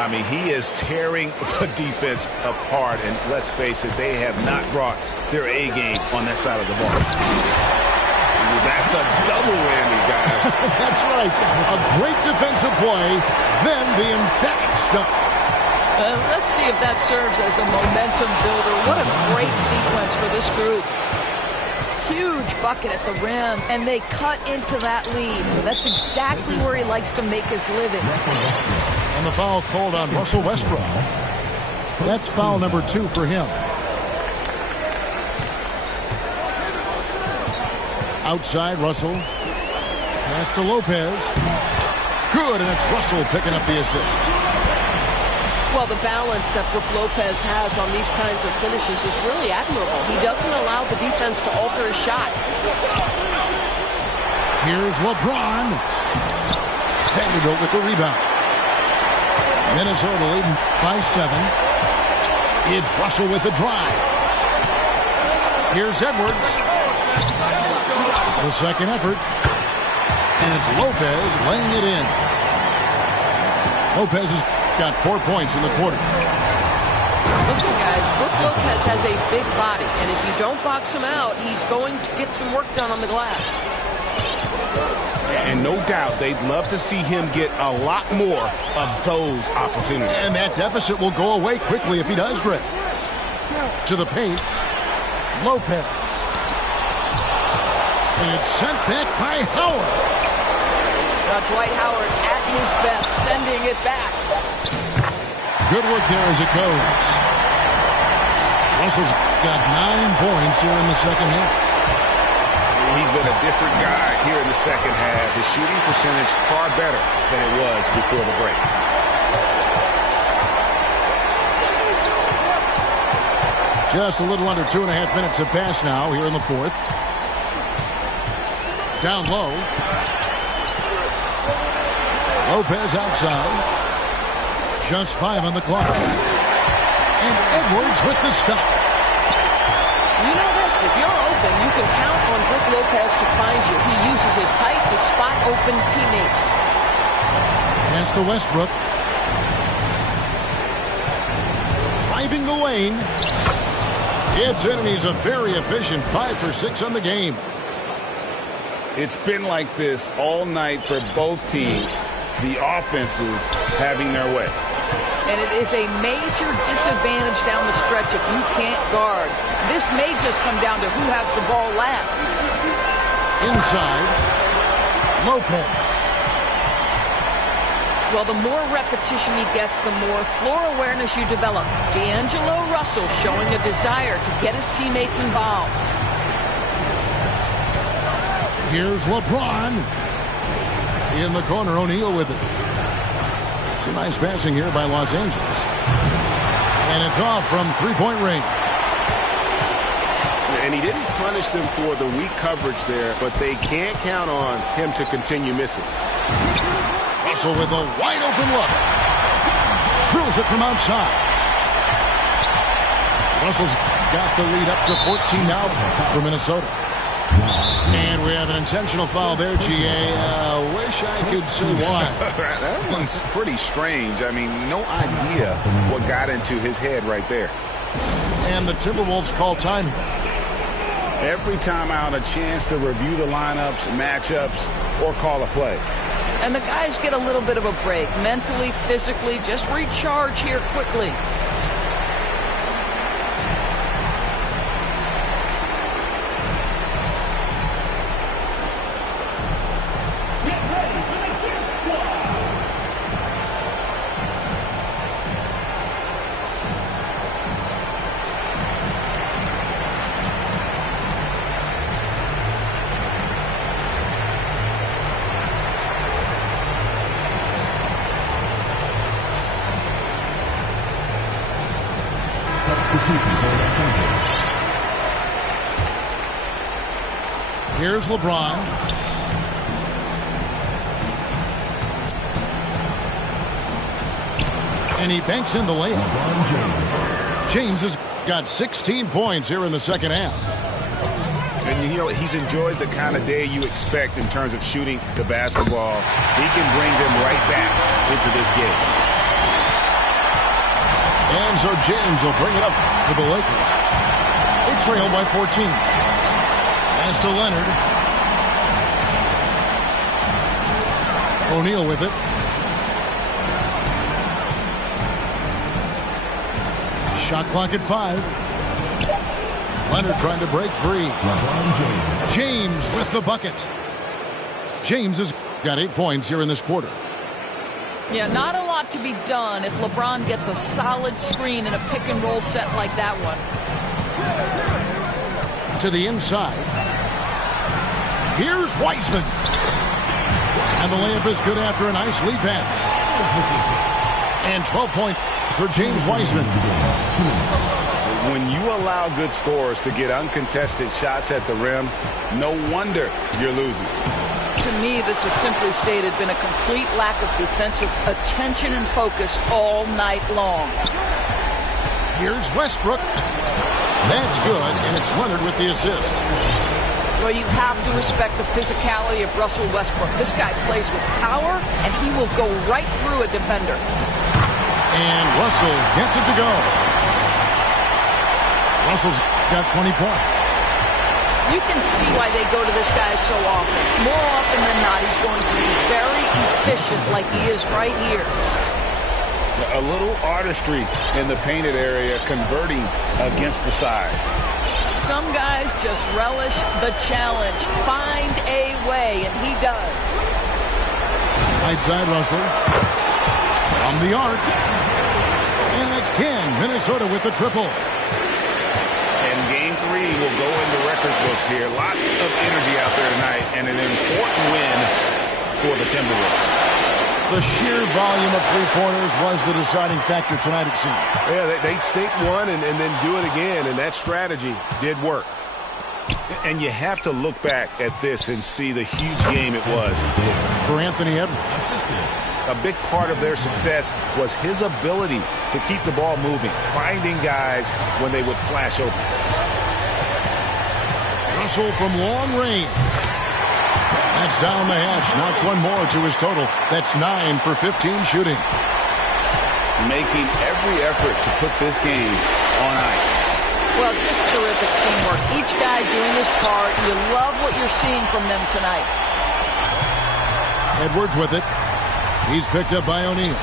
I mean, he is tearing the defense apart, and let's face it, they have not brought their A game on that side of the ball. That's a double whammy, guys. That's right. A great defensive play, then the emphatic stop. Let's see if that serves as a momentum builder. What a great sequence for this group. Huge bucket at the rim, and they cut into that lead. That's exactly where he likes to make his living. And the foul called on Russell Westbrook. That's foul number 2 for him. Outside, Russell. Pass to Lopez. Good, and it's Russell picking up the assist. Well, the balance that Brook Lopez has on these kinds of finishes is really admirable. He doesn't allow the defense to alter his shot. Here's LeBron. Vanderbilt with the rebound. Minnesota leading by 7. It's Russell with the drive. Here's Edwards. The second effort. And it's Lopez laying it in. Lopez has got 4 points in the quarter. Listen, guys, Brook Lopez has a big body, and if you don't box him out, he's going to get some work done on the glass. And no doubt they'd love to see him get a lot more of those opportunities. And that deficit will go away quickly if he does, Greg. To the paint. Lopez. And it's sent back by Howard. Dwight Howard at his best, sending it back. Good work there as it goes. Russell's got 9 points here in the second half. He's been a different guy here in the second half. His shooting percentage far better than it was before the break. Just a little under 2.5 minutes have passed now here in the fourth. Down low. Lopez outside. Just 5 on the clock. And Edwards with the stop. You know this, if you're open, you can count on Brook Lopez to find you. He uses his height to spot open teammates. Pass to Westbrook. Driving the lane. Gets in, and he's a very efficient 5 for 6 on the game. It's been like this all night for both teams. The offenses having their way. And it is a major disadvantage down the stretch if you can't guard. This may just come down to who has the ball last. Inside, Lopez. Well, the more repetition he gets, the more floor awareness you develop. D'Angelo Russell showing a desire to get his teammates involved. Here's LeBron. In the corner, O'Neal with it. Some nice passing here by Los Angeles. And it's off from three-point range. And he didn't punish them for the weak coverage there, but they can't count on him to continue missing. Russell with a wide-open look. Drills it from outside. Russell's got the lead up to 14 now for Minnesota. And we have an intentional foul there, G.A. Wish I could say why. That one's pretty strange. I mean, no idea what got into his head right there. And the Timberwolves call time. Every time out, a chance to review the lineups, matchups, or call a play. And the guys get a little bit of a break. Mentally, physically, just recharge here quickly. Here's LeBron. And he banks in the layup. James has got 16 points here in the second half. You know, he's enjoyed the kind of day you expect in terms of shooting the basketball. He can bring them right back into this game. And so James will bring it up for the Lakers. They trail by 14. As to Leonard. O'Neal with it. Shot clock at 5. Leonard trying to break free. James with the bucket. James has got 8 points here in this quarter. Yeah, not a lot to be done if LeBron gets a solid screen in a pick and roll set like that one. To the inside. Here's Wiseman. And the layup is good after a nice lead pass. And 12 points for James Wiseman. When you allow good scorers to get uncontested shots at the rim, no wonder you're losing. To me, this has simply stated been a complete lack of defensive attention and focus all night long. Here's Westbrook. That's good, and it's Leonard with the assist. Well, you have to respect the physicality of Russell Westbrook. This guy plays with power, and he will go right through a defender. And Russell gets it to go. Russell's got 20 points. You can see why they go to this guy so often. More often than not, he's going to be very efficient like he is right here. A little artistry in the painted area, converting against the size. Some guys just relish the challenge. Find a way, and he does. Right side, Russell. From the arc. And again, Minnesota with the triple. And game 3 will go in the record books here. Lots of energy out there tonight, and an important win for the Timberwolves. The sheer volume of three-pointers was the deciding factor tonight, it seemed. Yeah, they sink one and then do it again, and that strategy did work. And you have to look back at this and see the huge game it was. For Anthony Edwards. A big part of their success was his ability to keep the ball moving, finding guys when they would flash open. Russell from long range. That's down the hatch. Knocks one more to his total. That's 9 for 15 shooting. Making every effort to put this game on ice. Well, just terrific teamwork. Each guy doing his part. You love what you're seeing from them tonight. Edwards with it. He's picked up by O'Neal.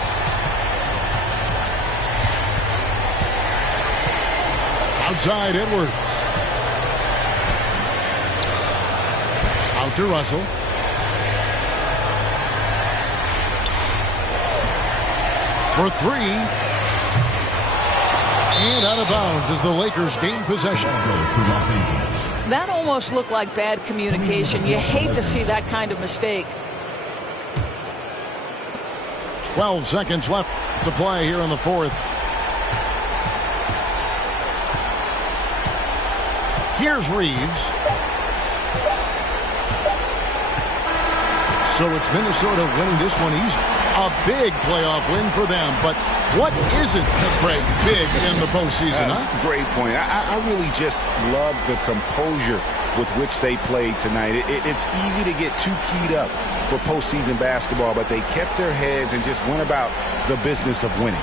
Outside, Edwards. Out to Russell. For 3. And out of bounds as the Lakers gain possession. That almost looked like bad communication. You hate to see that kind of mistake. 12 seconds left to play here in the fourth. Here's Reeves. So it's Minnesota winning this one easy. A big playoff win for them. But what isn't big in the postseason, huh? Great point. I really just love the composure with which they played tonight. It's easy to get too keyed up for postseason basketball, but they kept their heads and just went about the business of winning.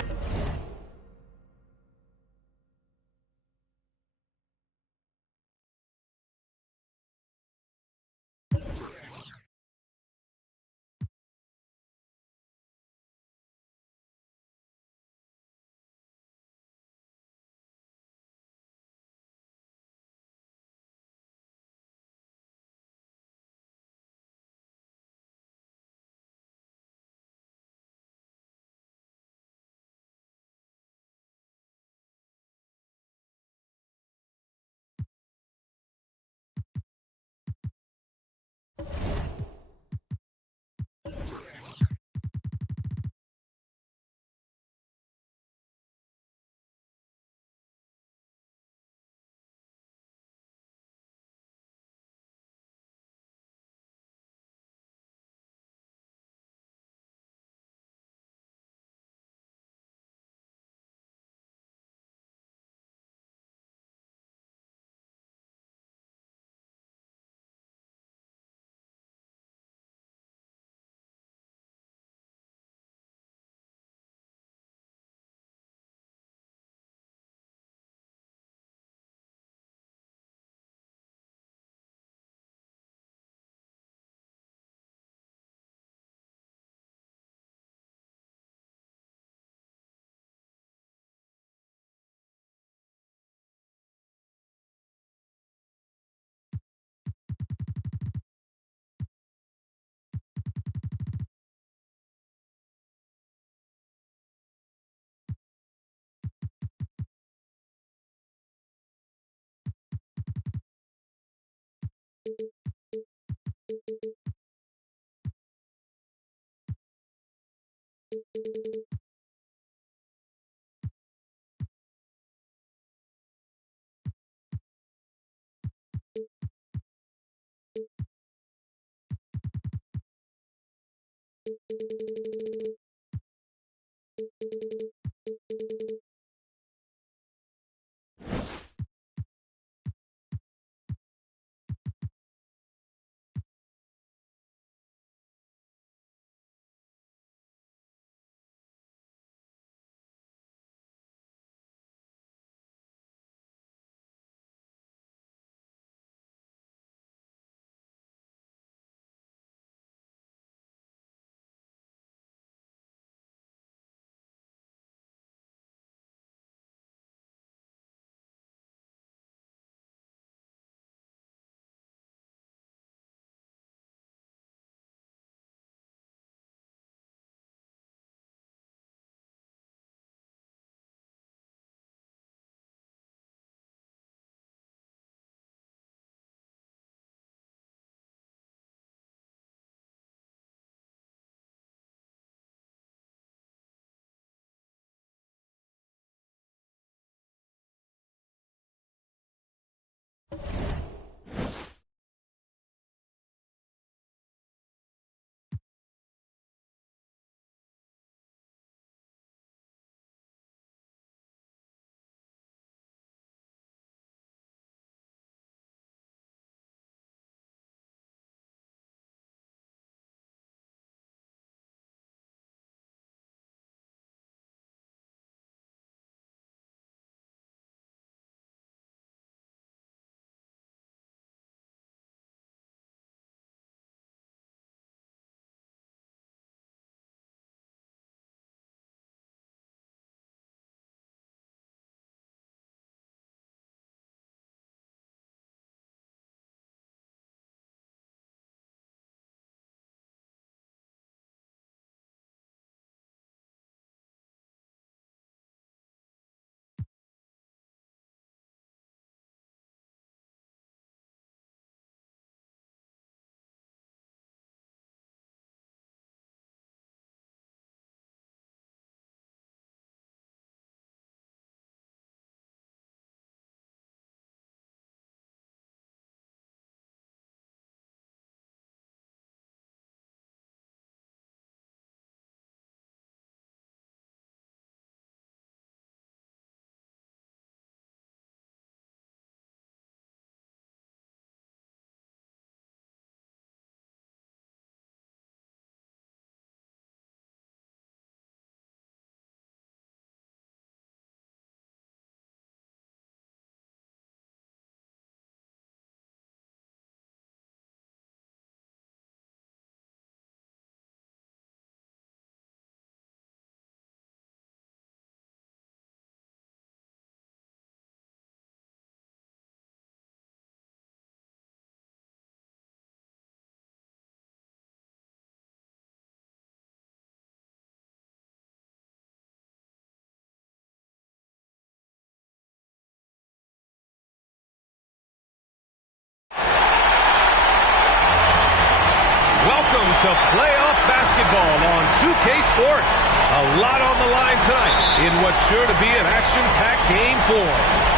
Welcome to playoff basketball on 2K Sports. A lot on the line tonight in what's sure to be an action-packed game 4.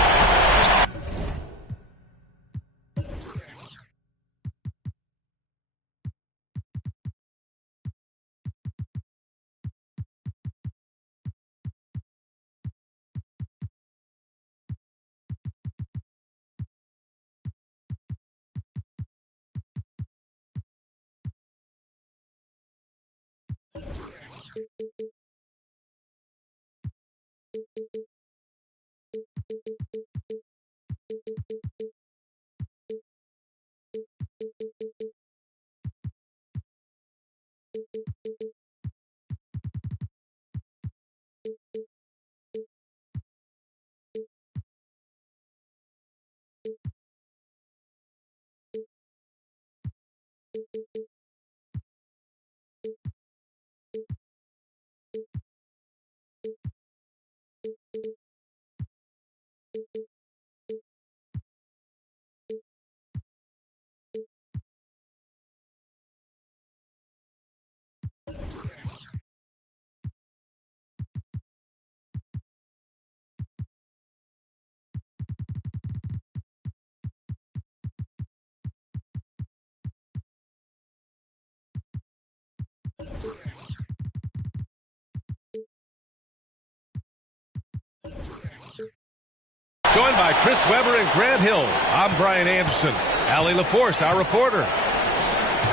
Joined by Chris Webber and Grant Hill, I'm Brian Anderson. Allie LaForce, our reporter.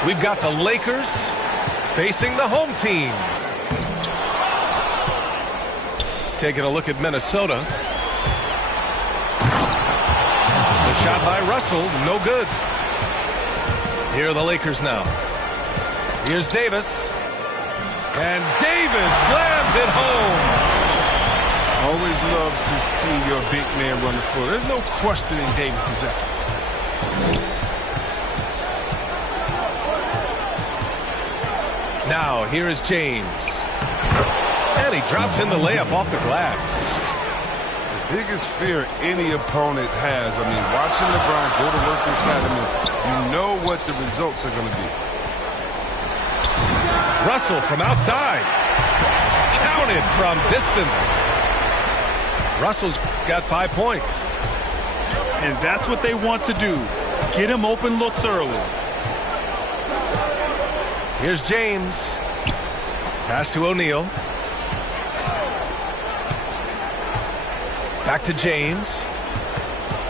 We've got the Lakers facing the home team. Taking a look at Minnesota. The shot by Russell, no good. Here are the Lakers now. Here's Davis. And Davis slams it home. Always love to see your big man run the floor. There's no questioning Davis's effort. Now, here is James. And he drops in the layup off the glass. The biggest fear any opponent has, I mean, watching LeBron go to work inside, you know what the results are going to be. Russell from outside. Counted from distance. Russell's got 5 points. And that's what they want to do. Get him open looks early. Here's James. Pass to O'Neal. Back to James.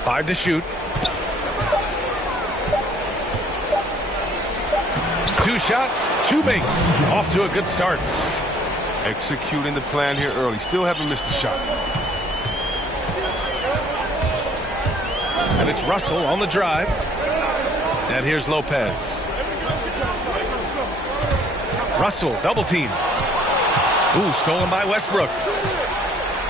5 to shoot. 2 shots, 2 makes. Off to a good start. Executing the plan here early. Still haven't missed a shot. And it's Russell on the drive. And here's Lopez. Russell, double team. Ooh, stolen by Westbrook.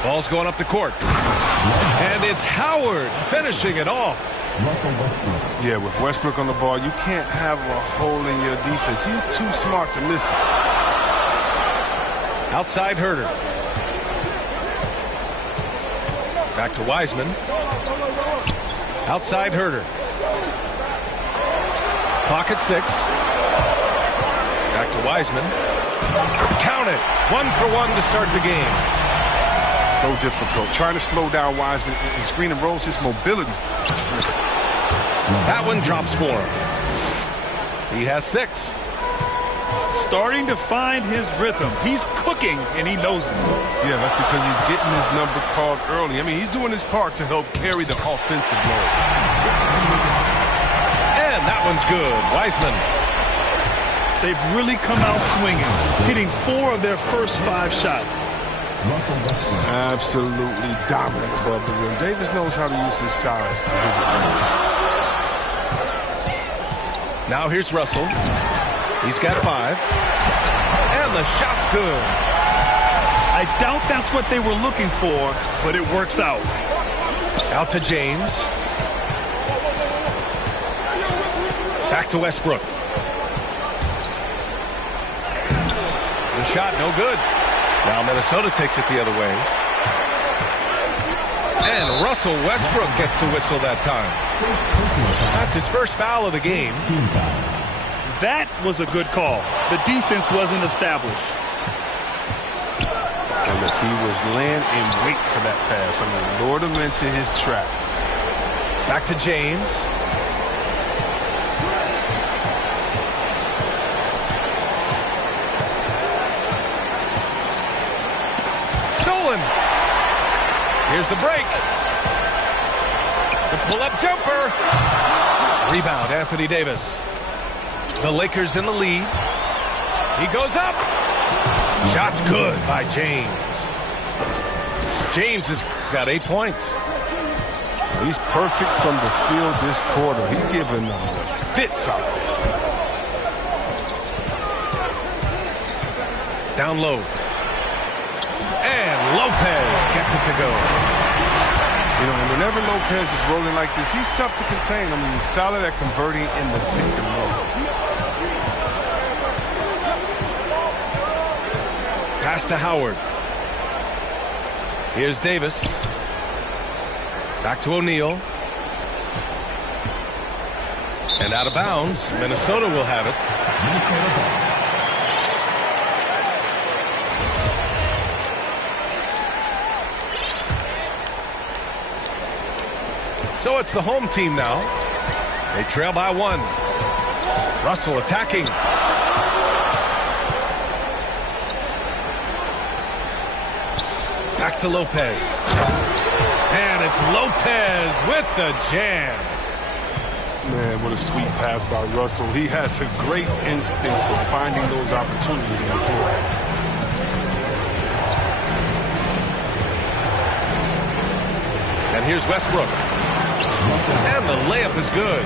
Ball's going up the court. And it's Howard finishing it off. Russell Westbrook. Yeah, with Westbrook on the ball, you can't have a hole in your defense. He's too smart to miss it. Outside Herter. Back to Wiseman. Outside Herter. Clock at 6. Back to Wiseman. Count it. 1 for 1 to start the game. So difficult. Trying to slow down Wiseman and screen and rolls his mobility. That one drops for him. He has 6. Starting to find his rhythm. He's cooking, and he knows it. Yeah, that's because he's getting his number called early. I mean, he's doing his part to help carry the offensive load. And that one's good. Wiseman. They've really come out swinging, hitting 4 of their first 5 shots. Russell Westbrook. Absolutely dominant above the rim. Davis knows how to use his size to his advantage. Now here's Russell. He's got 5. And the shot's good. I doubt that's what they were looking for, but it works out. Out to James. Back to Westbrook. The shot, no good. Now Minnesota takes it the other way. And Russell Westbrook gets the whistle that time. That's his first foul of the game. That was a good call. The defense wasn't established. And look, he was laying in wait for that pass. I mean, lured him into his trap. Back to James. Stolen. Here's the break. The pull-up jumper. Rebound, Anthony Davis. The Lakers in the lead. He goes up. Shot's good by James. James has got 8 points. He's perfect from the field this quarter. He's giving them the fits out there. Down low. And Lopez gets it to go. You know, and whenever Lopez is rolling like this, he's tough to contain. I mean, he's solid at converting in the pick and roll. Pass to Howard. Here's Davis. Back to O'Neal. And out of bounds. Minnesota will have it. So it's the home team now. They trail by 1. Russell attacking. Back to Lopez. And it's Lopez with the jam. Man, what a sweet pass by Russell. He has a great instinct for finding those opportunities on the floor. And here's Westbrook. And the layup is good.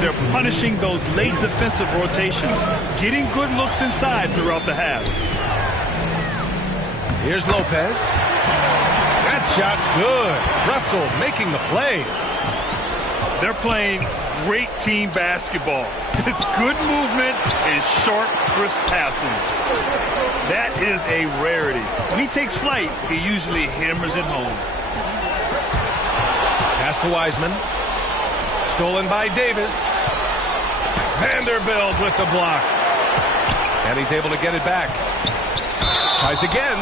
They're punishing those late defensive rotations, getting good looks inside throughout the half. Here's Lopez. That shot's good. Russell making the play. They're playing great team basketball. It's good movement and sharp, crisp passing. That is a rarity. When he takes flight, he usually hammers it home. Pass to Wiseman. Stolen by Davis. Vanderbilt with the block. And he's able to get it back. Tries again.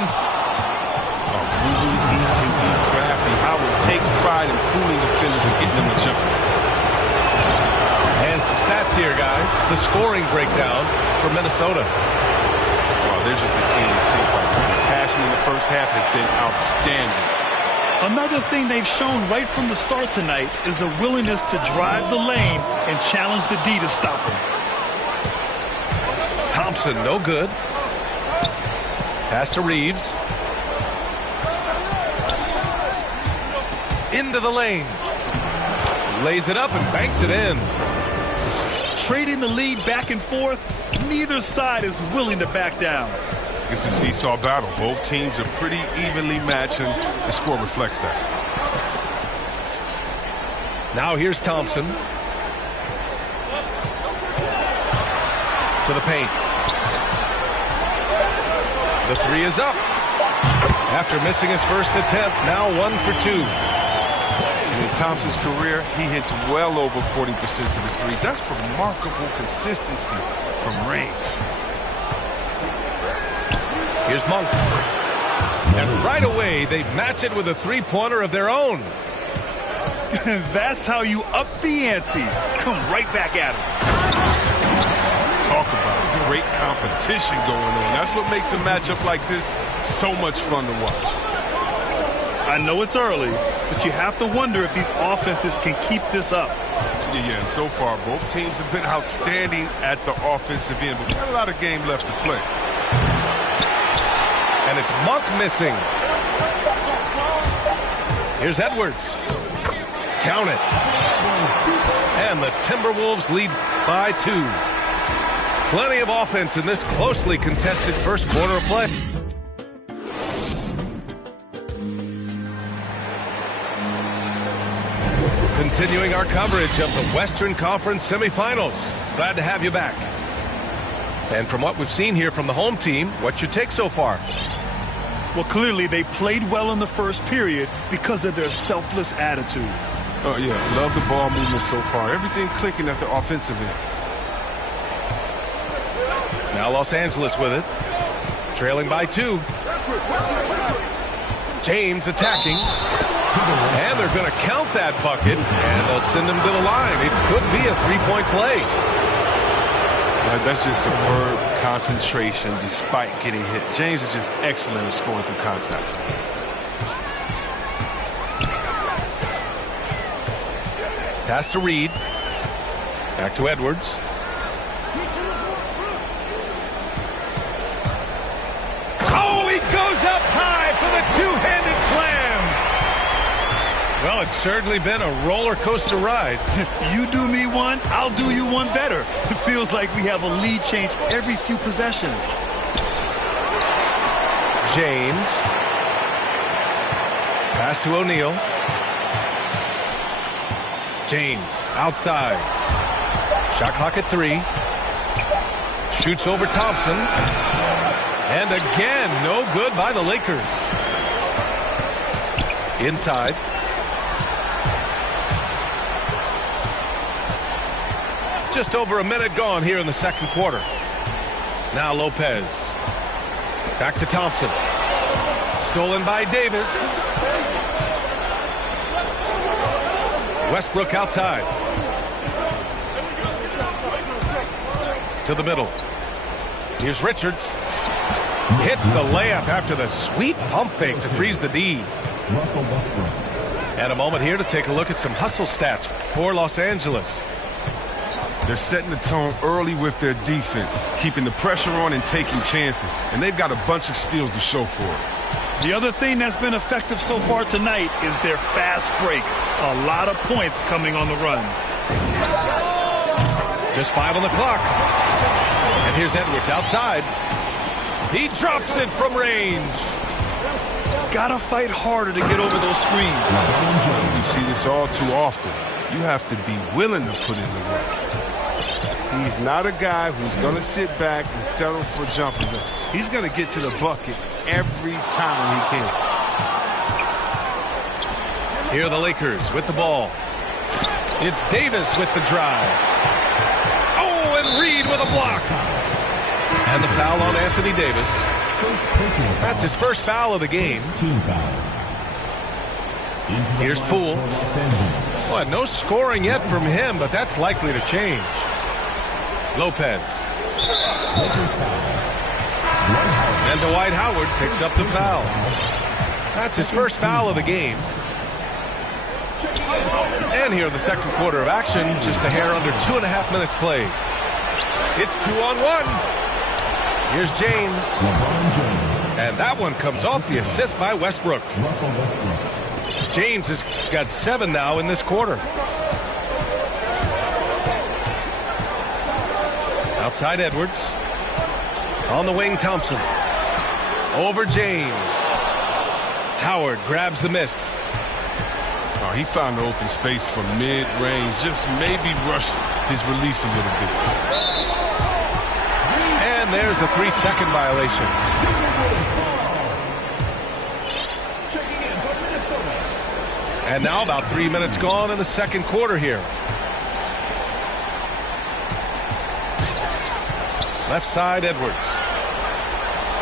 Crafty. Howard takes pride in fooling defenders and getting them to jump. And some stats here, guys. The scoring breakdown for Minnesota. Wow, they're just a team to see. The passion in the first half has been outstanding. Another thing they've shown right from the start tonight is a willingness to drive the lane and challenge the D to stop him. Thompson, no good. Pass to Reeves. Into the lane. Lays it up and banks it in. Trading the lead back and forth, neither side is willing to back down. It's a seesaw battle. Both teams are pretty evenly matched, and the score reflects that. Now here's Thompson. To the paint. The three is up. After missing his first attempt, now 1 for 2. In Thompson's career, he hits well over 40% of his threes. That's remarkable consistency from range. Here's Monk. And right away, they match it with a three-pointer of their own. That's how you up the ante. Come right back at him. Talk about great competition going on. That's what makes a matchup like this so much fun to watch. I know it's early, but you have to wonder if these offenses can keep this up. Yeah, and so far, both teams have been outstanding at the offensive end, but we've got a lot of game left to play. And it's Monk missing. Here's Edwards. Count it. And the Timberwolves lead by 2. Plenty of offense in this closely contested first quarter of play. Continuing our coverage of the Western Conference semifinals. Glad to have you back. And from what we've seen here from the home team, what's your take so far? Well, clearly they played well in the first period because of their selfless attitude. Oh, yeah. Love the ball movement so far. Everything clicking at the offensive end. Now Los Angeles with it. Trailing by 2. James attacking. And they're going to count that bucket, and they'll send him to the line. It could be a three-point play. That's just superb concentration despite getting hit. James is just excellent at scoring through contact. Pass to Reed. Back to Edwards. Oh, he goes up high for the two-handed slam. Well, it's certainly been a roller coaster ride. You do me one, I'll do you one better. It feels like we have a lead change every few possessions. James. Pass to O'Neal. James outside. Shot clock at 3. Shoots over Thompson. And again, no good by the Lakers. Inside. Just over a minute gone here in the second quarter. Now Lopez. Back to Thompson. Stolen by Davis. Westbrook outside. To the middle. Here's Richards. Hits the layup after the sweet pump fake to freeze the D. Russell Westbrook. And a moment here to take a look at some hustle stats for Los Angeles. They're setting the tone early with their defense, keeping the pressure on and taking chances. And they've got a bunch of steals to show for it. The other thing that's been effective so far tonight is their fast break. A lot of points coming on the run. Just 5 on the clock. And here's Edwards outside. He drops it from range. Gotta fight harder to get over those screens. You see this all too often. You have to be willing to put in the work. He's not a guy who's going to sit back and settle for jumpers. He's going to get to the bucket every time he can. Here are the Lakers with the ball. It's Davis with the drive. Oh, and Reed with a block. And the foul on Anthony Davis. That's his first foul of the game. Here's Poole. Well, no scoring yet from him, but that's likely to change. Lopez. And Dwight Howard picks up the foul. That's his first foul of the game. And here in the second quarter of action, just a hair under 2.5 minutes played. It's 2-on-1. Here's James. And that one comes off the assist by Westbrook. James has got 7 now in this quarter. Outside Edwards. On the wing, Thompson. Over James. Howard grabs the miss. Oh, he found the open space from mid-range. Just maybe rushed his release a little bit. And there's a 3-second violation. And now about 3 minutes gone in the second quarter here. Left side, Edwards.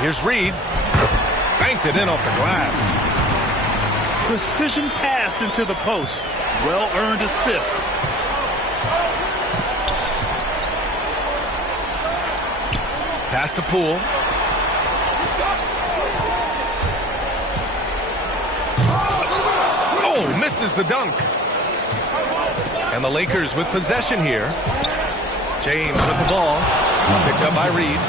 Here's Reed. Banked it in off the glass. Precision pass into the post. Well-earned assist. Pass to Poole. Oh, misses the dunk. And the Lakers with possession here. James with the ball. Picked up by Reed.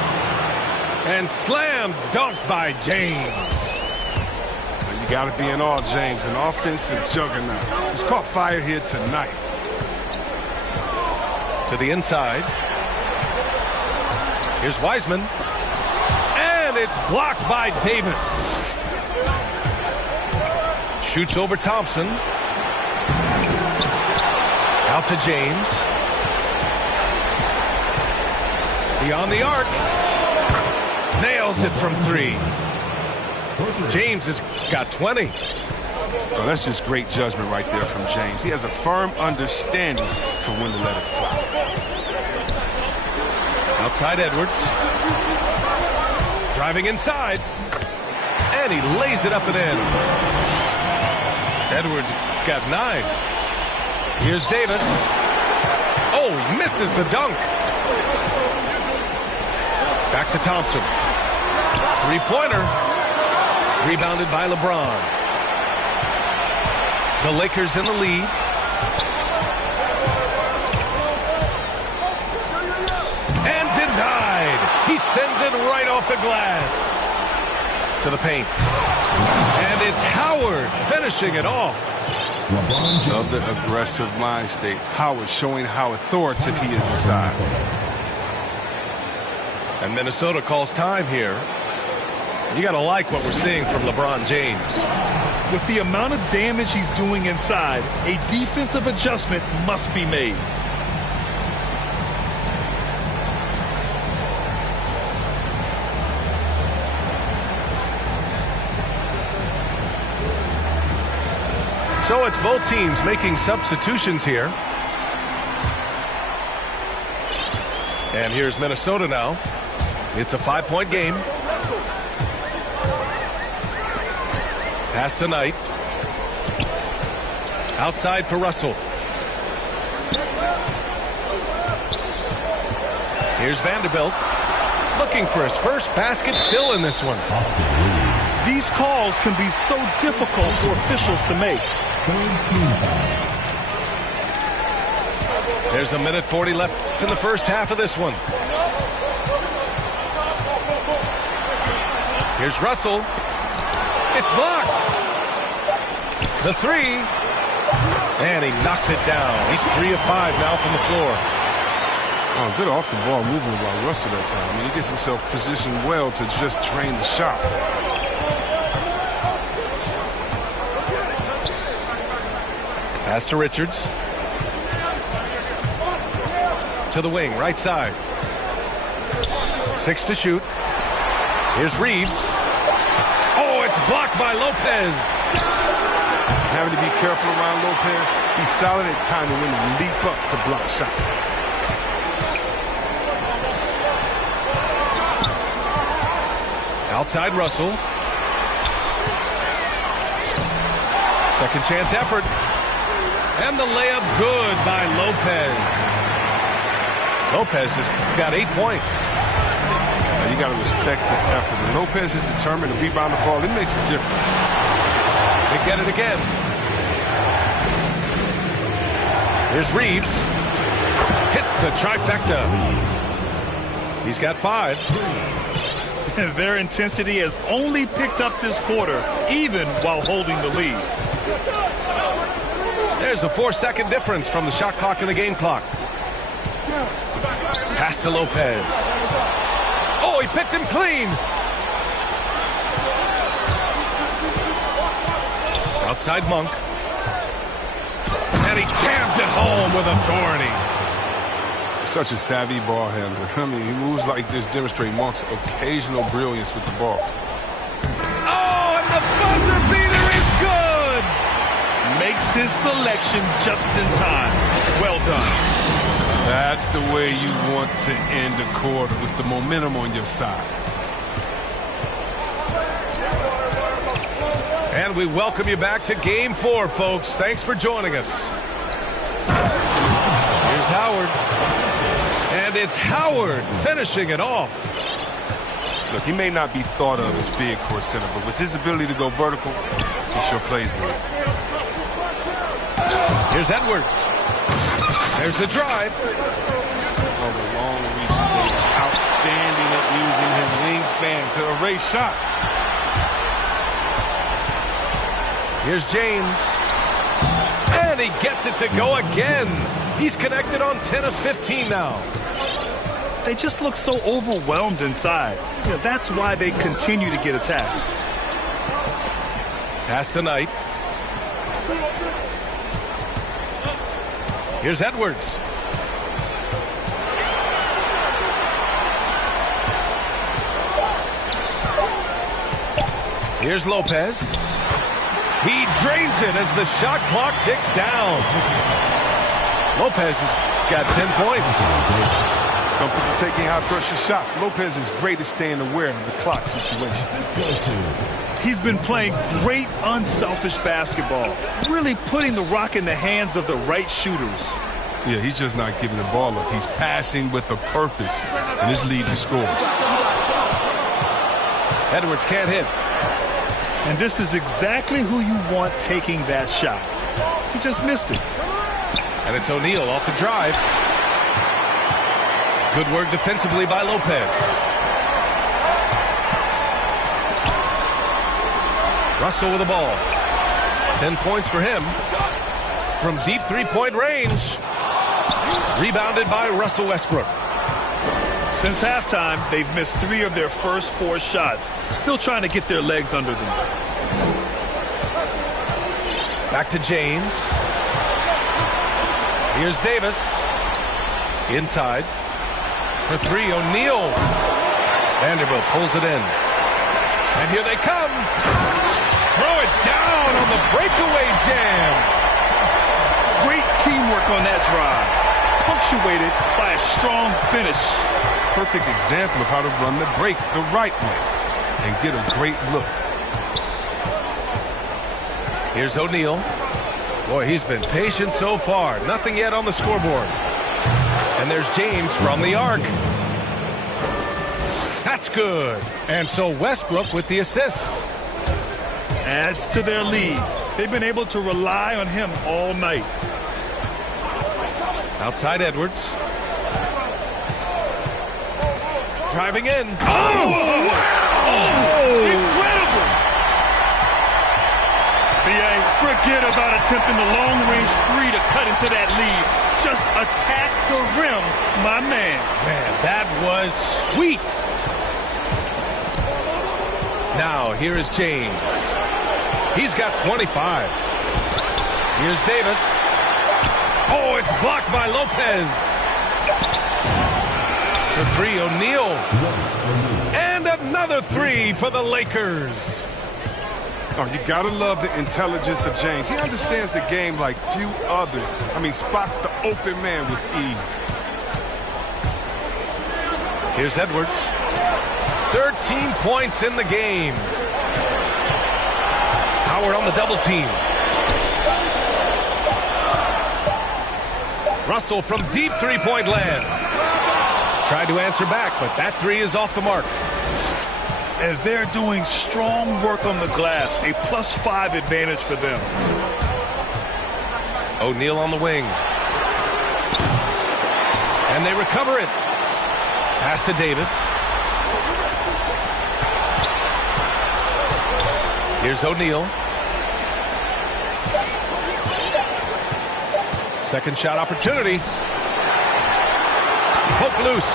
And slam dunk by James. You got to be in awe, James. An offensive juggernaut. He's caught fire here tonight. To the inside. Here's Wiseman. And it's blocked by Davis. Shoots over Thompson. Out to James. Beyond the arc. Nails it from 3. James has got 20. Oh, that's just great judgment right there from James. He has a firm understanding for when to let it fly. Outside Edwards. Driving inside. And he lays it up and in. Edwards got 9. Here's Davis. Oh, he misses the dunk. Back to Thompson. 3-pointer. Rebounded by LeBron. The Lakers in the lead. And denied. He sends it right off the glass. To the paint. And it's Howard finishing it off. Of the aggressive mind state. Howard showing how authoritative he is inside. And Minnesota calls time here. You got to like what we're seeing from LeBron James. With the amount of damage he's doing inside, a defensive adjustment must be made. So it's both teams making substitutions here. And here's Minnesota now. It's a 5-point game. Pass to Knight. Outside for Russell. Here's Vanderbilt. Looking for his first basket, still in this one. These calls can be so difficult for officials to make. There's 1:40 left in the first half of this one. Here's Russell. It's blocked. The three. And he knocks it down. He's 3 of 5 now from the floor. Oh, good off-the-ball movement by Russell that time. I mean, he gets himself positioned well to just drain the shot. Pass to Richards. To the wing, right side. 6 to shoot. Here's Reeves. Oh, it's blocked by Lopez. Having to be careful around Lopez. He's solid at timing when to leap up to block shots. Outside Russell. Second chance effort. And the layup good by Lopez. Lopez has got 8 points. Now, you got to respect the effort. When Lopez is determined to rebound the ball, it makes a difference. They get it again. Here's Reeves. Hits the trifecta. He's got 5. Their intensity has only picked up this quarter, even while holding the lead. There's a 4-second difference from the shot clock and the game clock. Pass to Lopez. Oh, he picked him clean. Outside Monk. And he jams it home with authority. Such a savvy ball handler. I mean, he moves like this demonstrate Monk's occasional brilliance with the ball. Oh, and the buzzer beater is good. Makes his selection just in time. Well done. That's the way you want to end a quarter, with the momentum on your side. And we welcome you back to Game 4, folks. Thanks for joining us. Here's Howard. And it's Howard finishing it off. Look, he may not be thought of as big for a center, but with his ability to go vertical, he sure plays with it. Here's Edwards. There's the drive. Oh, the long reach. He's outstanding at using his wingspan to erase shots. Here's James. And he gets it to go again. He's connected on 10 of 15 now. They just look so overwhelmed inside. You know, that's why they continue to get attacked. Pass to Knight. Here's Edwards. Here's Lopez. He drains it as the shot clock ticks down. Lopez has got 10 points. Comfortable taking high-pressure shots. Lopez is great at staying aware of the clock situation. He's been playing great, unselfish basketball, really putting the rock in the hands of the right shooters. Yeah, he's just not giving the ball up. He's passing with a purpose, and his lead scores. Edwards can't hit. And this is exactly who you want taking that shot. He just missed it. And it's O'Neal off the drive. Good work defensively by Lopez. Russell with the ball. 10 points for him. From deep three-point range. Rebounded by Russell Westbrook. Since halftime, they've missed 3 of their first 4 shots. Still trying to get their legs under them. Back to James. Here's Davis. Inside. For 3, O'Neal. Vanderbilt pulls it in. And here they come. Throw it down on the breakaway jam. Great teamwork on that drive. Punctuated by a strong finish. Perfect example of how to run the break the right way and get a great look. Here's O'Neal. Boy, he's been patient so far. Nothing yet on the scoreboard. And there's James from the arc. That's good. And so Westbrook with the assist. Adds to their lead. They've been able to rely on him all night. Outside Edwards. Driving in. Oh, wow! Oh, incredible! B.A., forget about attempting the long-range three to cut into that lead. Just attack the rim, my man. Man, that was sweet. Now, here is James. He's got 25. Here's Davis. Oh, it's blocked by Lopez. The three, O'Neal. And another three for the Lakers. Oh, you gotta love the intelligence of James. He understands the game like few others. I mean, spots the open man with ease. Here's Edwards. 13 points in the game. Howard on the double team. Russell from deep three-point land. Tried to answer back, but that three is off the mark. And they're doing strong work on the glass. A +5 advantage for them. O'Neal on the wing. And they recover it. Pass to Davis. Here's O'Neal. Second shot opportunity. Poke loose.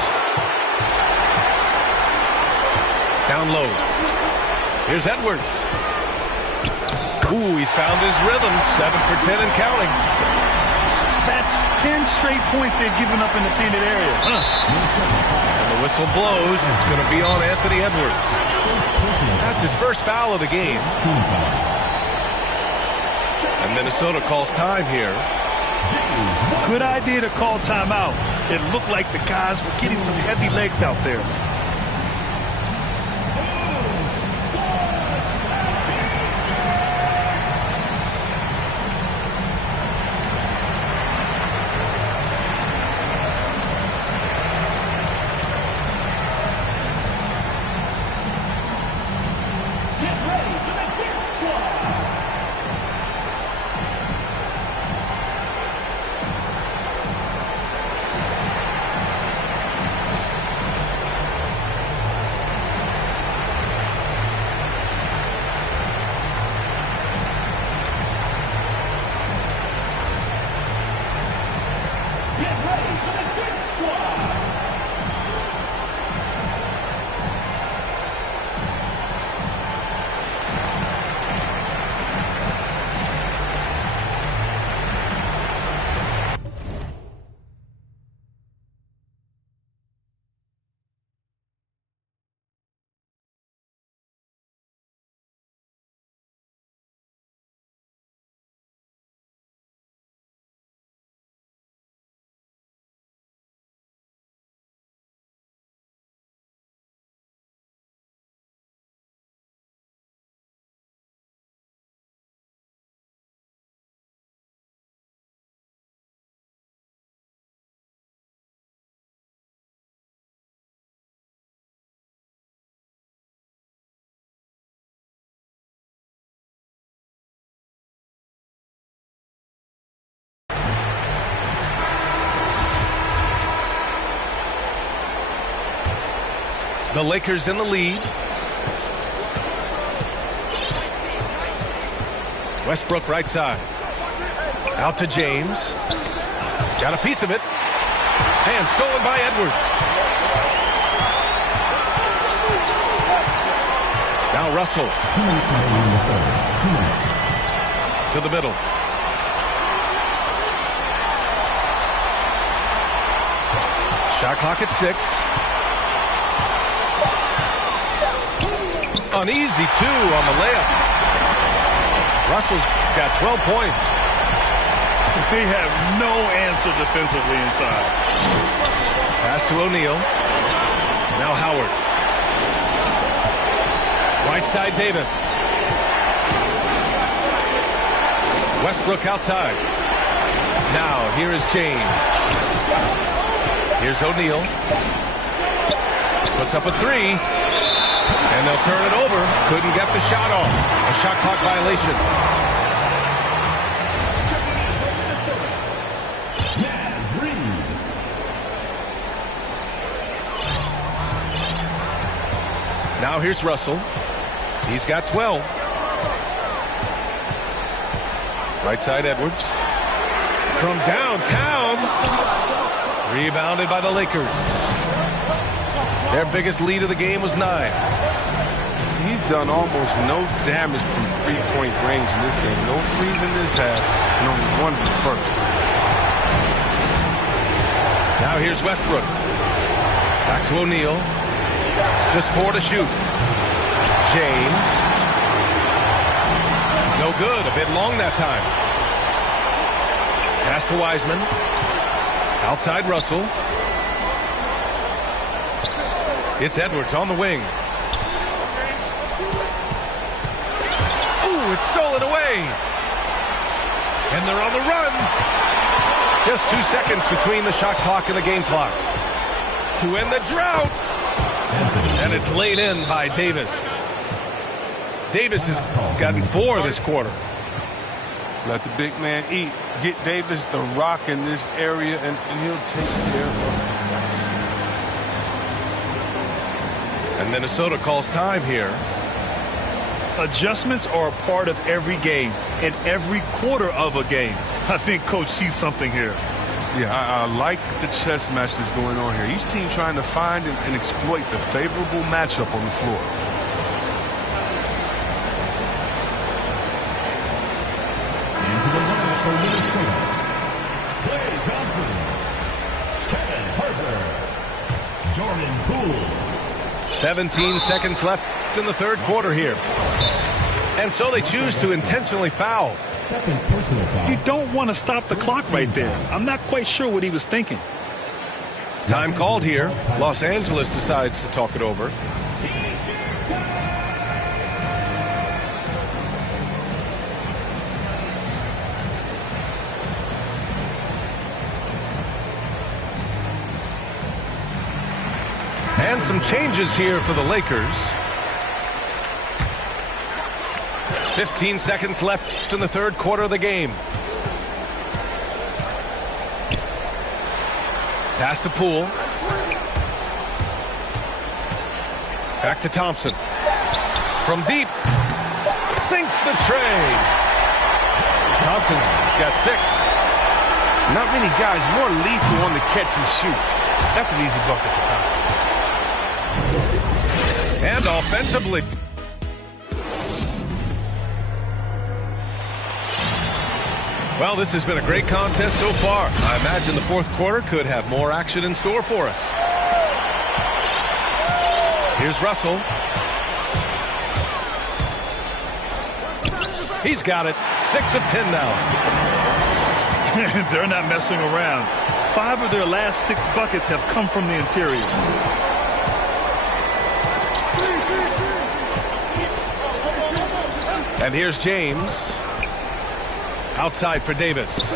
Down low. Here's Edwards. Ooh, he's found his rhythm. 7 for 10 and counting. That's 10 straight points they've given up in the painted area. And the whistle blows. It's going to be on Anthony Edwards. That's his first foul of the game. And Minnesota calls time here. Good idea to call timeout. It looked like the guys were getting some heavy legs out there. The Lakers in the lead. Westbrook right side. Out to James. Got a piece of it. And stolen by Edwards. Now Russell. 2 minutes remaining in the third. 2 minutes. To the middle. Shot clock at 6. An easy 2 on the layup. Russell's got 12 points. They have no answer defensively inside. Pass to O'Neal. Now Howard. Right side Davis. Westbrook outside. Now here is James. Here's O'Neal. Puts up a 3. And they'll turn it over. Couldn't get the shot off. A shot clock violation. Now here's Russell. He's got 12. Right side Edwards. From downtown. Rebounded by the Lakers. Their biggest lead of the game was 9. He's done almost no damage from three-point range in this game. No threes in this half, and only one in the first. Now here's Westbrook. Back to O'Neal. Just 4 to shoot. James. No good. A bit long that time. Pass to Wiseman. Outside Russell. It's Edwards on the wing. Ooh, it's stolen away. And they're on the run. Just 2 seconds between the shot clock and the game clock. To end the drought. And it's laid in by Davis. Davis has gotten 4 this quarter. Let the big man eat. Get Davis the rock in this area, and he'll take care of the rest. And Minnesota calls time here. Adjustments are a part of every game and every quarter of a game. I think Coach sees something here. Yeah, I like the chess match that's going on here. Each team trying to find and exploit the favorable matchup on the floor. Into the lineup for Minnesota, Klay Thompson, Kevin Huerter, Jordan Poole. 17 seconds left in the third quarter here. And so they choose to intentionally foul. Second personal foul. You don't want to stop the clock right there. I'm not quite sure what he was thinking. Time called here. Los Angeles decides to talk it over. And some changes here for the Lakers. 15 seconds left in the third quarter of the game. Pass to Poole. Back to Thompson. From deep. Sinks the tray. Thompson's got 6. Not many guys more lethal on the catch and shoot. That's an easy bucket for Thompson. And offensively. Well, this has been a great contest so far. I imagine the fourth quarter could have more action in store for us. Here's Russell. He's got it. 6 of 10 now. They're not messing around. 5 of their last 6 buckets have come from the interior. And here's James. Outside for Davis.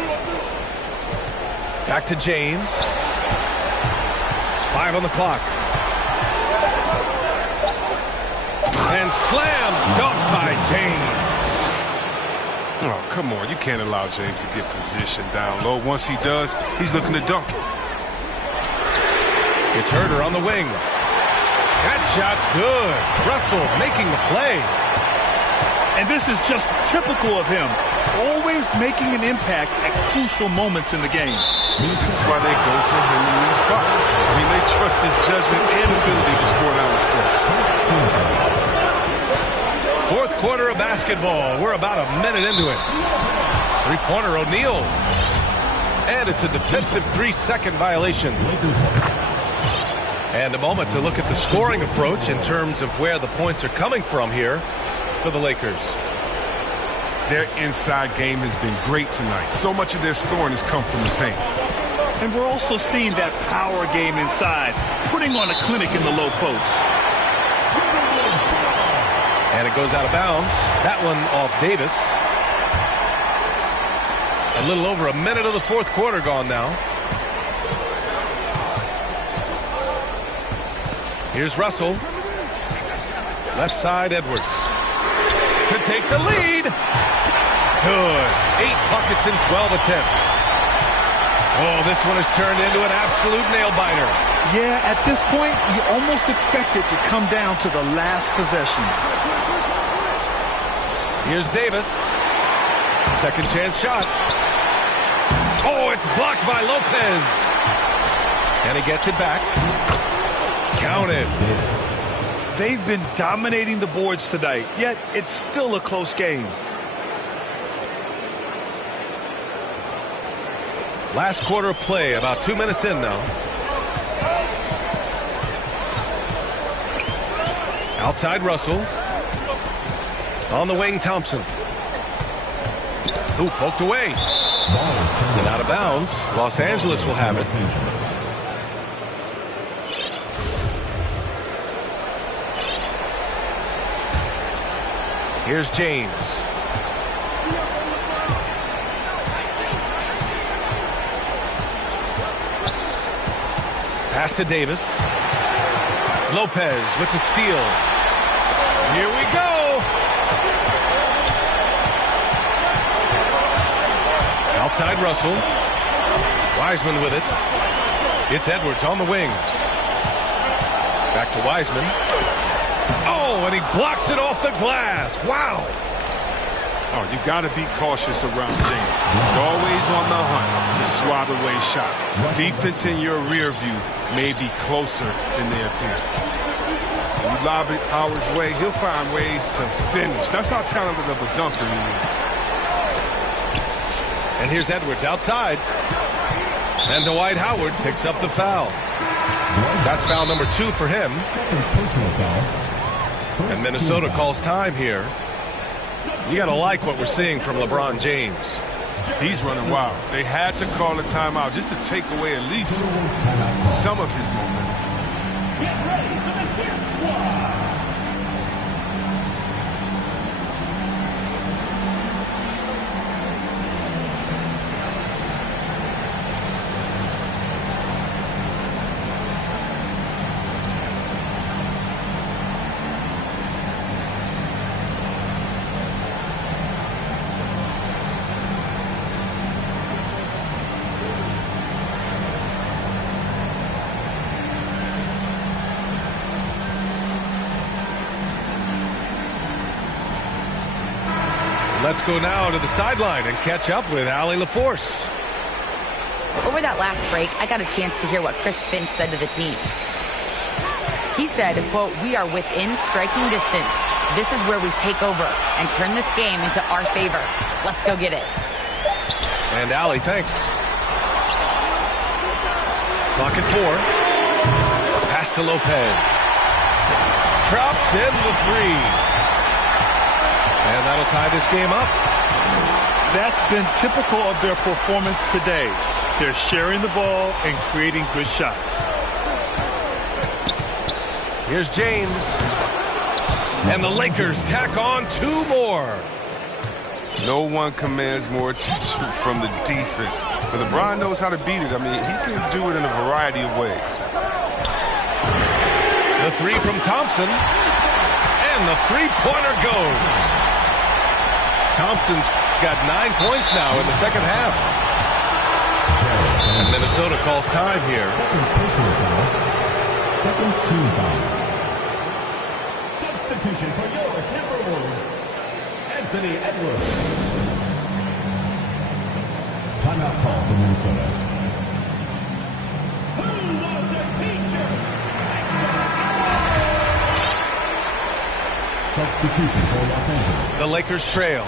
Back to James. 5 on the clock. And slam dunk by James. Oh, come on. You can't allow James to get positioned down low. Once he does, he's looking to dunk it. It's Huerter on the wing. That shot's good. Russell making the play. And this is just typical of him. Always making an impact at crucial moments in the game. This is why they go to him in these spots. I mean, they trust his judgment and ability to score down the stretch. Fourth quarter of basketball. We're about a minute into it. Three-pointer O'Neal. And it's a defensive 3-second violation. And a moment to look at the scoring approach in terms of where the points are coming from here for the Lakers. Their inside game has been great tonight. So much of their scoring has come from the paint. And we're also seeing that power game inside, putting on a clinic in the low post. And it goes out of bounds. That one off Davis. A little over a minute of the fourth quarter gone now. Here's Russell. Left side, Edwards. To take the lead. Good. 8 buckets in 12 attempts. Oh, this one has turned into an absolute nail-biter. Yeah, at this point, you almost expect it to come down to the last possession. Here's Davis. Second chance shot. Oh, it's blocked by Lopez. And he gets it back. Counted. They've been dominating the boards tonight, yet it's still a close game. Last quarter of play, about 2 minutes in now. Outside Russell. On the wing, Thompson. Ooh, poked away. And out of bounds. Los Angeles will have it. Here's James. Pass to Davis. Lopez with the steal. Here we go. Outside Russell. Wiseman with it. It's Edwards on the wing. Back to Wiseman. Oh, and he blocks it off the glass. Wow. Oh, you got to be cautious around James. He's always on the hunt to swat away shots. Defense in your rear view may be closer than they appear. You lob it Howard's way, he'll find ways to finish. That's how talented of a dunker he is. And here's Edwards outside. And Dwight Howard picks up the foul. That's foul number 2 for him. And Minnesota calls time here. You got to like what we're seeing from LeBron James. He's running wild. They had to call a timeout just to take away at least some of his momentum. Get ready for the Fierce Squad. Let's go now to the sideline and catch up with Allie LaForce. Over that last break, I got a chance to hear what Chris Finch said to the team. He said, quote, "We are within striking distance. This is where we take over and turn this game into our favor. Let's go get it." And Allie, thanks. Clock at 4. Pass to Lopez. Drops in the 3. And that'll tie this game up. That's been typical of their performance today. They're sharing the ball and creating good shots. Here's James. And the Lakers tack on 2 more. No one commands more attention from the defense. But LeBron knows how to beat it. I mean, he can do it in a variety of ways. The 3 from Thompson. And the 3-pointer goes. Thompson's got 9 points now in the second half. And Minnesota calls time here. Second team foul. Substitution for your Timberwolves, Anthony Edwards. Timeout call for Minnesota. Who wants a t-shirt? Substitution for Los Angeles. The Lakers trail.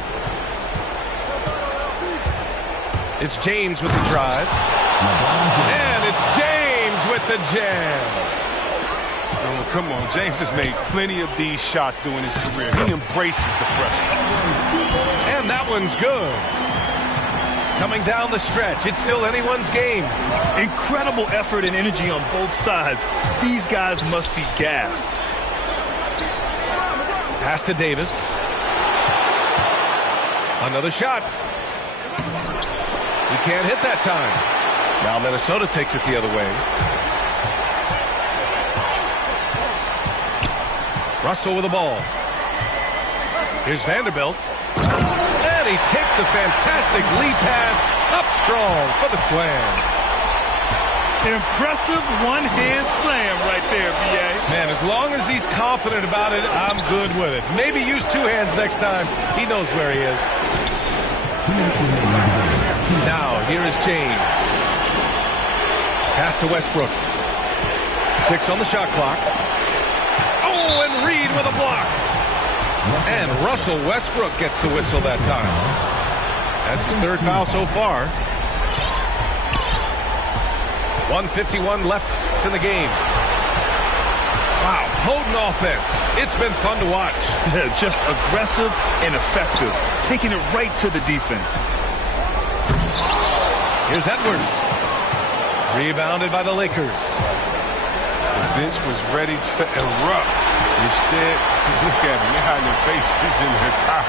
It's James with the drive. And it's James with the jam. Oh, come on. James has made plenty of these shots during his career. He embraces the pressure. And that one's good. Coming down the stretch, it's still anyone's game. Incredible effort and energy on both sides. These guys must be gassed. Pass to Davis. Another shot. He can't hit that time. Now Minnesota takes it the other way. Russell with the ball. Here's Vanderbilt. And he takes the fantastic lead pass up strong for the slam. Impressive one-hand slam right there, B.A. Man, as long as he's confident about it, I'm good with it. Maybe use two hands next time. He knows where he is. Now, here is James. Pass to Westbrook. 6 on the shot clock. Oh, and Reed with a block. And Russell Westbrook gets the whistle that time. That's his third foul so far. 1:51 left in the game. Wow, potent offense. It's been fun to watch. Just aggressive and effective, taking it right to the defense. Here's Edwards. Rebounded by the Lakers. The bench was ready to erupt. Instead, look at them. They're hiding their faces in their top.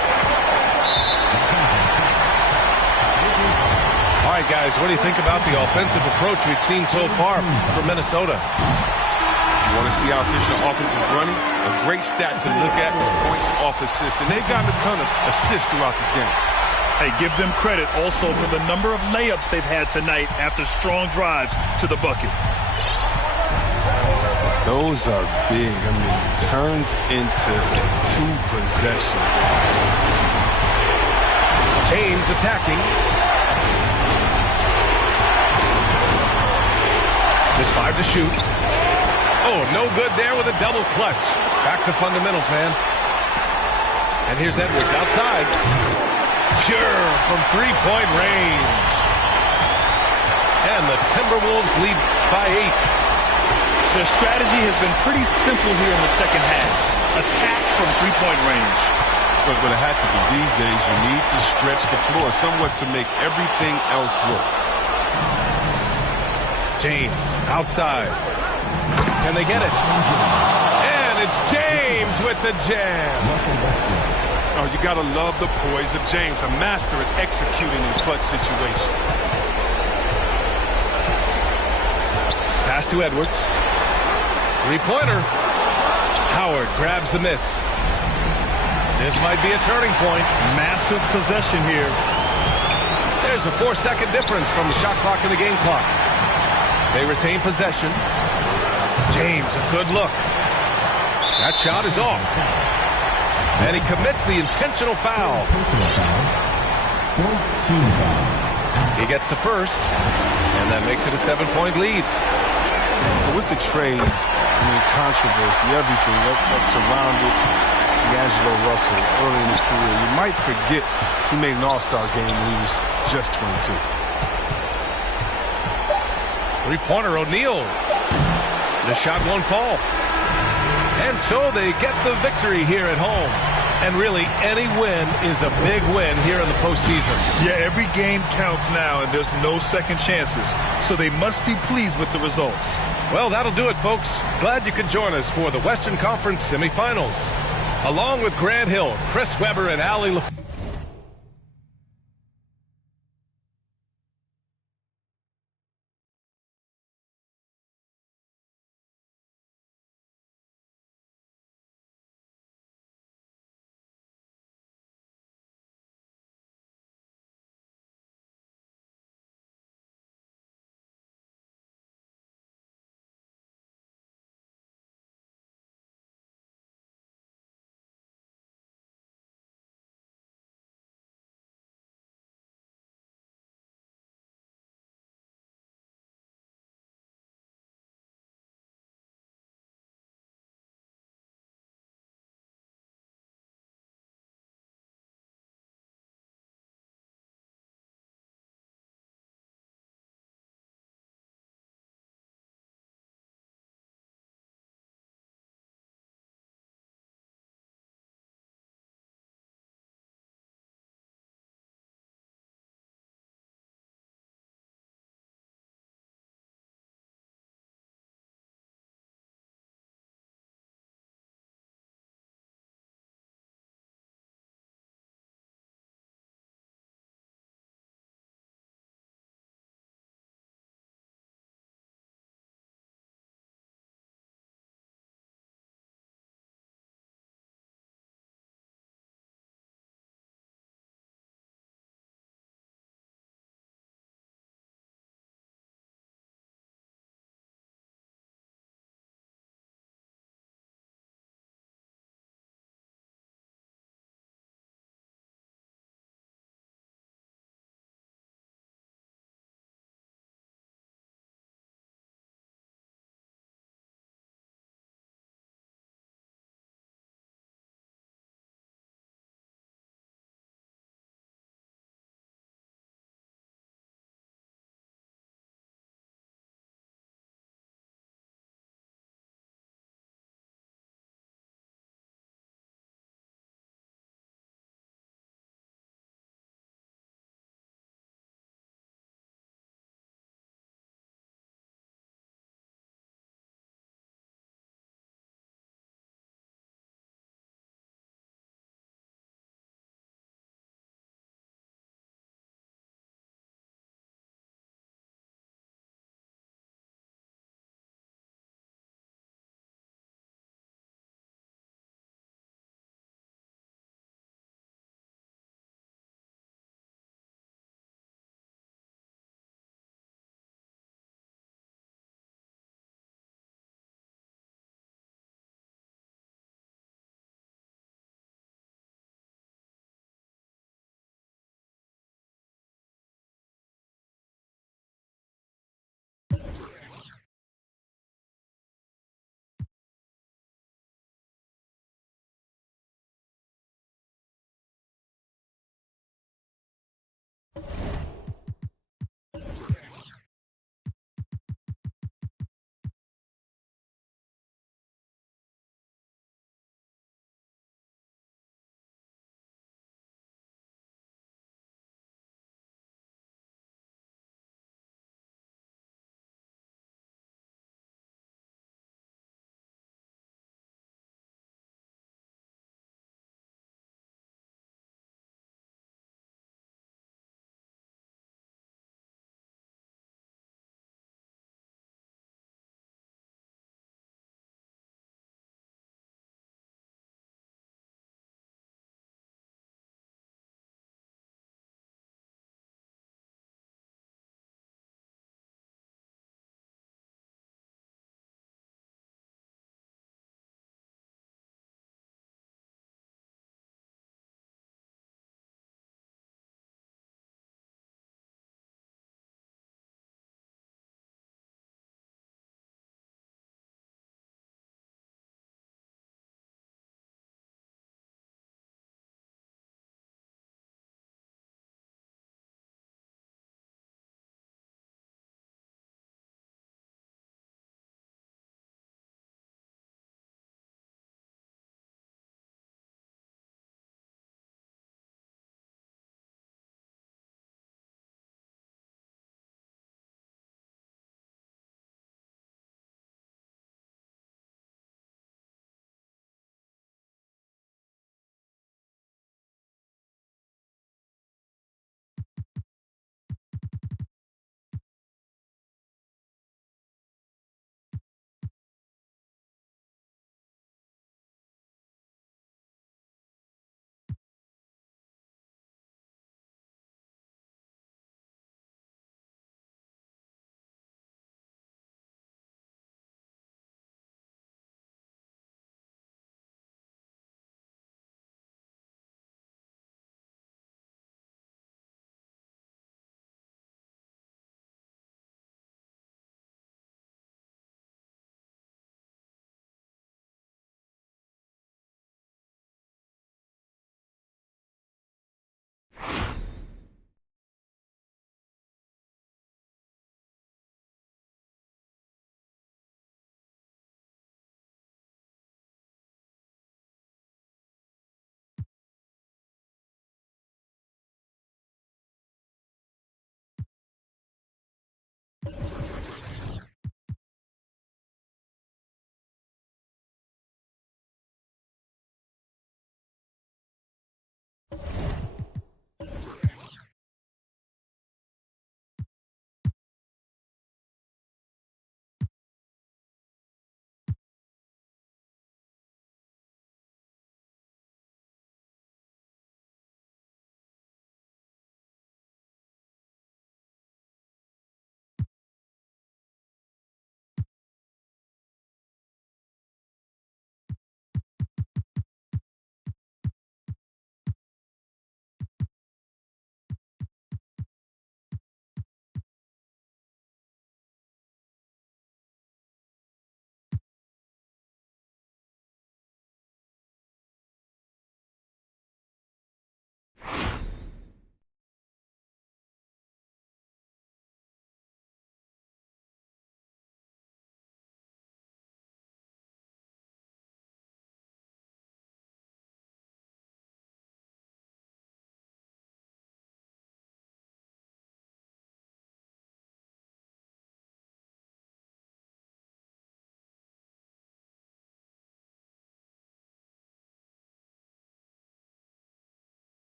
All right, guys, what do you think about the offensive approach we've seen so far from Minnesota? You want to see how efficient offense is running? A great stat to look at is points off assist. And they've gotten a ton of assists throughout this game. Hey, give them credit also for the number of layups they've had tonight after strong drives to the bucket. Those are big. I mean, turns into a two-possession game. James attacking. Just 5 to shoot. Oh, no good there with a double clutch. Back to fundamentals, man. And here's Edwards outside. Sure, from three-point range. And the Timberwolves lead by 8. Their strategy has been pretty simple here in the second half. Attack from three-point range. But it had to be. These days, you need to stretch the floor somewhat to make everything else work. James outside. Can they get it? And it's James with the jam. Oh, you got to love the poise of James, a master at executing in clutch situations. Pass to Edwards. Three-pointer. Howard grabs the miss. This might be a turning point. Massive possession here. There's a 4-second difference from the shot clock and the game clock. They retain possession. James, a good look. That shot is off. And he commits the intentional foul. He gets the first, and that makes it a 7-point lead. But with the trades, I mean, controversy, everything that surrounded D'Angelo Russell early in his career, you might forget he made an all-star game when he was just 22. Three-pointer, O'Neal. The shot won't fall. And so they get the victory here at home. And really, any win is a big win here in the postseason. Yeah, every game counts now, and there's no second chances. So they must be pleased with the results. Well, that'll do it, folks. Glad you could join us for the Western Conference semifinals. Along with Grant Hill, Chris Webber, and Allie LaFleur.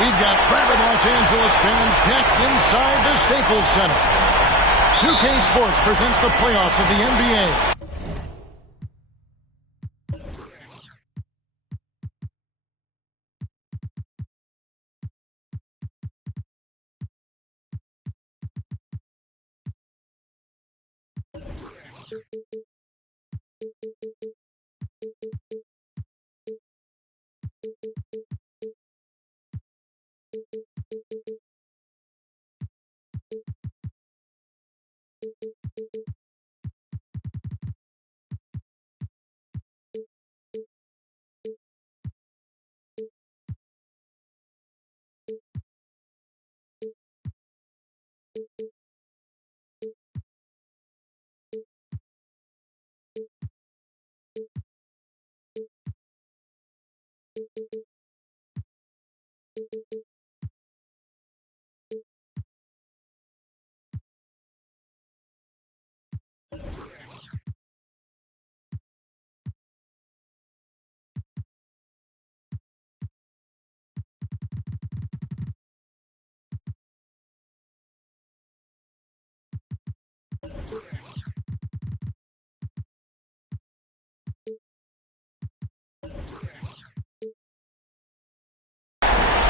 We've got rabid Los Angeles fans packed inside the Staples Center. 2K Sports presents the playoffs of the NBA.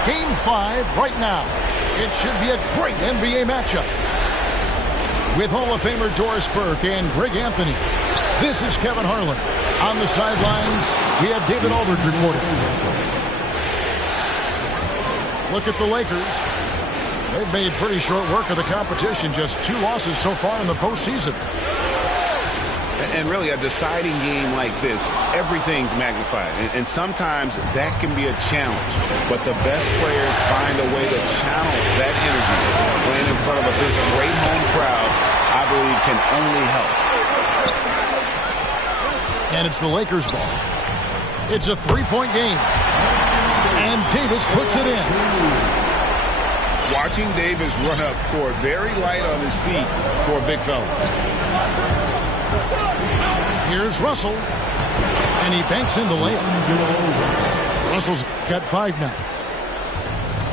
Game 5 right now. It should be a great NBA matchup. With Hall of Famer Doris Burke and Greg Anthony, this is Kevin Harlan. On the sidelines, we have David Aldridge reporting. Look at the Lakers. They've made pretty short work of the competition. Just 2 losses so far in the postseason. And really, a deciding game like this, everything's magnified. And sometimes that can be a challenge. But the best players find a way to channel that energy. Playing in front of this great home crowd, I believe, can only help. And it's the Lakers' ball. It's a 3-point game. And Davis puts it in. Watching Davis run up court, very light on his feet for a big fella. Here's Russell, and he banks in the layup. Russell's got 5 now.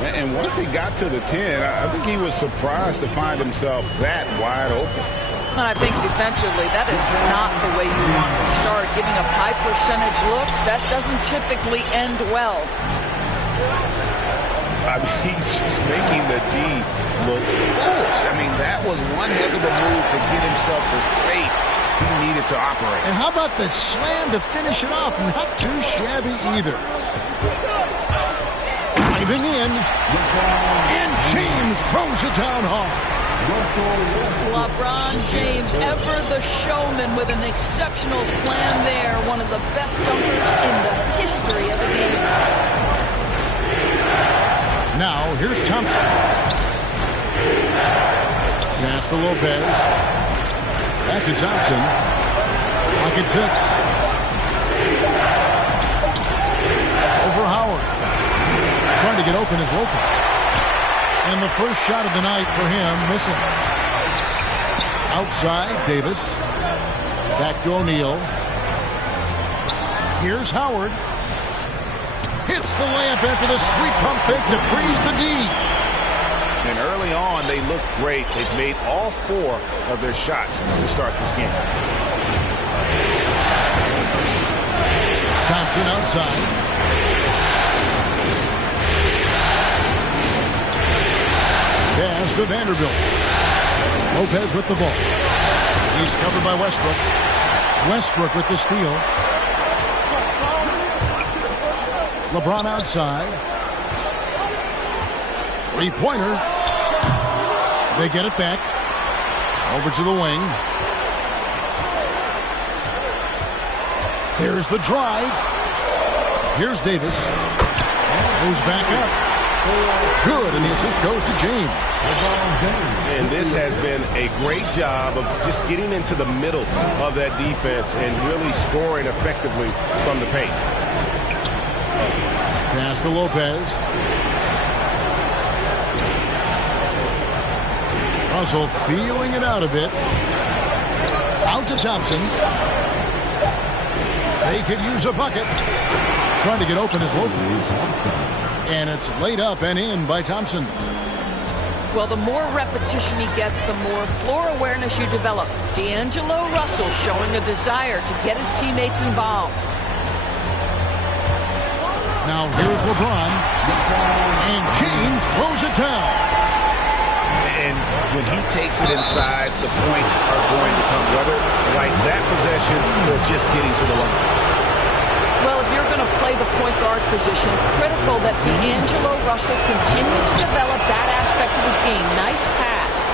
And once he got to the 10, I think he was surprised to find himself that wide open. And I think defensively, that is not the way you want to start. Giving up high percentage looks, that doesn't typically end well. I mean, he's just making the D look foolish. I mean, that was one heck of a move to get himself the space he needed to operate. And how about the slam to finish it off? Not too shabby either. Diving in, and James throws it down hard. LeBron James, ever the showman, with an exceptional slam there. One of the best dunkers in the history of the game. Now, here's Thompson. Pass to Lopez. Back to Thompson. Clock and 6. Over Howard. Trying to get open is Lopez. And the first shot of the night for him, missing. Outside, Davis. Back to O'Neal. Here's Howard. Hits the layup after the sweet pump fake to freeze the D. And early on, they look great. They've made all 4 of their shots to start this game. Thompson outside. Pass to Vanderbilt. Lopez with the ball. He's covered by Westbrook. Westbrook with the steal. LeBron outside. Three-pointer. They get it back. Over to the wing. Here's the drive. Here's Davis. Goes back up. Good, and the assist goes to James. And this has been a great job of just getting into the middle of that defense and really scoring effectively from the paint. Pass to Lopez. Russell feeling it out a bit. Out to Thompson. They could use a bucket. Trying to get open is Lopez. And it's laid up and in by Thompson. Well, the more repetition he gets, the more floor awareness you develop. D'Angelo Russell showing a desire to get his teammates involved. Now here's LeBron. And James throws it down. And when he takes it inside, the points are going to come, whether like that possession or just getting to the line. Well, if you're going to play the point guard position, critical that D'Angelo Russell continue to develop that aspect of his game. Nice pass.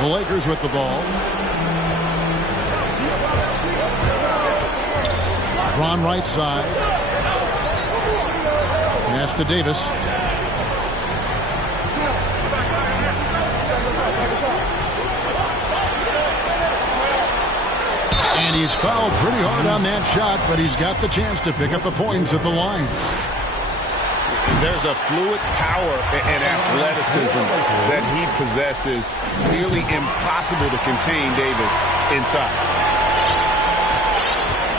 The Lakers with the ball. Ron right side. Pass to Davis. And he's fouled pretty hard on that shot, but he's got the chance to pick up the points at the line. There's a fluid power and athleticism that he possesses. Nearly impossible to contain Davis inside.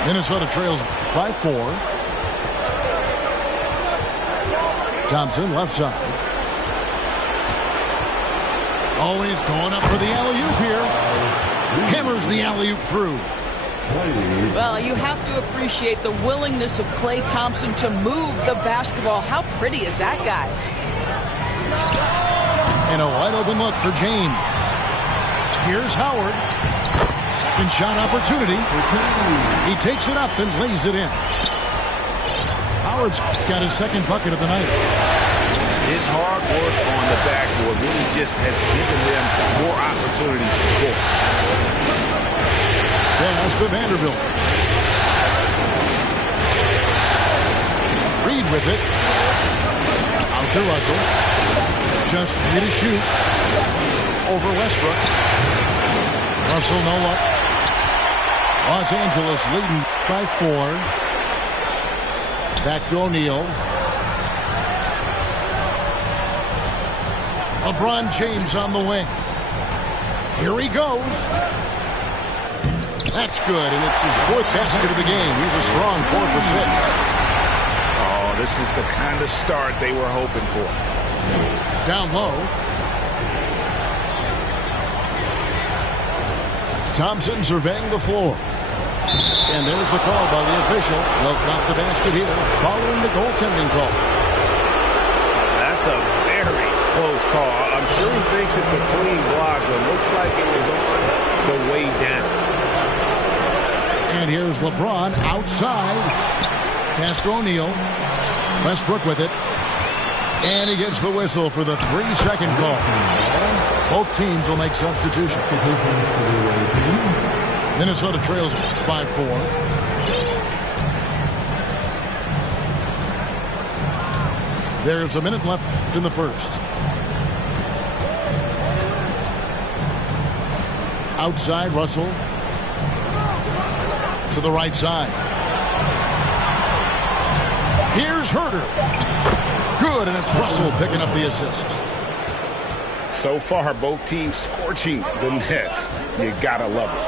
Minnesota trails by 4. Thompson left side. Always going up for the alley-oop here. Hammers the alley-oop through. Well, you have to appreciate the willingness of Klay Thompson to move the basketball. How pretty is that, guys? And a wide open look for James. Here's Howard. Second shot opportunity. He takes it up and lays it in. Howard's got his second bucket of the night. His hard work on the backboard really just has given them more opportunities to score. Pass to Vanderbilt. Reed with it. Out to Russell. Just 3 to shoot. Over Westbrook. Russell no luck. Los Angeles leading by 4. Back to O'Neal. LeBron James on the wing. Here he goes. That's good, and it's his 4th basket of the game. He's a strong 4 for 6. Oh, this is the kind of start they were hoping for. Down low. Thompson surveying the floor. And there's the call by the official. They'll count the basket here following the goaltending call. That's a very close call. I'm sure he thinks it's a clean block, but looks like it was on the way down. And here's LeBron outside. Pass to O'Neal. Westbrook with it. And he gets the whistle for the 3-second call. Both teams will make substitutions. Minnesota trails by 4. There's a minute left in the first. Outside, Russell. to the right side. Here's Herter. Good, and it's Russell picking up the assist. So far, both teams scorching the Nets. You gotta love it.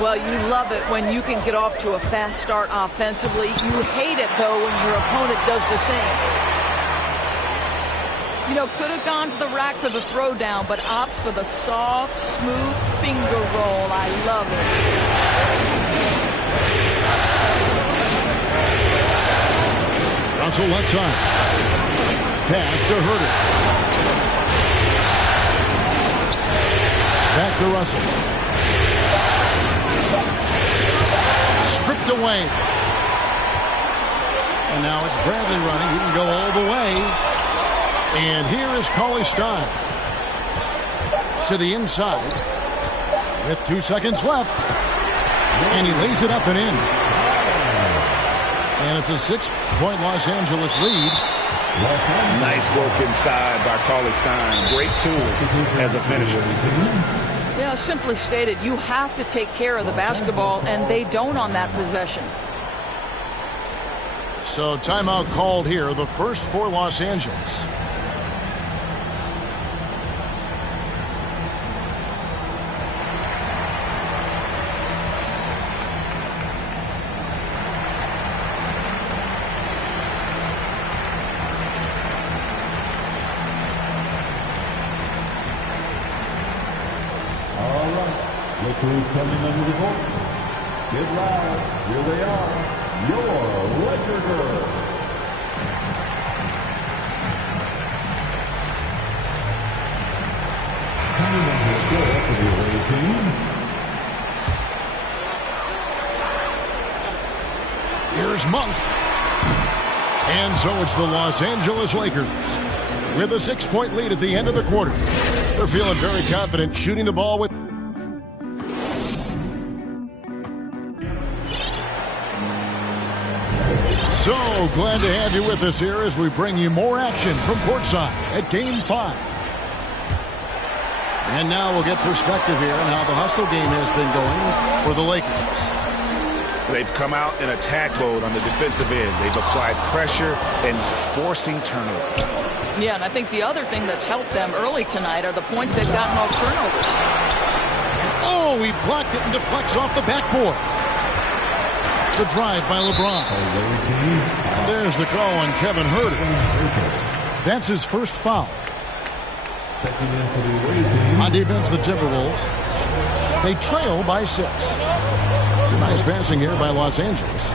Well, you love it when you can get off to a fast start offensively. You hate it, though, when your opponent does the same. You know, could have gone to the rack for the throwdown, but opts for the soft, smooth finger roll. I love it. Russell left side. Pass to Herter. Back to Russell. Stripped away. And now it's Bradley running. He can go all the way. And here is Cauley-Stein. To the inside. With 2 seconds left. And he lays it up and in. And it's a 6-point Los Angeles lead. Nice work inside by Cauley-Stein. Great tools as a finisher. Yeah, simply stated, you have to take care of the basketball, and they don't on that possession. So timeout called here, the first for Los Angeles. Look who's coming under the court. Get loud. Here they are. Your Laker girls. Coming under the court for the away team. Here's Monk. And so it's the Los Angeles Lakers with a 6-point lead at the end of the quarter. They're feeling very confident shooting the ball with So glad to have you with us here as we bring you more action from courtside at Game 5. And now we'll get perspective here on how the hustle game has been going for the Lakers. They've come out in attack mode on the defensive end. They've applied pressure and forcing turnovers. Yeah, and I think the other thing that's helped them early tonight are the points they've gotten off turnovers. Oh, he blocked it and deflects off the backboard. The drive by LeBron. And there's the call on Kevin Herter. That's his first foul. On defense, the Timberwolves. They trail by 6. Some nice passing here by Los Angeles.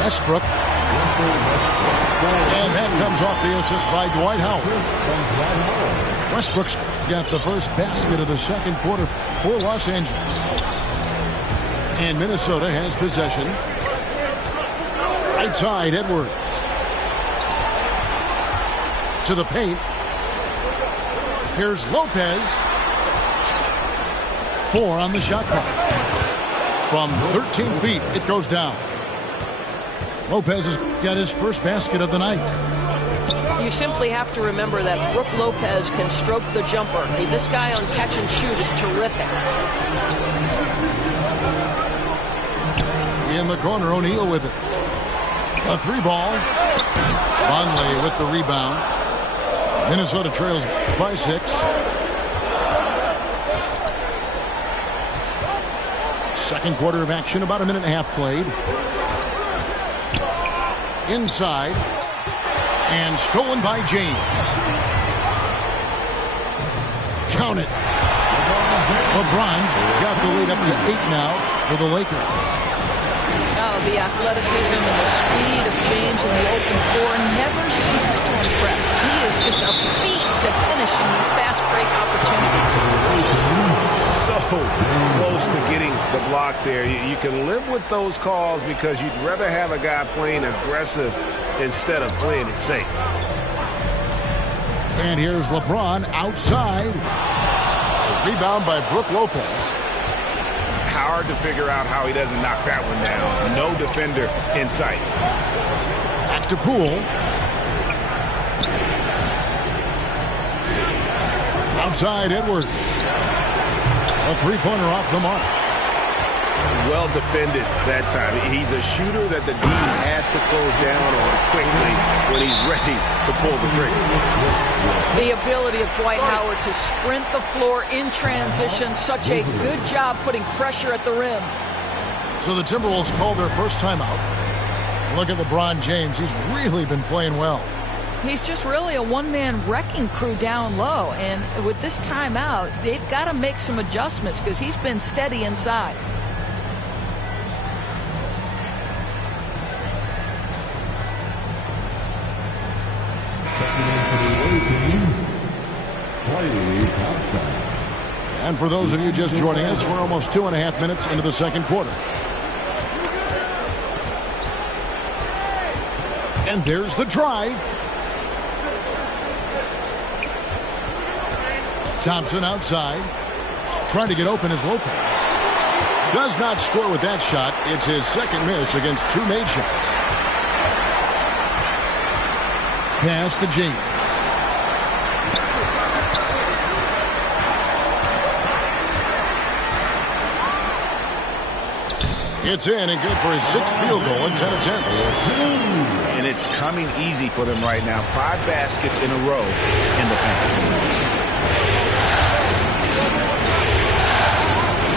Westbrook. And that comes off the assist by Dwight Howard. Westbrook's got the first basket of the second quarter for Los Angeles. And Minnesota has possession. Right side, Edwards. To the paint. Here's Lopez. 4 on the shot clock. From 13 feet, it goes down. Lopez has got his first basket of the night. You simply have to remember that Brook Lopez can stroke the jumper. Hey, this guy on catch and shoot is terrific. In the corner, O'Neal with it. A 3-ball. Vonleh with the rebound. Minnesota trails by 6. Second quarter of action, about a minute and a half played. Inside. And stolen by James. Count it. LeBron's got the lead up to 8 now for the Lakers. Oh, the athleticism and the speed of James in the open floor never ceases to impress. He is just a beast at finishing these fast break opportunities. So close to getting the block there. You can live with those calls because you'd rather have a guy playing aggressive instead of playing it safe. And here's LeBron outside. Rebound by Brook Lopez. Hard to figure out how he doesn't knock that one down. No defender in sight. Back to Poole. Outside Edwards. A 3-pointer off the mark. well defended that time. He's a shooter that the D has to close down on quickly when he's ready to pull the trigger. The ability of Dwight Howard to sprint the floor in transition, such a good job putting pressure at the rim. So the Timberwolves called their first timeout. Look at LeBron James. He's really been playing well. He's just really a one-man wrecking crew down low. And with this timeout, they've got to make some adjustments because he's been steady inside. And for those of you just joining us, we're almost 2.5 minutes into the second quarter. And there's the drive. Thompson outside. Trying to get open is Lopez. Does not score with that shot. It's his second miss against 2 made shots. Pass to James. It's in and good for his 6th field goal in 10 attempts. And it's coming easy for them right now. 5 baskets in a row in the paint.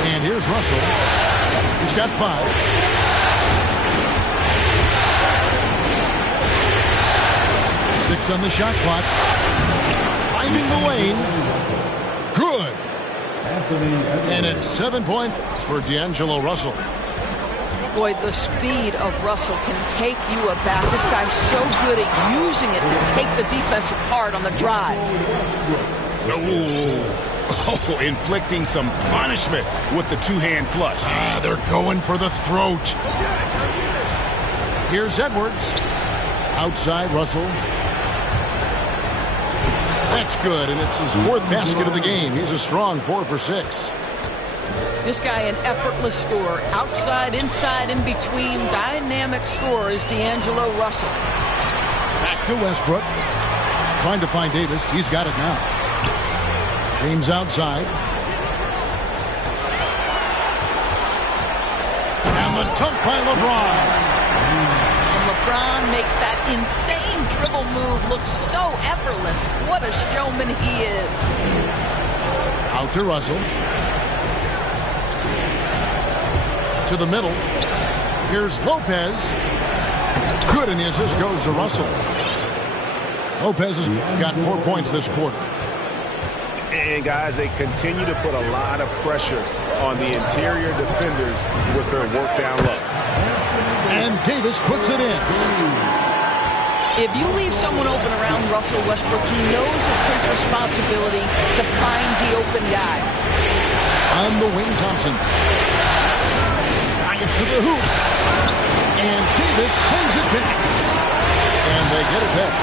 And here's Russell. He's got 5. Six on the shot clock. Finding the lane. Good. And it's 7 points for D'Angelo Russell. Boy, the speed of Russell can take you aback. This guy's so good at using it to take the defense apart on the drive. Oh, inflicting some punishment with the 2-hand flush. They're going for the throat. Here's Edwards. Outside, Russell. That's good, and it's his 4th basket of the game. He's a strong 4 for 6. This guy, an effortless scorer. Outside, inside, in between. Dynamic scorer is D'Angelo Russell. Back to Westbrook. Trying to find Davis. He's got it now. James outside. And the dunk by LeBron. And LeBron makes that insane dribble move look so effortless. What a showman he is. Out to Russell. To the middle. Here's Lopez. Good, and the assist goes to Russell. Lopez has got 4 points this quarter. And, guys, they continue to put a lot of pressure on the interior defenders with their work down low. And Davis puts it in. If you leave someone open around Russell Westbrook, he knows it's his responsibility to find the open guy. On the wing, Thompson. To the hoop. And Davis sends it back. And they get it back.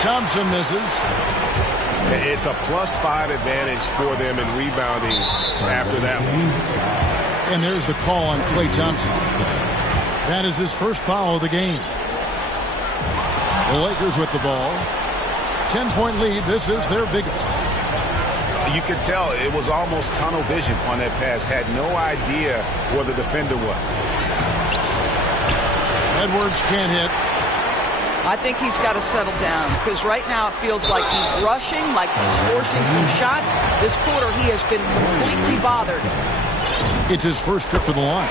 Thompson misses. It's a +5 advantage for them in rebounding after that one. And there's the call on Klay Thompson. That is his first foul of the game. The Lakers with the ball. 10-point lead. This is their biggest. You could tell it was almost tunnel vision on that pass. Had no idea where the defender was. Edwards can't hit. I think he's got to settle down because right now it feels like he's rushing, like he's forcing some shots. This quarter he has been completely bothered. It's his first trip to the line.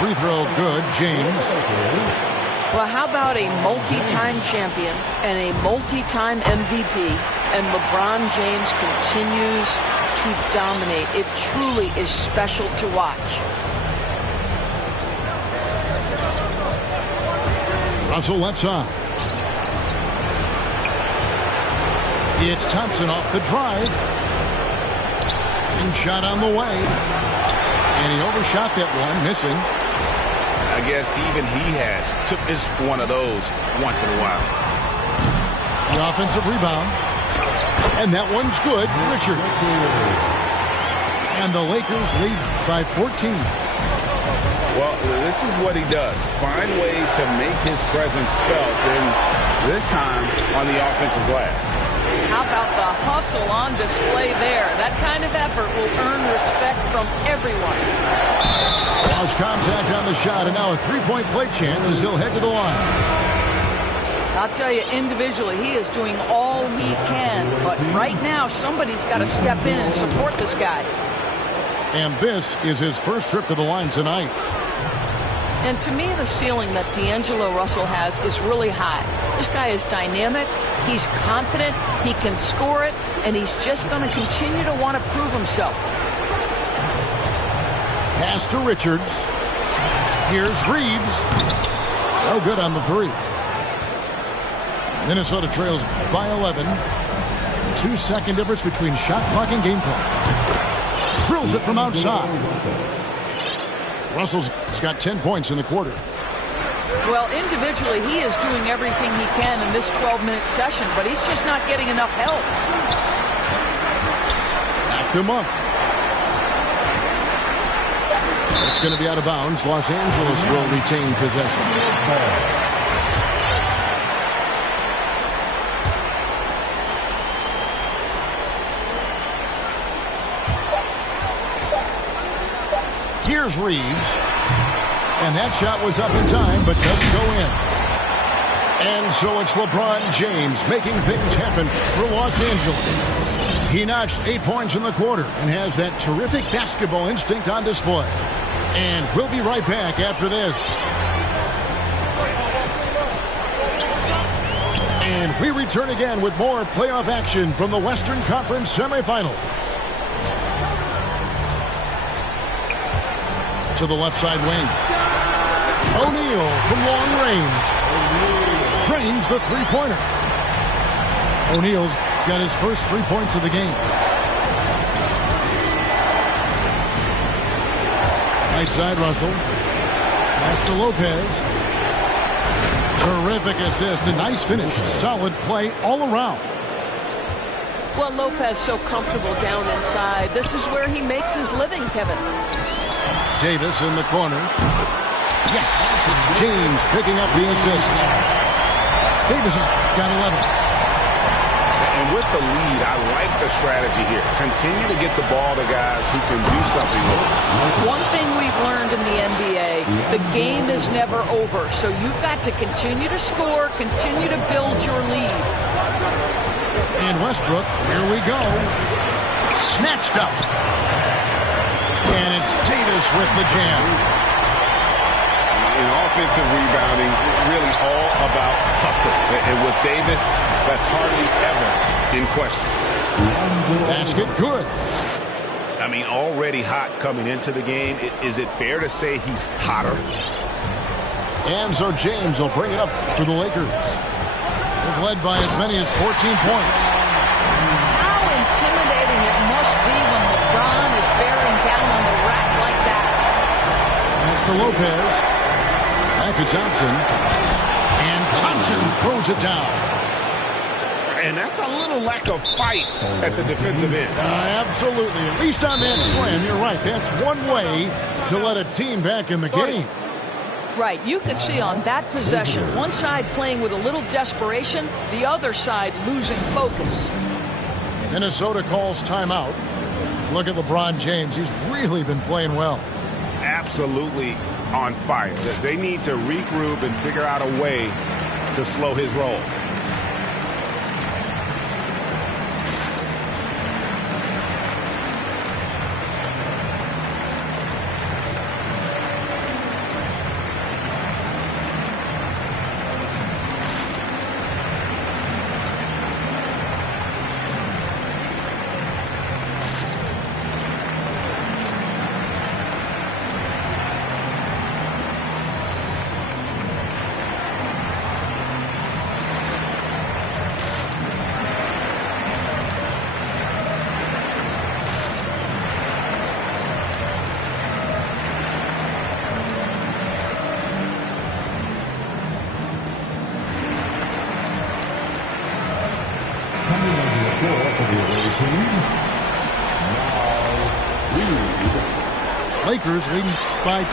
Free throw good, James. Well, how about a multi-time champion and a multi-time MVP, and LeBron James continues to dominate. It truly is special to watch. Russell left side. It's Thompson off the drive. And shot on the way. And he overshot that one, missing. I guess even he is one of those once in a while. The offensive rebound. And that one's good. Richard. And the Lakers lead by 14. Well, this is what he does. Find ways to make his presence felt, and this time on the offensive glass. How about the hustle on display there? That kind of effort will earn respect from everyone. Lost contact on the shot, and now a three-point play chance as he'll head to the line. I'll tell you, individually, he is doing all he can. But right now, somebody's got to step in and support this guy. And this is his first trip to the line tonight. And to me, the ceiling that D'Angelo Russell has is really high. This guy is dynamic, he's confident, he can score it, and he's just going to continue to want to prove himself. Pass to Richards. Here's Reeves. No good on the three. Minnesota trails by 11. 2-second difference between shot clock and game clock. Drills it from outside. Russell's got 10 points in the quarter. Well, individually, he is doing everything he can in this 12-minute session, but he's just not getting enough help. Back them up. It's going to be out of bounds. Los Angeles will retain possession. Here's Reeves. And that shot was up in time, but doesn't go in. And so it's LeBron James making things happen for Los Angeles. He notched 8 points in the quarter and has that terrific basketball instinct on display. And we'll be right back after this. And we return again with more playoff action from the Western Conference semifinals. To the left side wing. O'Neal from long range. Drains the three-pointer. O'Neal's got his first 3 points of the game. Right side, Russell. Pass to Lopez. Terrific assist. A nice finish. Solid play all around. Well, Lopez so comfortable down inside. This is where he makes his living, Kevin. Davis in the corner. Yes, it's James picking up the assist. Davis has got 11. And with the lead, I like the strategy here. Continue to get the ball to guys who can do something with it. One thing we've learned in the NBA, the game is never over. So you've got to continue to score, continue to build your lead. And Westbrook, here we go. Snatched up. And it's Davis with the jam. In offensive rebounding, really all about hustle. And with Davis, that's hardly ever in question. Basket good. I mean, already hot coming into the game. Is it fair to say he's hotter? And so James will bring it up for the Lakers. They've led by as many as 14 points. How intimidating it must be when LeBron is bearing down on the rack like that. Pass to Lopez. Back to Thompson. And Thompson throws it down. And that's a little lack of fight at the defensive end. Absolutely. At least on that slam, you're right. That's one way to let a team back in the game. Right. You could see on that possession, one side playing with a little desperation, the other side losing focus. Minnesota calls timeout. Look at LeBron James. He's really been playing well. Absolutely on fire. They need to regroup and figure out a way to slow his roll. Lakers leading by 10.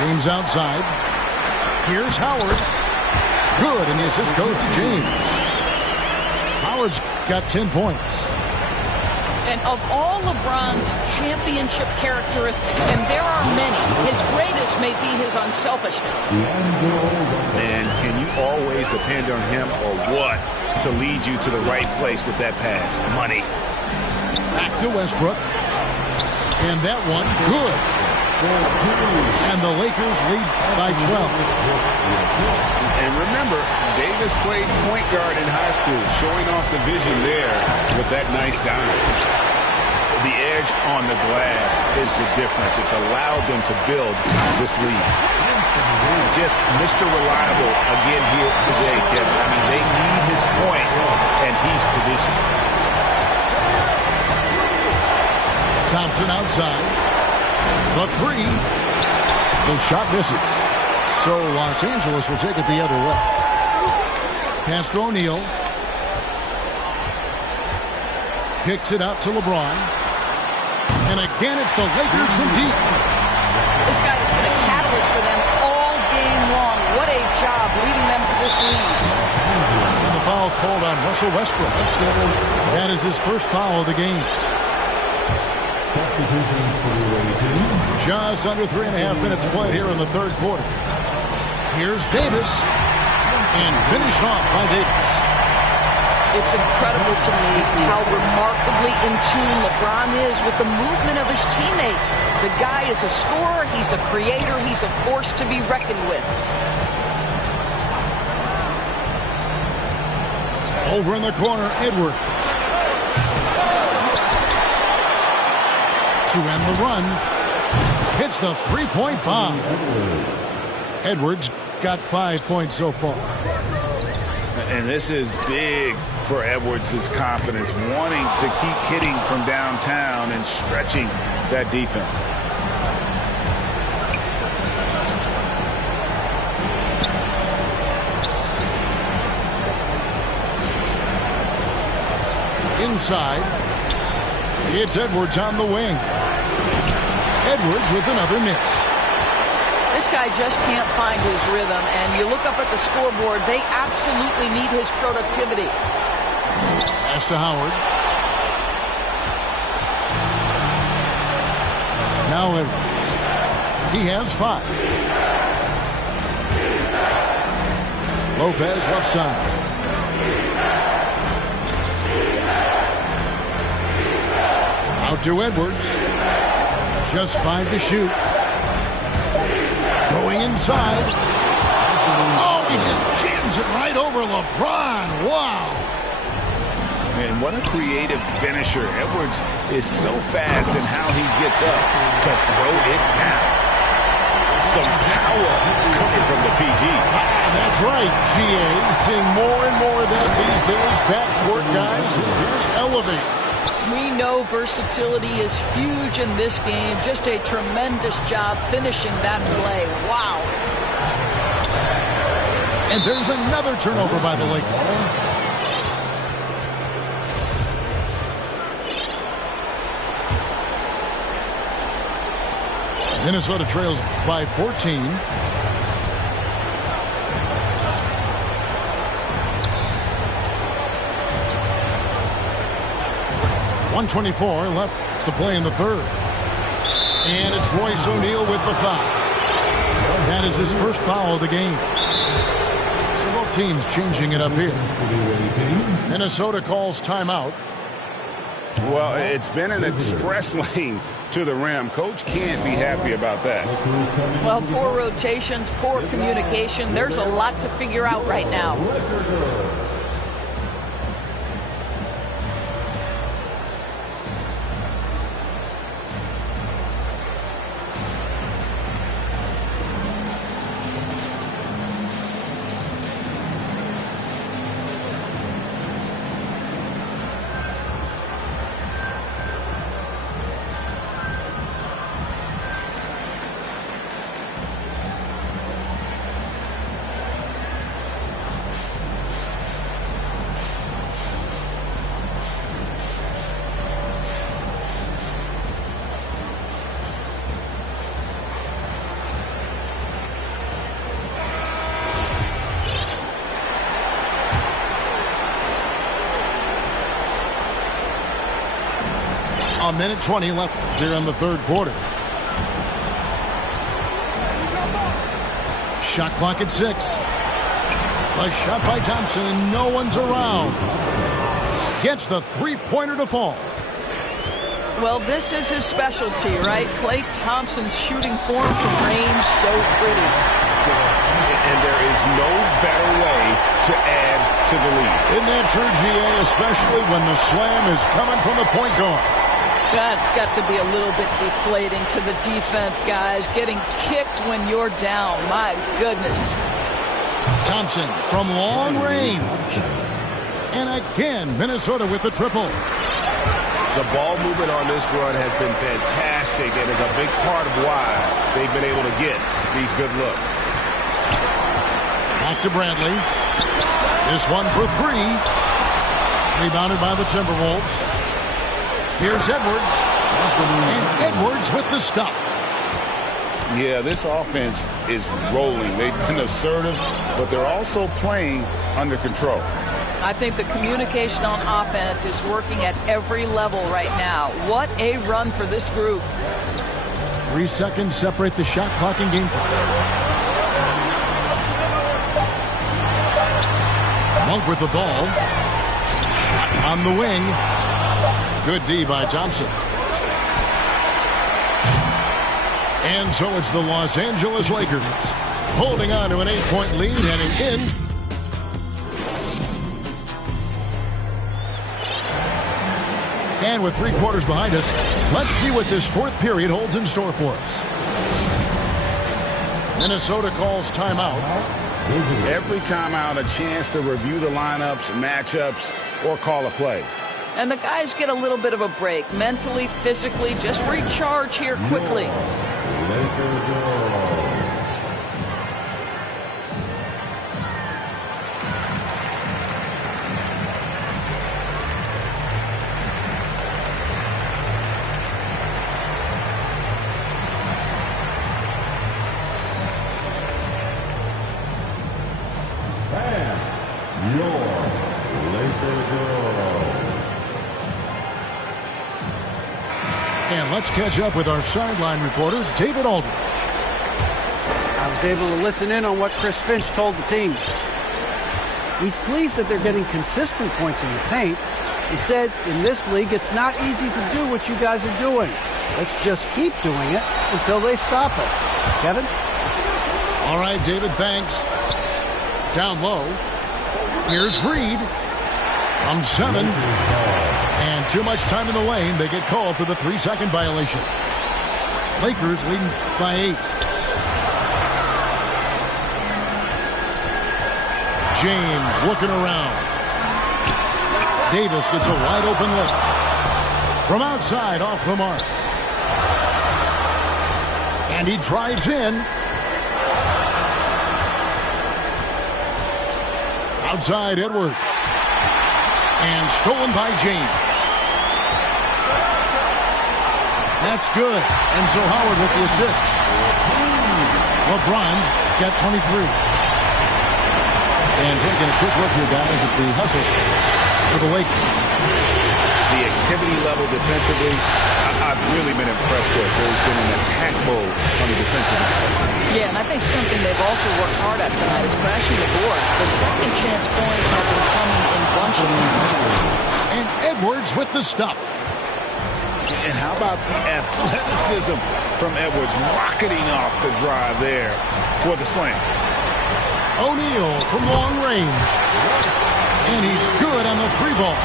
James outside. Here's Howard. Good, and the assist goes to James. Howard's got 10 points. And of all LeBron's championship characteristics, and there are many, his greatest may be his unselfishness. Man, can you always depend on him or what to lead you to the right place with that pass? Money. Back to Westbrook. And that one, good. And the Lakers lead by 12. And remember, Davis played point guard in high school, showing off the vision there with that nice dime. The edge on the glass is the difference. It's allowed them to build this lead. Just Mr. Reliable again here today, Kevin. I mean, they need his points, and he's producing. Thompson outside. The three. The shot misses. So Los Angeles will take it the other way. Pass to O'Neal. Kicks it out to LeBron. And again, it's the Lakers from deep. This guy has been a catalyst for them all game long. What a job leading them to this lead. And the foul called on Russell Westbrook. That is his first foul of the game. Just under 3.5 minutes played here in the third quarter. Here's Davis. And finished off by Davis. It's incredible to me how remarkably in tune LeBron is with the movement of his teammates. The guy is a scorer, he's a creator, he's a force to be reckoned with. Over in the corner, Edwards. To end the run, hits the three-point bomb. Edwards got 5 points so far. And this is big for Edwards' confidence, wanting to keep hitting from downtown and stretching that defense. Inside, it's Edwards on the wing. Edwards with another miss. This guy just can't find his rhythm, and you look up at the scoreboard, they absolutely need his productivity. Pass to Howard. Now Edwards. He has 5. Lopez left side. Out to Edwards. Just 5 to shoot. Going inside. Oh, he just jams it right over LeBron. Wow. And what a creative finisher. Edwards is so fast in how he gets up to throw it down. Some power coming from the PG. That's right, GA. Seeing more and more of that these days. Backcourt guys who really elevate. We know versatility is huge in this game. Just a tremendous job finishing that play. Wow. And there's another turnover by the Lakers. Minnesota trails by 14. .124 left to play in the third. And it's Royce O'Neal with the foul. That is his first foul of the game. So both teams changing it up here. Minnesota calls timeout. Well, it's been an express lane to the rim. Coach can't be happy about that. Well, poor rotations, poor communication. There's a lot to figure out right now. minute 20 left here in the third quarter. Shot clock at 6. A shot by Thompson, and no one's around. Gets the three-pointer to fall. Well, this is his specialty, right? Klay Thompson's shooting form from range, so pretty. And there is no better way to add to the lead. Isn't that true, GA? Especially when the slam is coming from the point guard. That's got to be a little bit deflating to the defense, guys. Getting kicked when you're down. My goodness. Thompson from long range. And again, Minnesota with the triple. The ball movement on this run has been fantastic and is a big part of why they've been able to get these good looks. Back to Bradley. This one for 3. Rebounded by the Timberwolves. Here's Edwards. And Edwards with the stuff. Yeah, this offense is rolling. They've been assertive, but they're also playing under control. I think the communication on offense is working at every level right now. What a run for this group. 3 seconds separate the shot clock and game clock. Monk with the ball. Shot on the wing. Good D by Thompson. And so it's the Los Angeles Lakers holding on to an 8-point lead heading in. And with 3 quarters behind us, let's see what this fourth period holds in store for us. Minnesota calls timeout. Every timeout, a chance to review the lineups, matchups, or call a play. And the guys get a little bit of a break. Mentally, physically, just recharge here quickly. And let's catch up with our sideline reporter, David Aldridge. I was able to listen in on what Chris Finch told the team. He's pleased that they're getting consistent points in the paint. He said, in this league, it's not easy to do what you guys are doing. Let's just keep doing it until they stop us. Kevin? All right, David, thanks. Down low. Here's Reed from 7. And too much time in the lane. They get called for the 3-second violation. Lakers leading by 8. James looking around. Davis gets a wide open look. From outside, off the mark. And he drives in. Outside, Edwards. And stolen by James. That's good. Enzo Howard with the assist. LeBron's got 23. And taking a quick look here, guys, at the hustle stats for the Lakers. The activity level defensively, I've really been impressed with. There's been an attack mode on the defensive end. Yeah, and I think something they've also worked hard at tonight is crashing the boards. The second chance points have been coming in bunches. And Edwards with the stuff. And how about the athleticism from Edwards rocketing off the drive there for the slam. O'Neal from long range. And he's good on the 3-ball.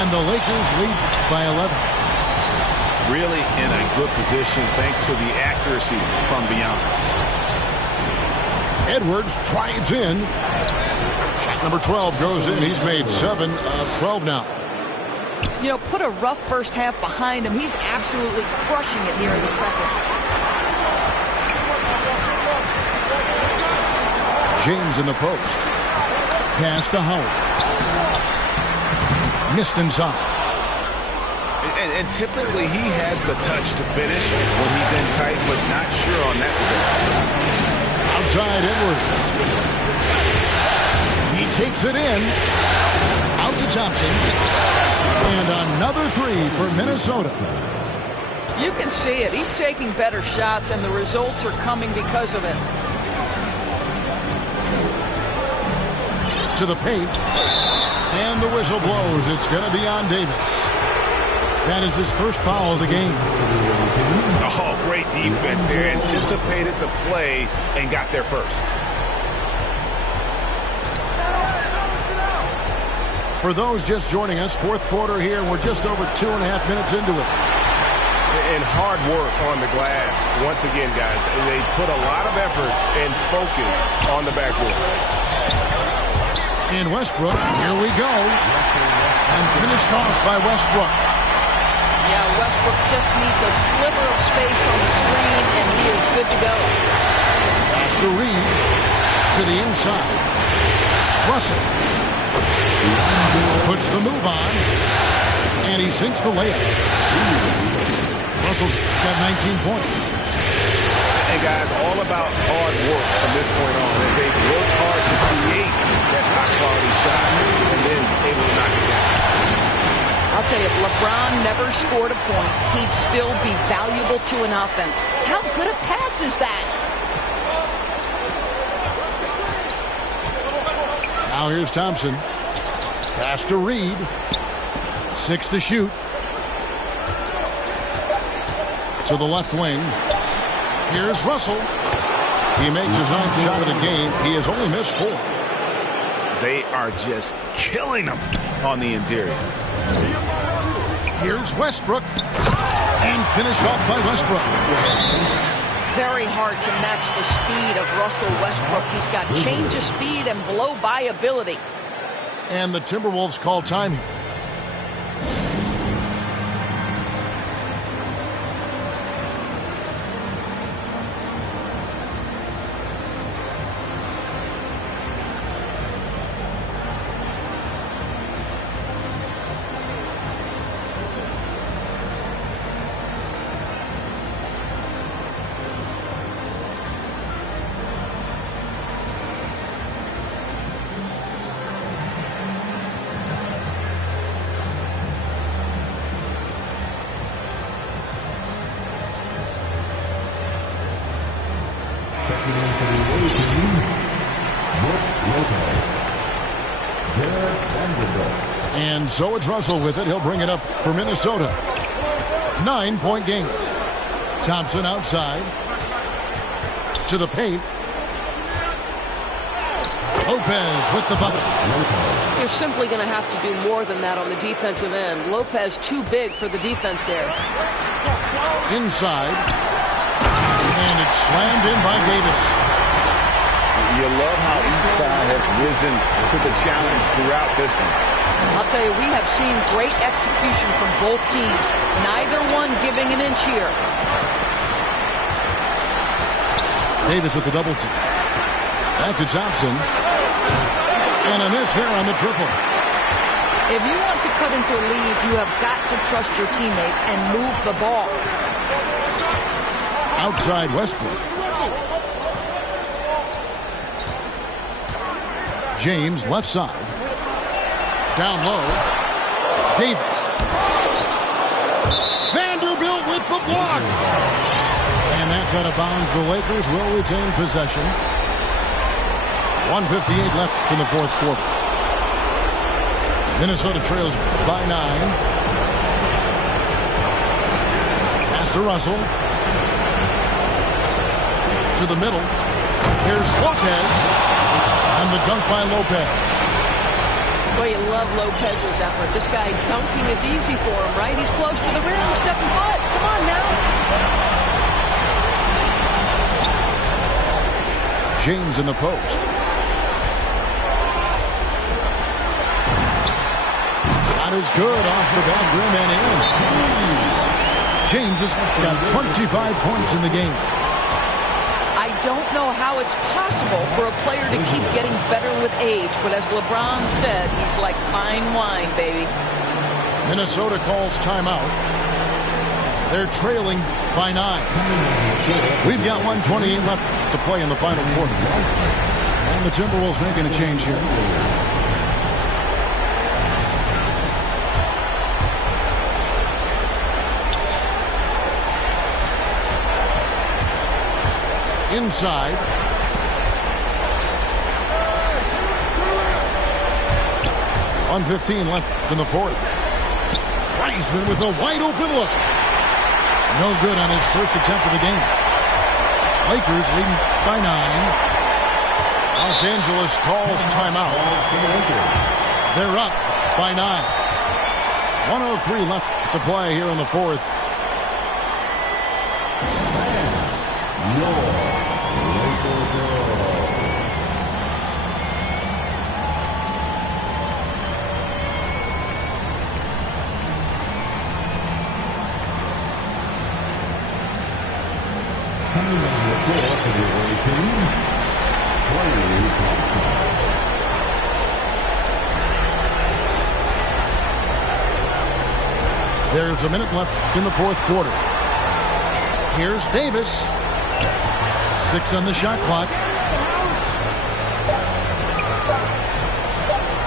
And the Lakers lead by 11. Really in a good position thanks to the accuracy from beyond. Edwards drives in. Shot number 12 goes in. He's made 7 of 12 now. You know, put a rough first half behind him. He's absolutely crushing it here in the second. James in the post. Pass to Howard. Missed inside. And typically he has the touch to finish when he's in tight, but not sure on that position. Outside Edwards. He takes it in. Out to Thompson. And another three for Minnesota. You can see it. He's taking better shots, and the results are coming because of it. To the paint. And the whistle blows. It's going to be on Davis. That is his first foul of the game. Oh, great defense. They anticipated the play and got there first. For those just joining us, fourth quarter here. We're just over 2.5 minutes into it. And hard work on the glass. Once again, guys, they put a lot of effort and focus on the backboard. And Westbrook, here we go. And finished off by Westbrook. Yeah, Westbrook just needs a sliver of space on the screen, and he is good to go. After Reed to the inside. Russell puts the move on, and he sinks the layup. Russell's got 19 points. And guys, all about hard work from this point on. They've worked hard to create that high-quality shot and then able to knock it down. I'll tell you, if LeBron never scored a point, he'd still be valuable to an offense. How good a pass is that? Now here's Thompson. Pass to Reed. 6 to shoot. To the left wing. Here's Russell. He makes his 9th shot of the game. He has only missed 4. They are just killing them on the interior. Here's Westbrook. And finished off by Westbrook. Very hard to match the speed of Russell Westbrook. He's got change of speed and blow-by ability. And the Timberwolves call time here. And so it's Russell with it. He'll bring it up for Minnesota. 9-point game. Thompson outside. To the paint. Lopez with the bucket. You're simply going to have to do more than that on the defensive end. Lopez too big for the defense there. Inside. And it's slammed in by Davis. You love how each side has risen to the challenge throughout this one. I'll tell you, we have seen great execution from both teams. Neither one giving an inch here. Davis with the double team. Back to Thompson. And a miss here on the triple. If you want to cut into a lead, you have got to trust your teammates and move the ball. Outside Westbrook. James left side. Down low. Davis. Vanderbilt with the block. And that's out of bounds. The Lakers will retain possession. 1:58 left in the fourth quarter. Minnesota trails by 9. Pass to Russell. To the middle. Here's Lopez. And the dunk by Lopez. Well, you love Lopez's effort. This guy dunking is easy for him, right? He's close to the rim. 7 foot. Come on now. James in the post. Shot is good off the back rim and in. James has got 25 points in the game. I don't know how it's possible for a player to keep getting better with age, but as LeBron said, he's like fine wine, baby. Minnesota calls timeout. They're trailing by 9. We've got 1:28 left to play in the final quarter. And the Timberwolves making a change here. inside. .1:15 left in the fourth. Wiseman with a wide open look. No good on his first attempt of the game. Lakers leading by 9. Los Angeles calls timeout. They're up by 9. 1:03 left to play here in the fourth. There's a minute left in the fourth quarter. Here's Davis. 6 on the shot clock.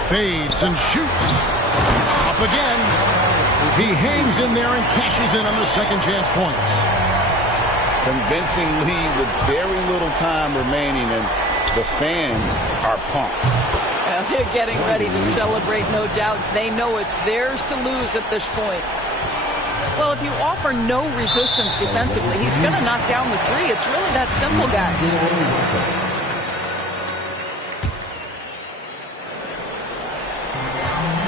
Fades and shoots. Up again. He hangs in there and cashes in on the second chance points. Convincing lead with very little time remaining, and the fans are pumped. Well, they're getting ready to celebrate, no doubt. They know it's theirs to lose at this point. Well, if you offer no resistance defensively, he's going to knock down the three. It's really that simple, guys.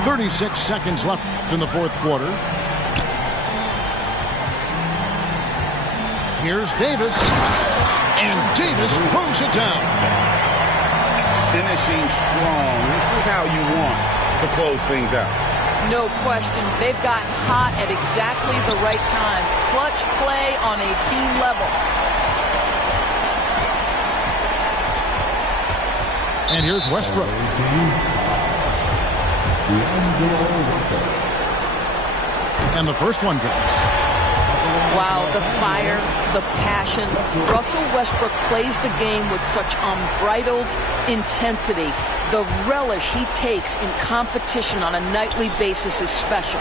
.36 seconds left in the fourth quarter. Here's Davis. And Davis throws it down. Finishing strong. This is how you want to close things out. No question. They've gotten hot at exactly the right time. Clutch play on a team level. And here's Westbrook. And the first one drops. Wow, the fire, the passion. Russell Westbrook plays the game with such unbridled intensity. The relish he takes in competition on a nightly basis is special.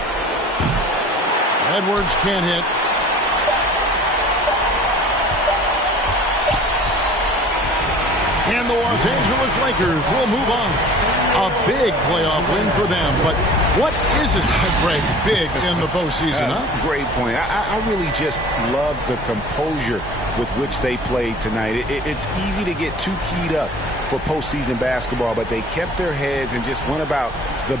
Edwards can't hit. And the Los Angeles Lakers will move on. A big playoff win for them. But what isn't a great big in the postseason, huh? Great point. I really just love the composure with which they played tonight. It's easy to get too keyed up for postseason basketball, but they kept their heads and just went about the